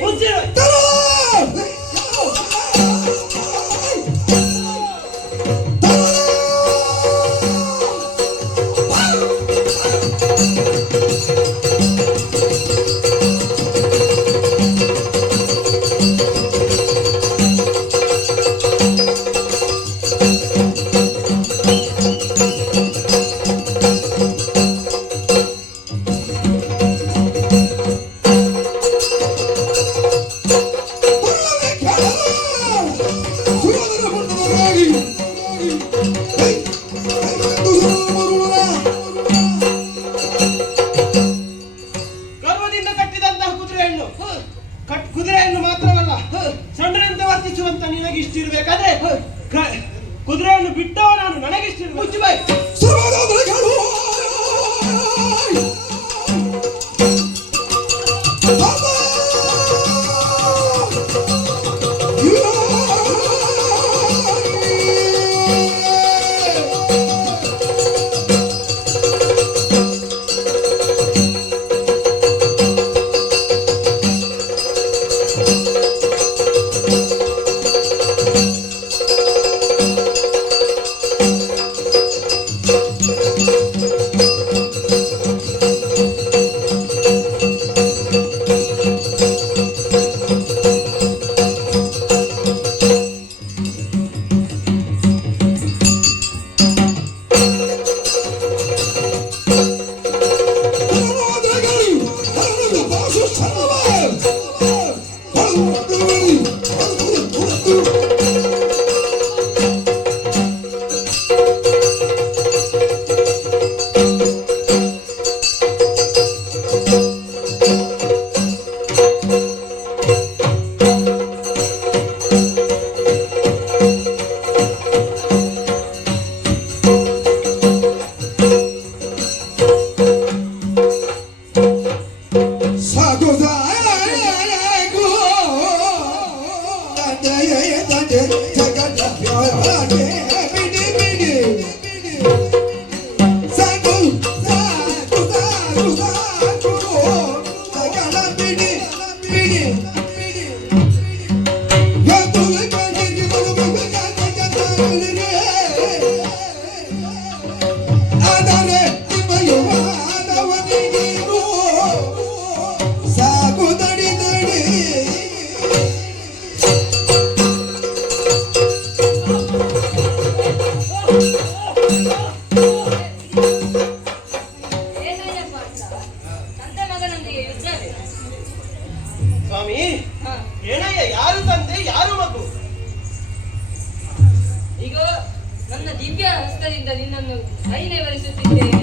ದಿವ್ಯ ಹಸ್ತದಿಂದ ನಿನ್ನನ್ನು ಕೈಲೇವರಿಸುತ್ತಿದ್ದೇನೆ.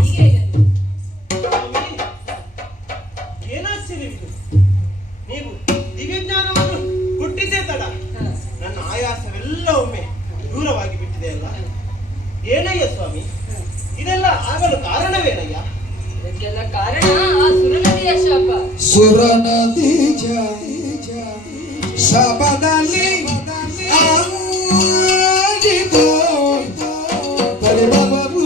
ಹೀಗೆ ಇದನ್ನು. ಏನಾಶ್ಚರ್ಯವಿದು, ನೀವು ದಿವ್ಯಜ್ಞಾನವನ್ನು ಹುಟ್ಟಿದ್ದೇ ತಡ ನನ್ನ ಆಯಾಸವೆಲ್ಲ ಒಮ್ಮೆ ದೂರವಾಗಿ ಬಿಟ್ಟಿದೆಯಲ್ಲ. ಏನಯ್ಯ ಸ್ವಾಮಿ, ಇದೆಲ್ಲ ಆಗಲು ಕಾರಣವೇನಯ್ಯ? ಇದಕ್ಕೆಲ್ಲ ಕಾರಣ ಆ ಸುರನದಿಯ ಶಾಪ. ಸುರನದಿ ಶಬದಲ್ಲಿ ಆಗಿತು ಪರಿಮಳವು.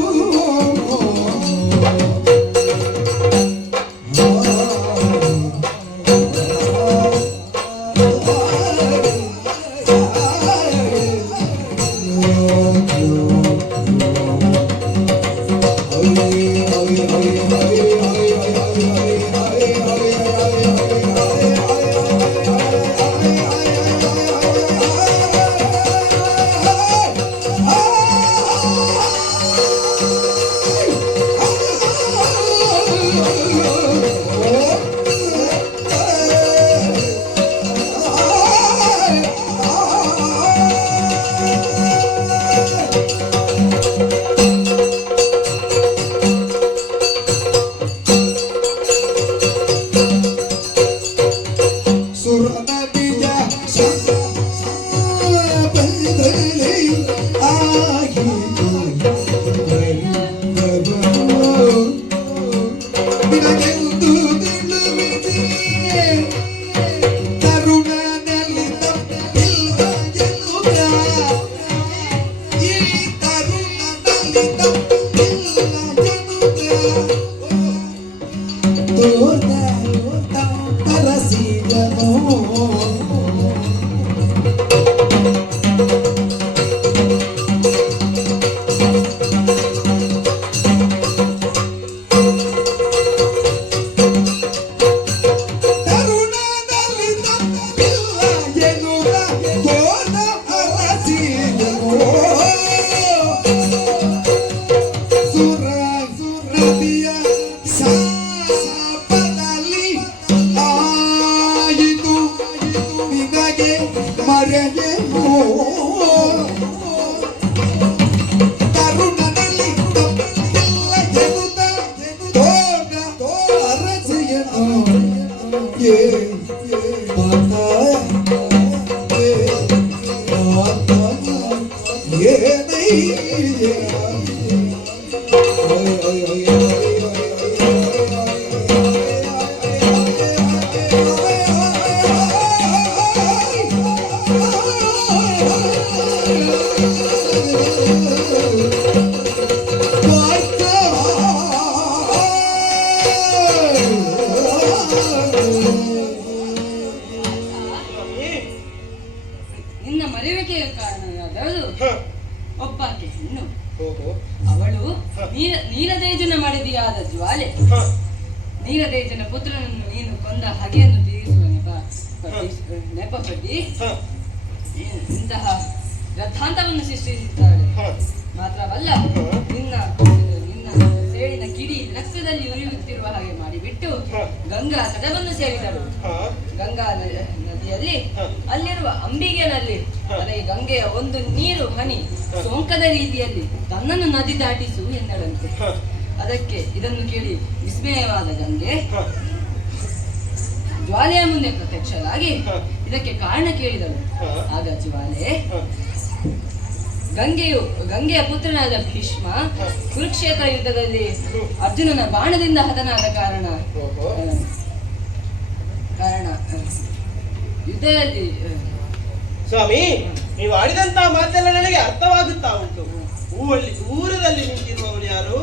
ನಿನ್ನ ಮರೆಯುವಿಕೆಯ ಕಾರಣವಾದವಳು ಒಬ್ಬಾಕೆ ಹೆಣ್ಣು. ಓಹೋ, ಅವಳು ನೀಲದೇಜನ ಮಡದಿಯಾದ ಜ್ವಾಲೆ. ನೀಲದೇಜನ ಪುತ್ರನನ್ನು ನೀನು ಕೊಂದ ಹಗೆಯನ್ನು ತೀರಿಸುವ ನೆಪಪಟ್ಟಿ ಇಂತಹ ವ್ಯರ್ಥಾಂತವನ್ನು ಸೃಷ್ಟಿಸುತ್ತಾಳೆ. ಮಾತ್ರವಲ್ಲ, ನಿನ್ನ ಸೇಡಿನ ಕಿಡಿ ರಕ್ತದಲ್ಲಿ ಉರಿಯುತ್ತಿರುವ ಹಾಗೆ ಮಾಡಿಬಿಟ್ಟು ಗಂಗಾ ತಟವನ್ನು ಸೇರಿದಳು. ಗಂಗಾ ನದಿಯಲ್ಲಿ ಅಲ್ಲಿರುವ ಅಂಬಿಗೆನಲ್ಲಿ ಅದೇ ಗಂಗೆಯ ಒಂದು ನೀರು ಹನಿ ಸೋಂಕದ ರೀತಿಯಲ್ಲಿ ತನ್ನನ್ನು ನದಿ ದಾಟಿಸು ಎಂದಳಂತೆ. ಅದಕ್ಕೆ ಇದನ್ನು ಕೇಳಿ ವಿಸ್ಮಯವಾದ ಗಂಗೆ ಜ್ವಾಲೆಯ ಮುಂದೆ ಪ್ರತ್ಯಕ್ಷರಾಗಿ ಇದಕ್ಕೆ ಕಾರಣ ಕೇಳಿದಳು. ಆಗ ಜ್ವಾಲೆ ಗಂಗೆಯ ಪುತ್ರನಾದ ಭೀಷ್ಮ ಕುರುಕ್ಷೇತ್ರ ಯುದ್ಧದಲ್ಲಿ ಅರ್ಜುನನ ಬಾಣದಿಂದ ಹತನಾದ ಕಾರಣ ಯುದ್ಧದಲ್ಲಿ ಸ್ವಾಮಿ, ನೀವು ಆಡಿದಂತಹ ಮಾತೆಲ್ಲ ನನಗೆ ಅರ್ಥವಾಗುತ್ತಾ ಉಂಟು. ಊರದಲ್ಲಿ ನಿಂತಿರುವವಳು ಯಾರು?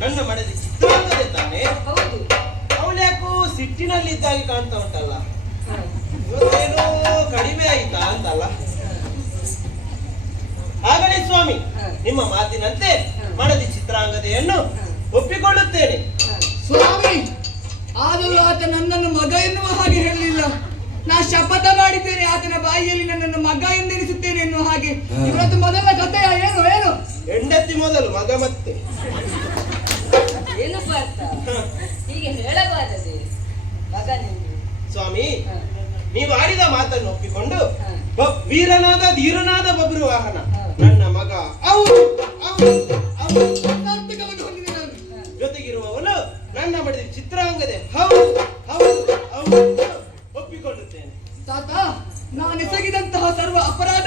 ನನ್ನ ಮಡದಿ ಚಿತ್ರಾಂಗದೆ ತಾನೆ? ಹೌದು. ಅವಳು ಯಾಕೋ ಸಿಟ್ಟಿನಲ್ಲಿದ್ದಾಗಿ ಕಾಣ್ತಾ ಉಂಟಲ್ಲ. ಇವತ್ತೇನೋ ಕಡಿಮೆ ಆಯ್ತಾ ಅಂತಲ್ಲ. ಹಾಗಲೇ ಸ್ವಾಮಿ, ನಿಮ್ಮ ಮಾತಿನಂತೆ ಮಡದಿ ಚಿತ್ರಾಂಗದೆಯನ್ನು ಒಪ್ಪಿಕೊಳ್ಳುತ್ತೇನೆ. ಸ್ವಾಮಿ, ಆದರೂ ಆತ ನನ್ನನ್ನು ಮಗ ಎನ್ನುವ ಹಾಗೆ ಹೇಳಲಿಲ್ಲ. ನಾ ಶಪಥ ಮಾಡಿದ್ದೇನೆ ಆತನ ಬಾಯಿಯಲ್ಲಿ ನನ್ನನ್ನು ಮಗ ಎಂದೆನಿಸುತ್ತೇನೆ ಎನ್ನುವ ಹಾಗೆ. ಇವತ್ತು ಮೊದಲ ಕಥೆಯ ಏನು ಏನು ಹೆಂಡತಿ ಮೊದಲು, ಮಗ ಮತ್ತೆ. ಏನು ಪಾರ್ಥ, ಹೀಗೆ ಹೇಳಬಾರದೆ ಮಗ ನಿಂದು. ಸ್ವಾಮಿ, ನೀವು ಆಡಿದ ಮಾತನ್ನು ಒಪ್ಪಿಕೊಂಡು ವೀರನಾದ ಧೀರನಾದ ಬಬ್ರು ವಾಹನ ನನ್ನ ಮಗ ಹೌದು ಹೌದು ಹೌದು ಸಾರ್ಥಕವನ್ನು ಹೊಂದಿದೆ ನಾನು. ಜೊತೆಗಿರುವವನು ನನ್ನ ಮಡದಿ ಚಿತ್ರಾಂಗದೆ ಹೌದು ಹೌದು ಹೌದು ಒಪ್ಪಿಕೊಳ್ಳುತ್ತೇನೆ. ತಾತ ನಾನೆಸಗಿದಂತಹ ಸರ್ವ ಅಪರಾಧ